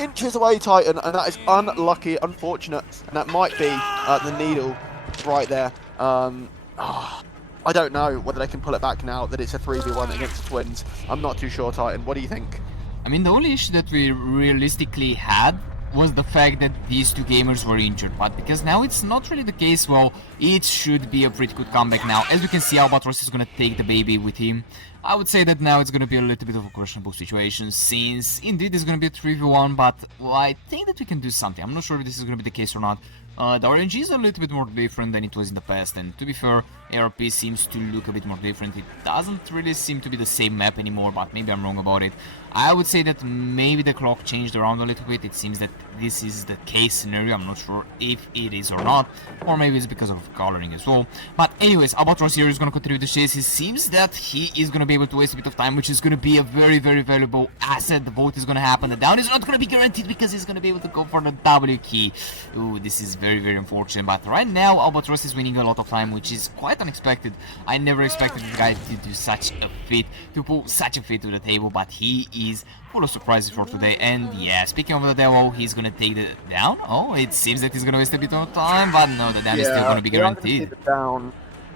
Inches away, Titan, and that is unlucky, unfortunate, and that might be the needle right there. I don't know whether they can pull it back now that it's a 3v1 against the Twins. I'm not too sure, Titan. What do you think? I mean, the only issue that we realistically had was the fact that these two gamers were injured, but because now it's not really the case, well, it should be a pretty good comeback now. As you can see, Albatross is going to take the baby with him. I would say that now it's going to be a little bit of a questionable situation, since indeed it's going to be a 3v1, but well, I think that we can do something. I'm not sure if this is going to be the case or not. The RNG is a little bit more different than it was in the past, and to be fair, ARP seems to look a bit more different. It doesn't really seem to be the same map anymore, but maybe I'm wrong about it. I would say that maybe the clock changed around a little bit. It seems that this is the case scenario. I'm not sure if it is or not, or maybe it's because of coloring as well. But anyways, Albatross here is going to continue the chase. It seems that he is going to be able to waste a bit of time, which is going to be a very, very valuable asset. The vote is going to happen. The down is not going to be guaranteed because he's going to be able to go for the W key. Ooh, this is very, very unfortunate. But right now, Albatross is winning a lot of time, which is quite unexpected. I never expected the guy to do such a feat, to pull such a feat to the table, but he is full of surprises for today. And yeah, speaking of the devil, he's gonna take the down. Oh, it seems that he's gonna waste a bit of time, but no, the down is still gonna be guaranteed.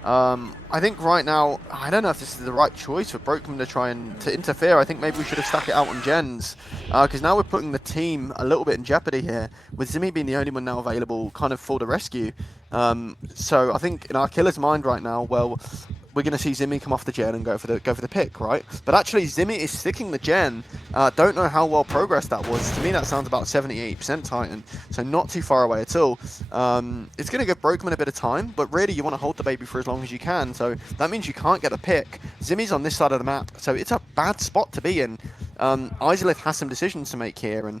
I think right now, I don't know if this is the right choice for Brokeman to try and to interfere. I think maybe we should have stuck it out on Gens, because now we're putting the team a little bit in jeopardy here, with Zimmy being the only one now available kind of for the rescue. So I think in our killer's mind right now, well, we're going to see Zimmy come off the gen and go for the pick, right? But actually, Zimmy is sticking the gen. Don't know how well progressed that was. To me, that sounds about 78% Titan, so not too far away at all. It's going to give Brokeman a bit of time, but really, you want to hold the baby for as long as you can. So that means you can't get a pick. Zimmy's on this side of the map, so it's a bad spot to be in. Izalith has some decisions to make here, and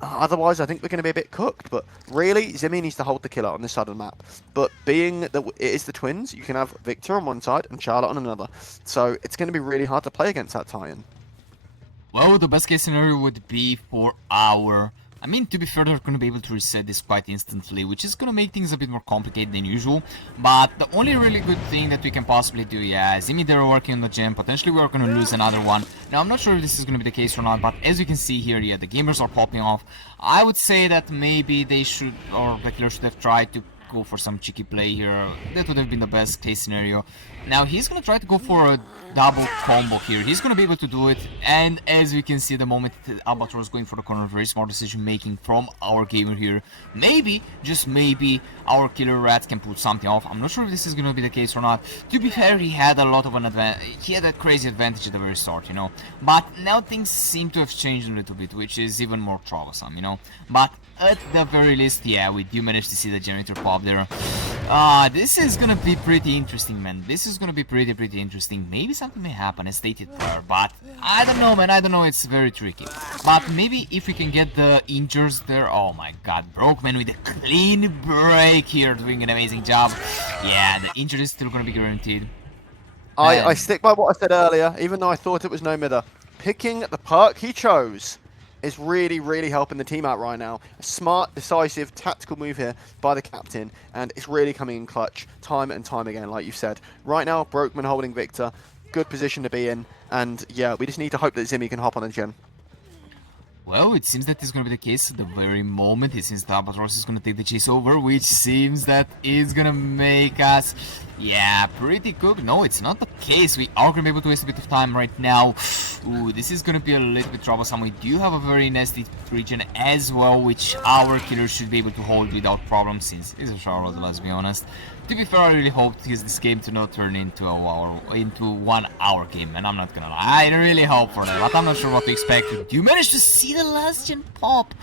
otherwise, I think we're going to be a bit cooked, but really, Zimmy needs to hold the killer on this side of the map. But being that it is the twins, you can have Victor on one side and Charlotte on another. So it's going to be really hard to play against that Titan. Well, the best case scenario would be for our... I mean, to be fair, they're going to be able to reset this quite instantly, which is going to make things a bit more complicated than usual. But the only really good thing that we can possibly do, yeah, Zimmy, they're working on the gem. Potentially, we're going to lose another one. Now, I'm not sure if this is going to be the case or not, but as you can see here, yeah, the gamers are popping off. I would say that maybe they should, or the killer should have tried to go for some cheeky play here. That would have been the best case scenario. Now he's gonna try to go for a double combo here. He's gonna be able to do it, and as we can see, the moment Albatros going for the corner, very smart decision making from our gamer here. Maybe, just maybe, our killer rat can put something off. I'm not sure if this is gonna be the case or not. To be fair, he had a lot of an advantage. He had a crazy advantage at the very start, you know. But now things seem to have changed a little bit, which is even more troublesome, you know. But at the very least, yeah, we do manage to see the generator pop there. This is gonna be pretty interesting, man. This is gonna be pretty interesting. Maybe something may happen, as stated prior, but I don't know, man. I don't know. It's very tricky. But maybe if we can get the injures there. Oh my god, Brokeman with a clean break here, doing an amazing job. Yeah, the injury is still gonna be guaranteed. I stick by what I said earlier, even though I thought it was no midder. Picking the perk he chose is really helping the team out right now. A smart, decisive, tactical move here by the captain, and it's really coming in clutch time and time again, like you said. Right now, Brokeman holding Victor, good position to be in, and yeah, we just need to hope that Zimmy can hop on the gen. Well, it seems that is going to be the case at the very moment. It seems that Albatros is going to take the chase over, which seems that is going to make us, yeah, pretty cooked. No, it's not the case. We are going to be able to waste a bit of time right now. Ooh, this is going to be a little bit troublesome. We do have a very nasty region as well, which our killer should be able to hold without problem, since it's a Charlotte, let's be honest. To be fair, I really hope this game to not turn into a 1 hour game, and I'm not gonna lie, I really hope for that, but I'm not sure what to expect. Do you manage to see the last gen pop?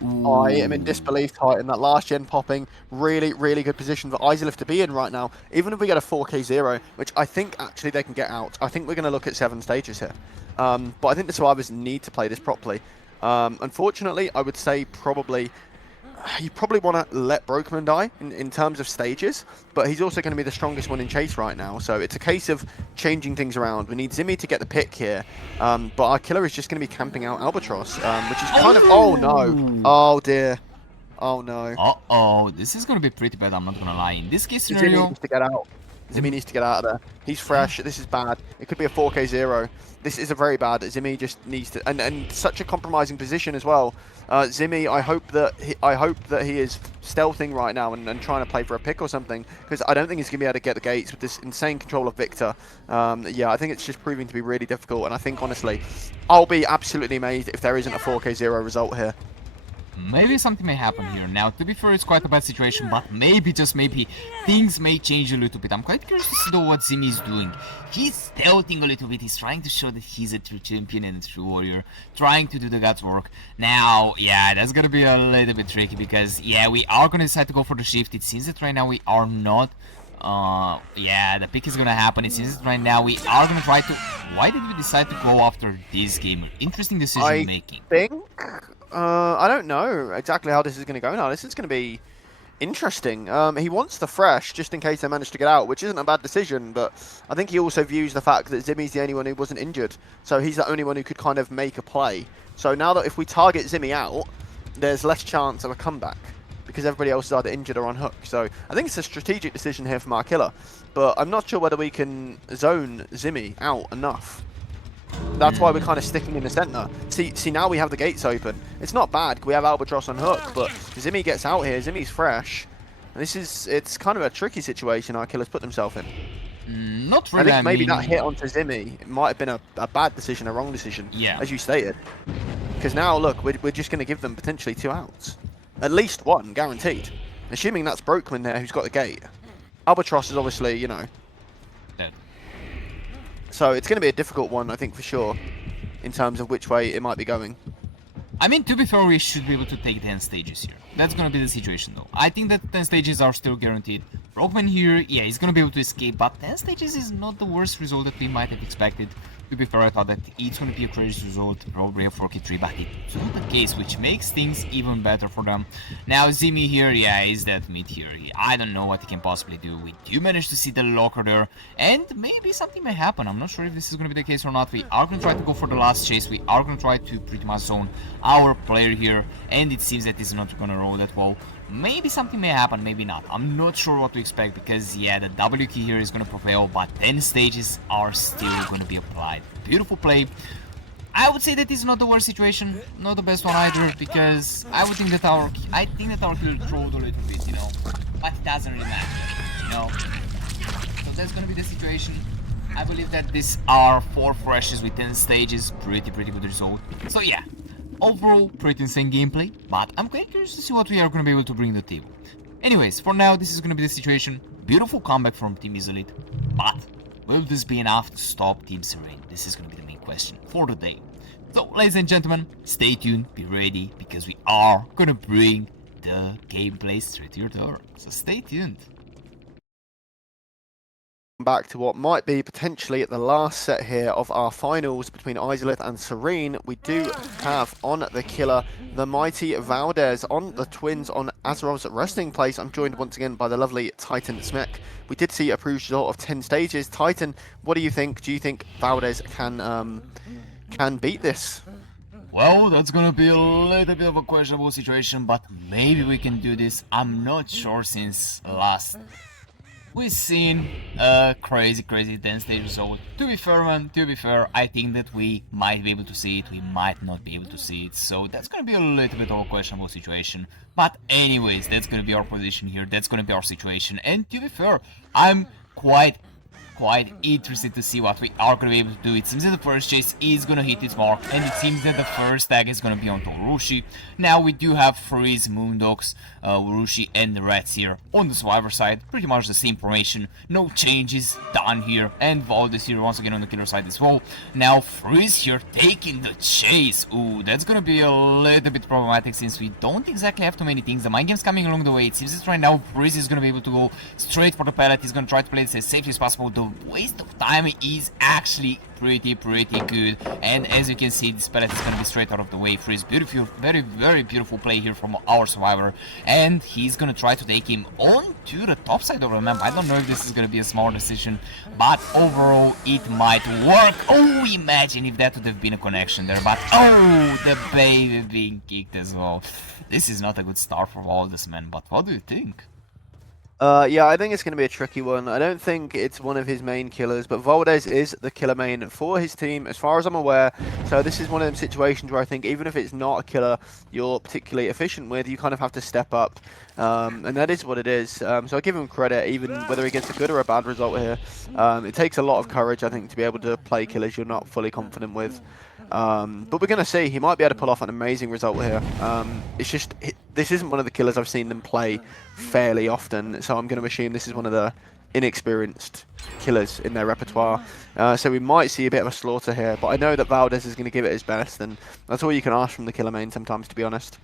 Ooh. I am in disbelief, Titan. That last gen popping, really good position for Izalith to be in right now. Even if we get a 4K0, which I think actually they can get out. I think we're going to look at 7 stages here. But I think the survivors need to play this properly. Unfortunately, I would say probably... You probably want to let Brokeman die in terms of stages, but he's also going to be the strongest one in chase right now, so it's a case of changing things around. We need Zimmy to get the pick here, but our killer is just going to be camping out Albatros, which is kind of... Oh no! Oh dear! Oh no! Uh-oh, this is going to be pretty bad, I'm not going to lie. In this case scenario... Zimmy needs to get out. Zimmy needs to get out of there. He's fresh. This is bad. It could be a 4K0. This is a very bad. Zimmy just needs to, and such a compromising position as well. Zimmy, I hope that he is stealthing right now and trying to play for a pick or something, because I don't think he's gonna be able to get the gates with this insane control of Victor. Yeah, I think it's just proving to be really difficult, and I think honestly, I'll be absolutely amazed if there isn't a 4K0 result here. Maybe something may happen here. Now, to be fair, it's quite a bad situation, but maybe, just maybe, things may change a little bit. I'm quite curious to see though what Zimmy is doing. He's stealthing a little bit. He's trying to show that he's a true champion and a true warrior, trying to do the God's work. Now, yeah, that's gonna be a little bit tricky, because, yeah, we are gonna decide to go for the shift. It seems that right now we are not. Yeah, the pick is gonna happen. It seems that right now we are gonna try to... Why did we decide to go after this gamer? Interesting decision making. I don't know exactly how this is going to go now. This is going to be interesting. He wants the fresh just in case they manage to get out, which isn't a bad decision, but I think he also views the fact that Zimmy's the only one who wasn't injured, so he's the only one who could kind of make a play. So now that if we target Zimmy out, there's less chance of a comeback, because everybody else is either injured or on hook. So I think it's a strategic decision here from our killer, but I'm not sure whether we can zone Zimmy out enough. That's why we're kind of sticking in the center. See, now we have the gates open. It's not bad. We have Albatros on hook, but Zimmy gets out here. Zimmy's fresh. It's kind of a tricky situation our killers put themselves in. Not I really. think maybe mean, that hit onto Zimmy, it might have been a bad decision, a wrong decision, Yeah. as you stated. Because now, look, we're just going to give them potentially 2 outs. At least 1, guaranteed. Assuming that's Brokeman there who's got the gate. Albatross is obviously, you know. Dead. So it's going to be a difficult one, I think, for sure, in terms of which way it might be going. I mean, to be fair, we should be able to take 10 stages here. That's gonna be the situation though. I think that 10 stages are still guaranteed. Brockman here, yeah, he's gonna be able to escape, but 10 stages is not the worst result that we might have expected. To be fair, I thought that it's gonna be a crazy result, probably a 4k3, but it's not the case, which makes things even better for them. Now, Zimmy here, yeah, is that mid here. I don't know what he can possibly do. We do manage to see the locker there, and maybe something may happen. I'm not sure if this is gonna be the case or not. We are gonna try to go for the last chase. We are gonna try to pretty much zone our player here, and it seems that he's not gonna roll that well. Maybe something may happen, maybe not. I'm not sure what to expect because, yeah, the W key here is gonna prevail, but 10 stages are still gonna be applied. Beautiful play. I would say that is not the worst situation, not the best one either, because I think that our killer trolled a little bit, you know, but it doesn't really matter, you know. So that's gonna be the situation. I believe that these are 4 freshes with 10 stages, pretty good result. So yeah. Overall, pretty insane gameplay, but I'm quite curious to see what we are going to be able to bring to the table. Anyways, for now, this is going to be the situation. Beautiful comeback from Team Izalith, but will this be enough to stop Team Serein? This is going to be the main question for the day. So, ladies and gentlemen, stay tuned, be ready, because we are going to bring the gameplay straight to your door. So stay tuned. Back to what might be potentially the last set here of our finals between Izalith and Serein. We do have on the killer the mighty Valdez, on the twins on Azerov's resting place. I'm joined once again by the lovely Titan Smek. We did see a proved result of 10 stages. Titan, what do you think? Do you think Valdez can beat this? Well, that's gonna be a little bit of a questionable situation, but maybe we can do this. I'm not sure, since last we've seen a crazy 10 stage result. To be fair, man, I think that we might be able to see it, we might not be able to see it, so that's gonna be a little bit of a questionable situation. But anyways, that's gonna be our position here, that's gonna be our situation, and to be fair, I'm quite interested to see what we are going to be able to do. It seems that the first chase is going to hit its mark, and it seems that the first tag is going to be on Urushi. Now we do have Freeze, Moondogs, Urushi and the Rats here on the survivor side. Pretty much the same formation, no changes done here, and Valdez here once again on the killer side as well. Now Freeze here taking the chase. Ooh, that's going to be a little bit problematic since we don't exactly have too many things. The mind game's coming along the way. It seems that right now Freeze is going to be able to go straight for the pallet. He's going to try to play this as safely as possible. The waste of time is actually pretty good, and as you can see, this pallet is gonna be straight out of the way. Freeze, beautiful, very beautiful play here from our survivor, and he's gonna try to take him on to the top side of the map. I don't know if this is gonna be a smart decision, but overall it might work. Oh, imagine if that would have been a connection there, but oh, the baby being kicked as well. This is not a good start for all this, man, but what do you think? Yeah, I think it's going to be a tricky one. I don't think it's one of his main killers, but Valdez is the killer main for his team, as far as I'm aware. So this is one of them situations where I think even if it's not a killer you're particularly efficient with, you kind of have to step up, and that is what it is. So I give him credit, even whether he gets a good or a bad result here. It takes a lot of courage, I think, to be able to play killers you're not fully confident with. But we're going to see. He might be able to pull off an amazing result here. It's just, this isn't one of the killers I've seen them play fairly often, so I'm going to assume this is one of the inexperienced killers in their repertoire. So we might see a bit of a slaughter here, but I know that Valdez is going to give it his best, and that's all you can ask from the killer main sometimes, to be honest.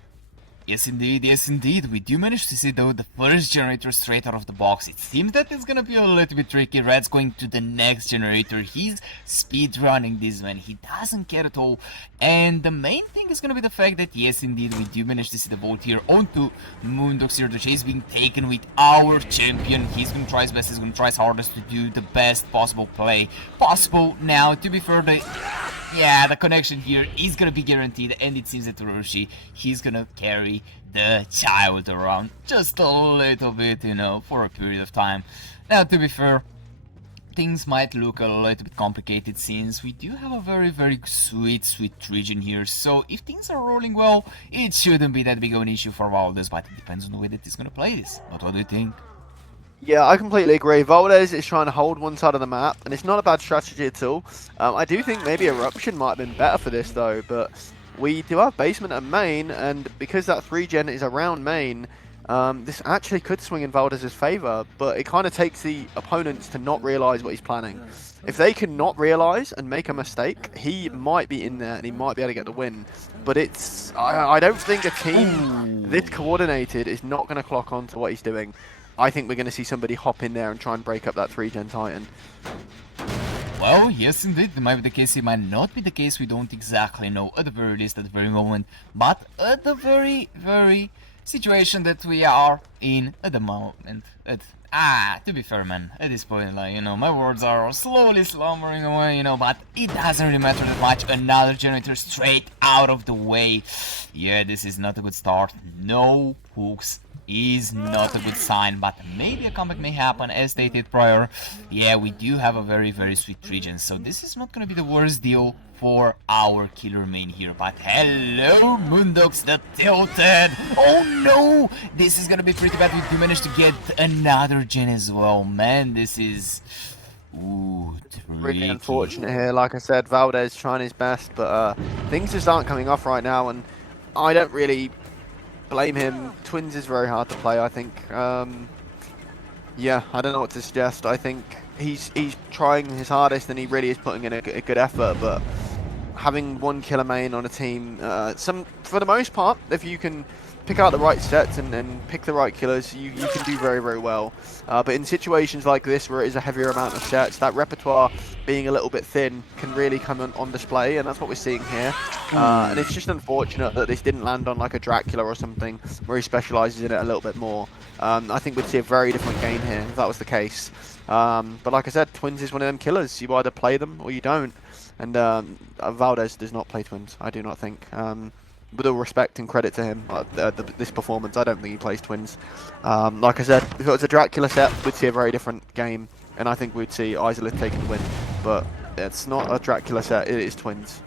Yes indeed, we do manage to see though the first generator straight out of the box. It seems that it's gonna be a little bit tricky. Red's going to the next generator. He's speed running this one, he doesn't care at all. And the main thing is gonna be the fact that yes indeed we do manage to see the bolt here onto Moondogs here. The chase being taken with our champion. He's gonna try his best, he's gonna try his hardest to do the best possible play possible. Now to be fair, the connection here is gonna be guaranteed, and it seems that Urushi, he's gonna carry the child around just a little bit, you know, for a period of time. Now, to be fair, things might look a little bit complicated since we do have a very sweet region here. So if things are rolling well, it shouldn't be that big of an issue for Valdez, but it depends on the way that he's gonna play this. But what do you think? Yeah, I completely agree. Valdez is trying to hold one side of the map, and it's not a bad strategy at all. I do think maybe Eruption might have been better for this, though, but we do have Basement and Main, and because that 3-gen is around Main, this actually could swing in Valdez's favour, but it kind of takes the opponents to not realise what he's planning. If they can not realise and make a mistake, he might be in there and he might be able to get the win. But it's I don't think a team this coordinated is not going to clock on to what he's doing. I think we're going to see somebody hop in there and try and break up that 3-gen Titan. Well, yes indeed, it might be the case, it might not be the case, we don't exactly know at the very least, at the very moment. But at the very situation that we are in at the moment, to be fair, man, at this point, like, you know, my words are slowly slumbering away, you know, but it doesn't really matter that much. Another generator straight out of the way. Yeah, this is not a good start. No hooks is not a good sign, but maybe a comeback may happen as stated prior. Yeah, we do have a very sweet region, so this is not gonna be the worst deal for our killer main here. But hello, Moondogs the Tilted. Oh no, this is gonna be pretty bad. We do manage to get another gen as well, man. This is really unfortunate here. Like I said, Valdez trying his best, but things just aren't coming off right now, and I don't really blame him. Twins is very hard to play, I think. Yeah, I don't know what to suggest. I think he's trying his hardest and he really is putting in a good effort, but having one killer main on a team, for the most part, if you can pick out the right sets and pick the right killers, you can do very well. But in situations like this where it is a heavier amount of sets, that repertoire being a little bit thin can really come on display, and that's what we're seeing here. And it's just unfortunate that this didn't land on like a Dracula or something where he specialises in it a little bit more. I think we'd see a very different game here if that was the case. But like I said, Twins is one of them killers. You either play them or you don't. And Valdez does not play Twins, I do not think. With all respect and credit to him, this performance, I don't think he plays Twins. Like I said, if it was a Dracula set, we'd see a very different game, and I think we'd see Izalith taking the win. But it's not a Dracula set, it is Twins.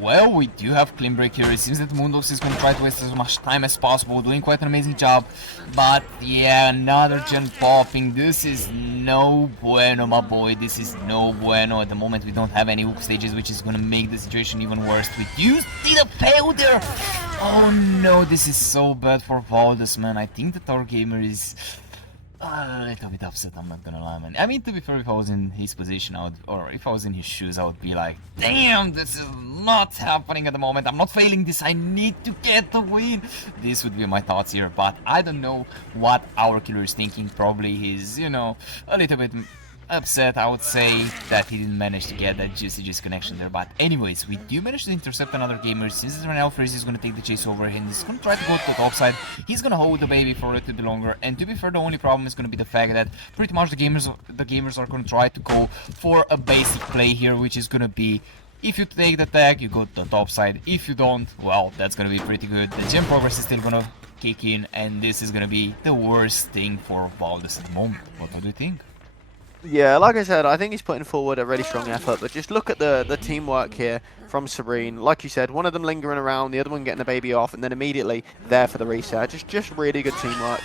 Well, we do have clean break here. It seems that Moondogs is going to try to waste as much time as possible, doing quite an amazing job. But yeah, another gen popping. This is no bueno, my boy. This is no bueno. At the moment, we don't have any hook stages, which is going to make the situation even worse. We do see the fail there. Oh no, this is so bad for Valdez, man. I think that our gamer is a little bit upset, I'm not gonna lie, man. I mean, to be fair, if I was in his position, or if I was in his shoes, I would be like, damn, this is not happening at the moment. I'm not failing this. I need to get the win. This would be my thoughts here, but I don't know what our killer is thinking. Probably he's, you know, a little bit upset, I would say, that he didn't manage to get that juicy connection there. But anyways, we do manage to intercept another gamer. Since right now Freeze is going to take the chase over and he's going to try to go to the top side. He's going to hold the baby for a little bit longer, and to be fair, the only problem is going to be the fact that pretty much the gamers are going to try to go for a basic play here, which is going to be, if you take the tag, you go to the top side. If you don't, well, that's going to be pretty good. The gem progress is still going to kick in, and this is going to be the worst thing for Valdez at the moment. What do you think? Yeah, like I said, I think he's putting forward a really strong effort, but just look at the teamwork here from Serein. Like you said, one of them lingering around, the other one getting the baby off, and then immediately there for the reset. Just really good teamwork.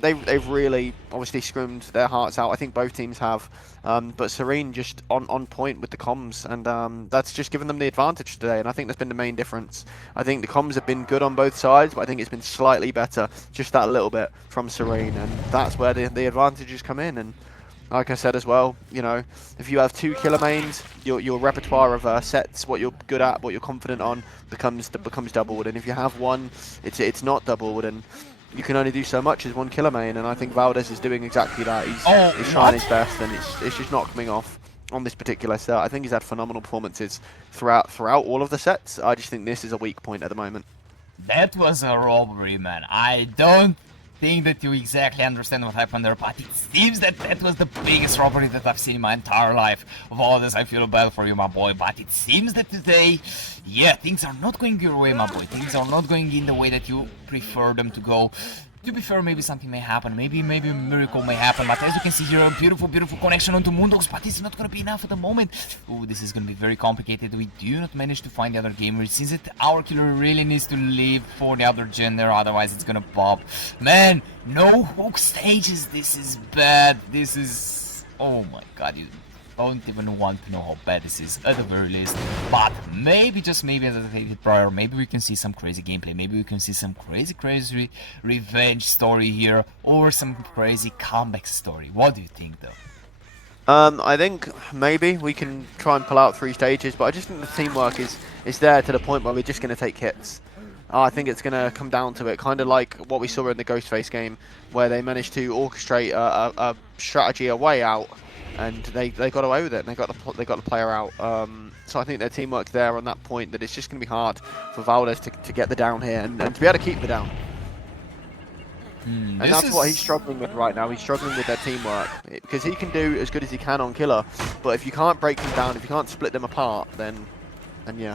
They've really obviously scrimmed their hearts out. I think both teams have, but Serein just on point with the comms, and that's just given them the advantage today. And I think that's been the main difference. I think the comms have been good on both sides, but I think it's been slightly better, just that little bit from Serein, and that's where the advantages come in. And like I said as well, you know, if you have two killer mains, your repertoire of sets, what you're good at, what you're confident on, becomes doubled. And if you have one, it's not doubled, and you can only do so much as one killer main. And I think Valdez is doing exactly that. He's trying his best, and it's just not coming off on this particular set. I think he's had phenomenal performances throughout all of the sets. I just think this is a weak point at the moment. That was a robbery, man. I don't think that you exactly understand what happened there, but it seems that that was the biggest robbery that I've seen in my entire life. Valdez, I feel bad for you, my boy, but it seems that today, yeah, things are not going your way, my boy. Things are not going in the way that you prefer them to go. to be fair, maybe something may happen. Maybe a miracle may happen. But as you can see here, a beautiful connection onto Moondogs. But it's not gonna be enough at the moment. Oh, this is gonna be very complicated. We do not manage to find the other gamer. It seems that our killer really needs to leave for the other gender. Otherwise, it's gonna pop. Man, no hook stages. This is bad. This is... Oh my god, you don't even want to know how bad this is at the very least. But maybe, just maybe, as I stated prior, maybe we can see some crazy gameplay. Maybe we can see some crazy revenge story here, or some crazy comeback story. What do you think, though? I think maybe we can try and pull out 3 stages, but I just think the teamwork is there to the point where we're just going to take hits. I think it's going to come down to it, kind of like what we saw in the Ghostface game, where they managed to orchestrate a strategy, a way out, and they got away with it, and they got the player out. So I think their teamwork's there on that point, that it's just going to be hard for Valdez to get the down here and to be able to keep the down. And that's what he's struggling with right now. He's struggling with their teamwork, because he can do as good as he can on Killer, but if you can't break them down, if you can't split them apart, then yeah.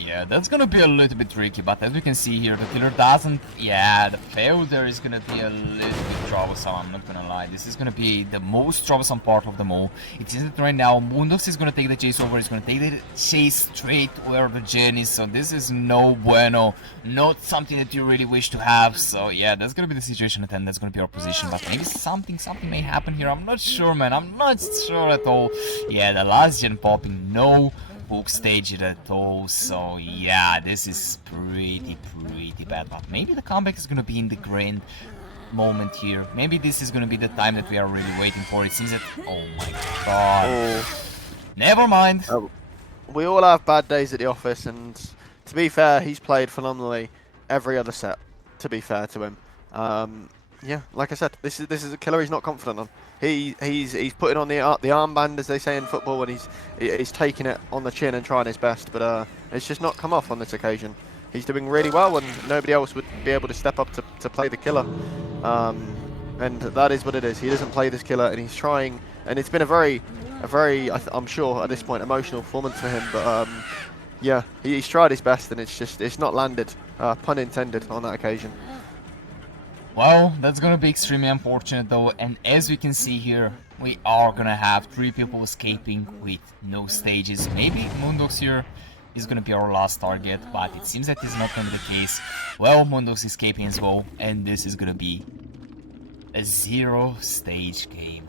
Yeah, that's gonna be a little bit tricky, but as we can see here, the killer doesn't... Yeah, the fail there is gonna be a little bit troublesome, I'm not gonna lie. This is gonna be the most troublesome part of them all. It isn't right now. Moondogs is gonna take the chase over, he's gonna take the chase straight where the gen is, so this is no bueno. Not something that you really wish to have, so yeah, that's gonna be the situation at hand, that's gonna be our position. But maybe something may happen here, I'm not sure, man, I'm not sure at all. Yeah, the last gen popping, no hook stage at all, so yeah, this is pretty bad. But maybe the comeback is gonna be in the grand moment here. Maybe this is gonna be the time that we are really waiting for. It seems that... Oh my god. Never mind. We all have bad days at the office, and to be fair, he's played phenomenally every other set, to be fair to him. Yeah, like I said, this is a killer he's not confident on. He's putting on the armband, as they say in football, and he's taking it on the chin and trying his best, but it's just not come off on this occasion. He's doing really well, and nobody else would be able to step up to play the killer, and that is what it is. He doesn't play this killer, and he's trying, and it's been a very I'm sure at this point emotional performance for him, but yeah, he's tried his best, and it's not landed, pun intended, on that occasion. Well, that's gonna be extremely unfortunate though, and as we can see here, we are gonna have 3 people escaping with no stages. Maybe Moondogs here is gonna be our last target, but it seems that is not gonna be the case. Well, Moondogs escaping as well, and this is gonna be a 0 stage game.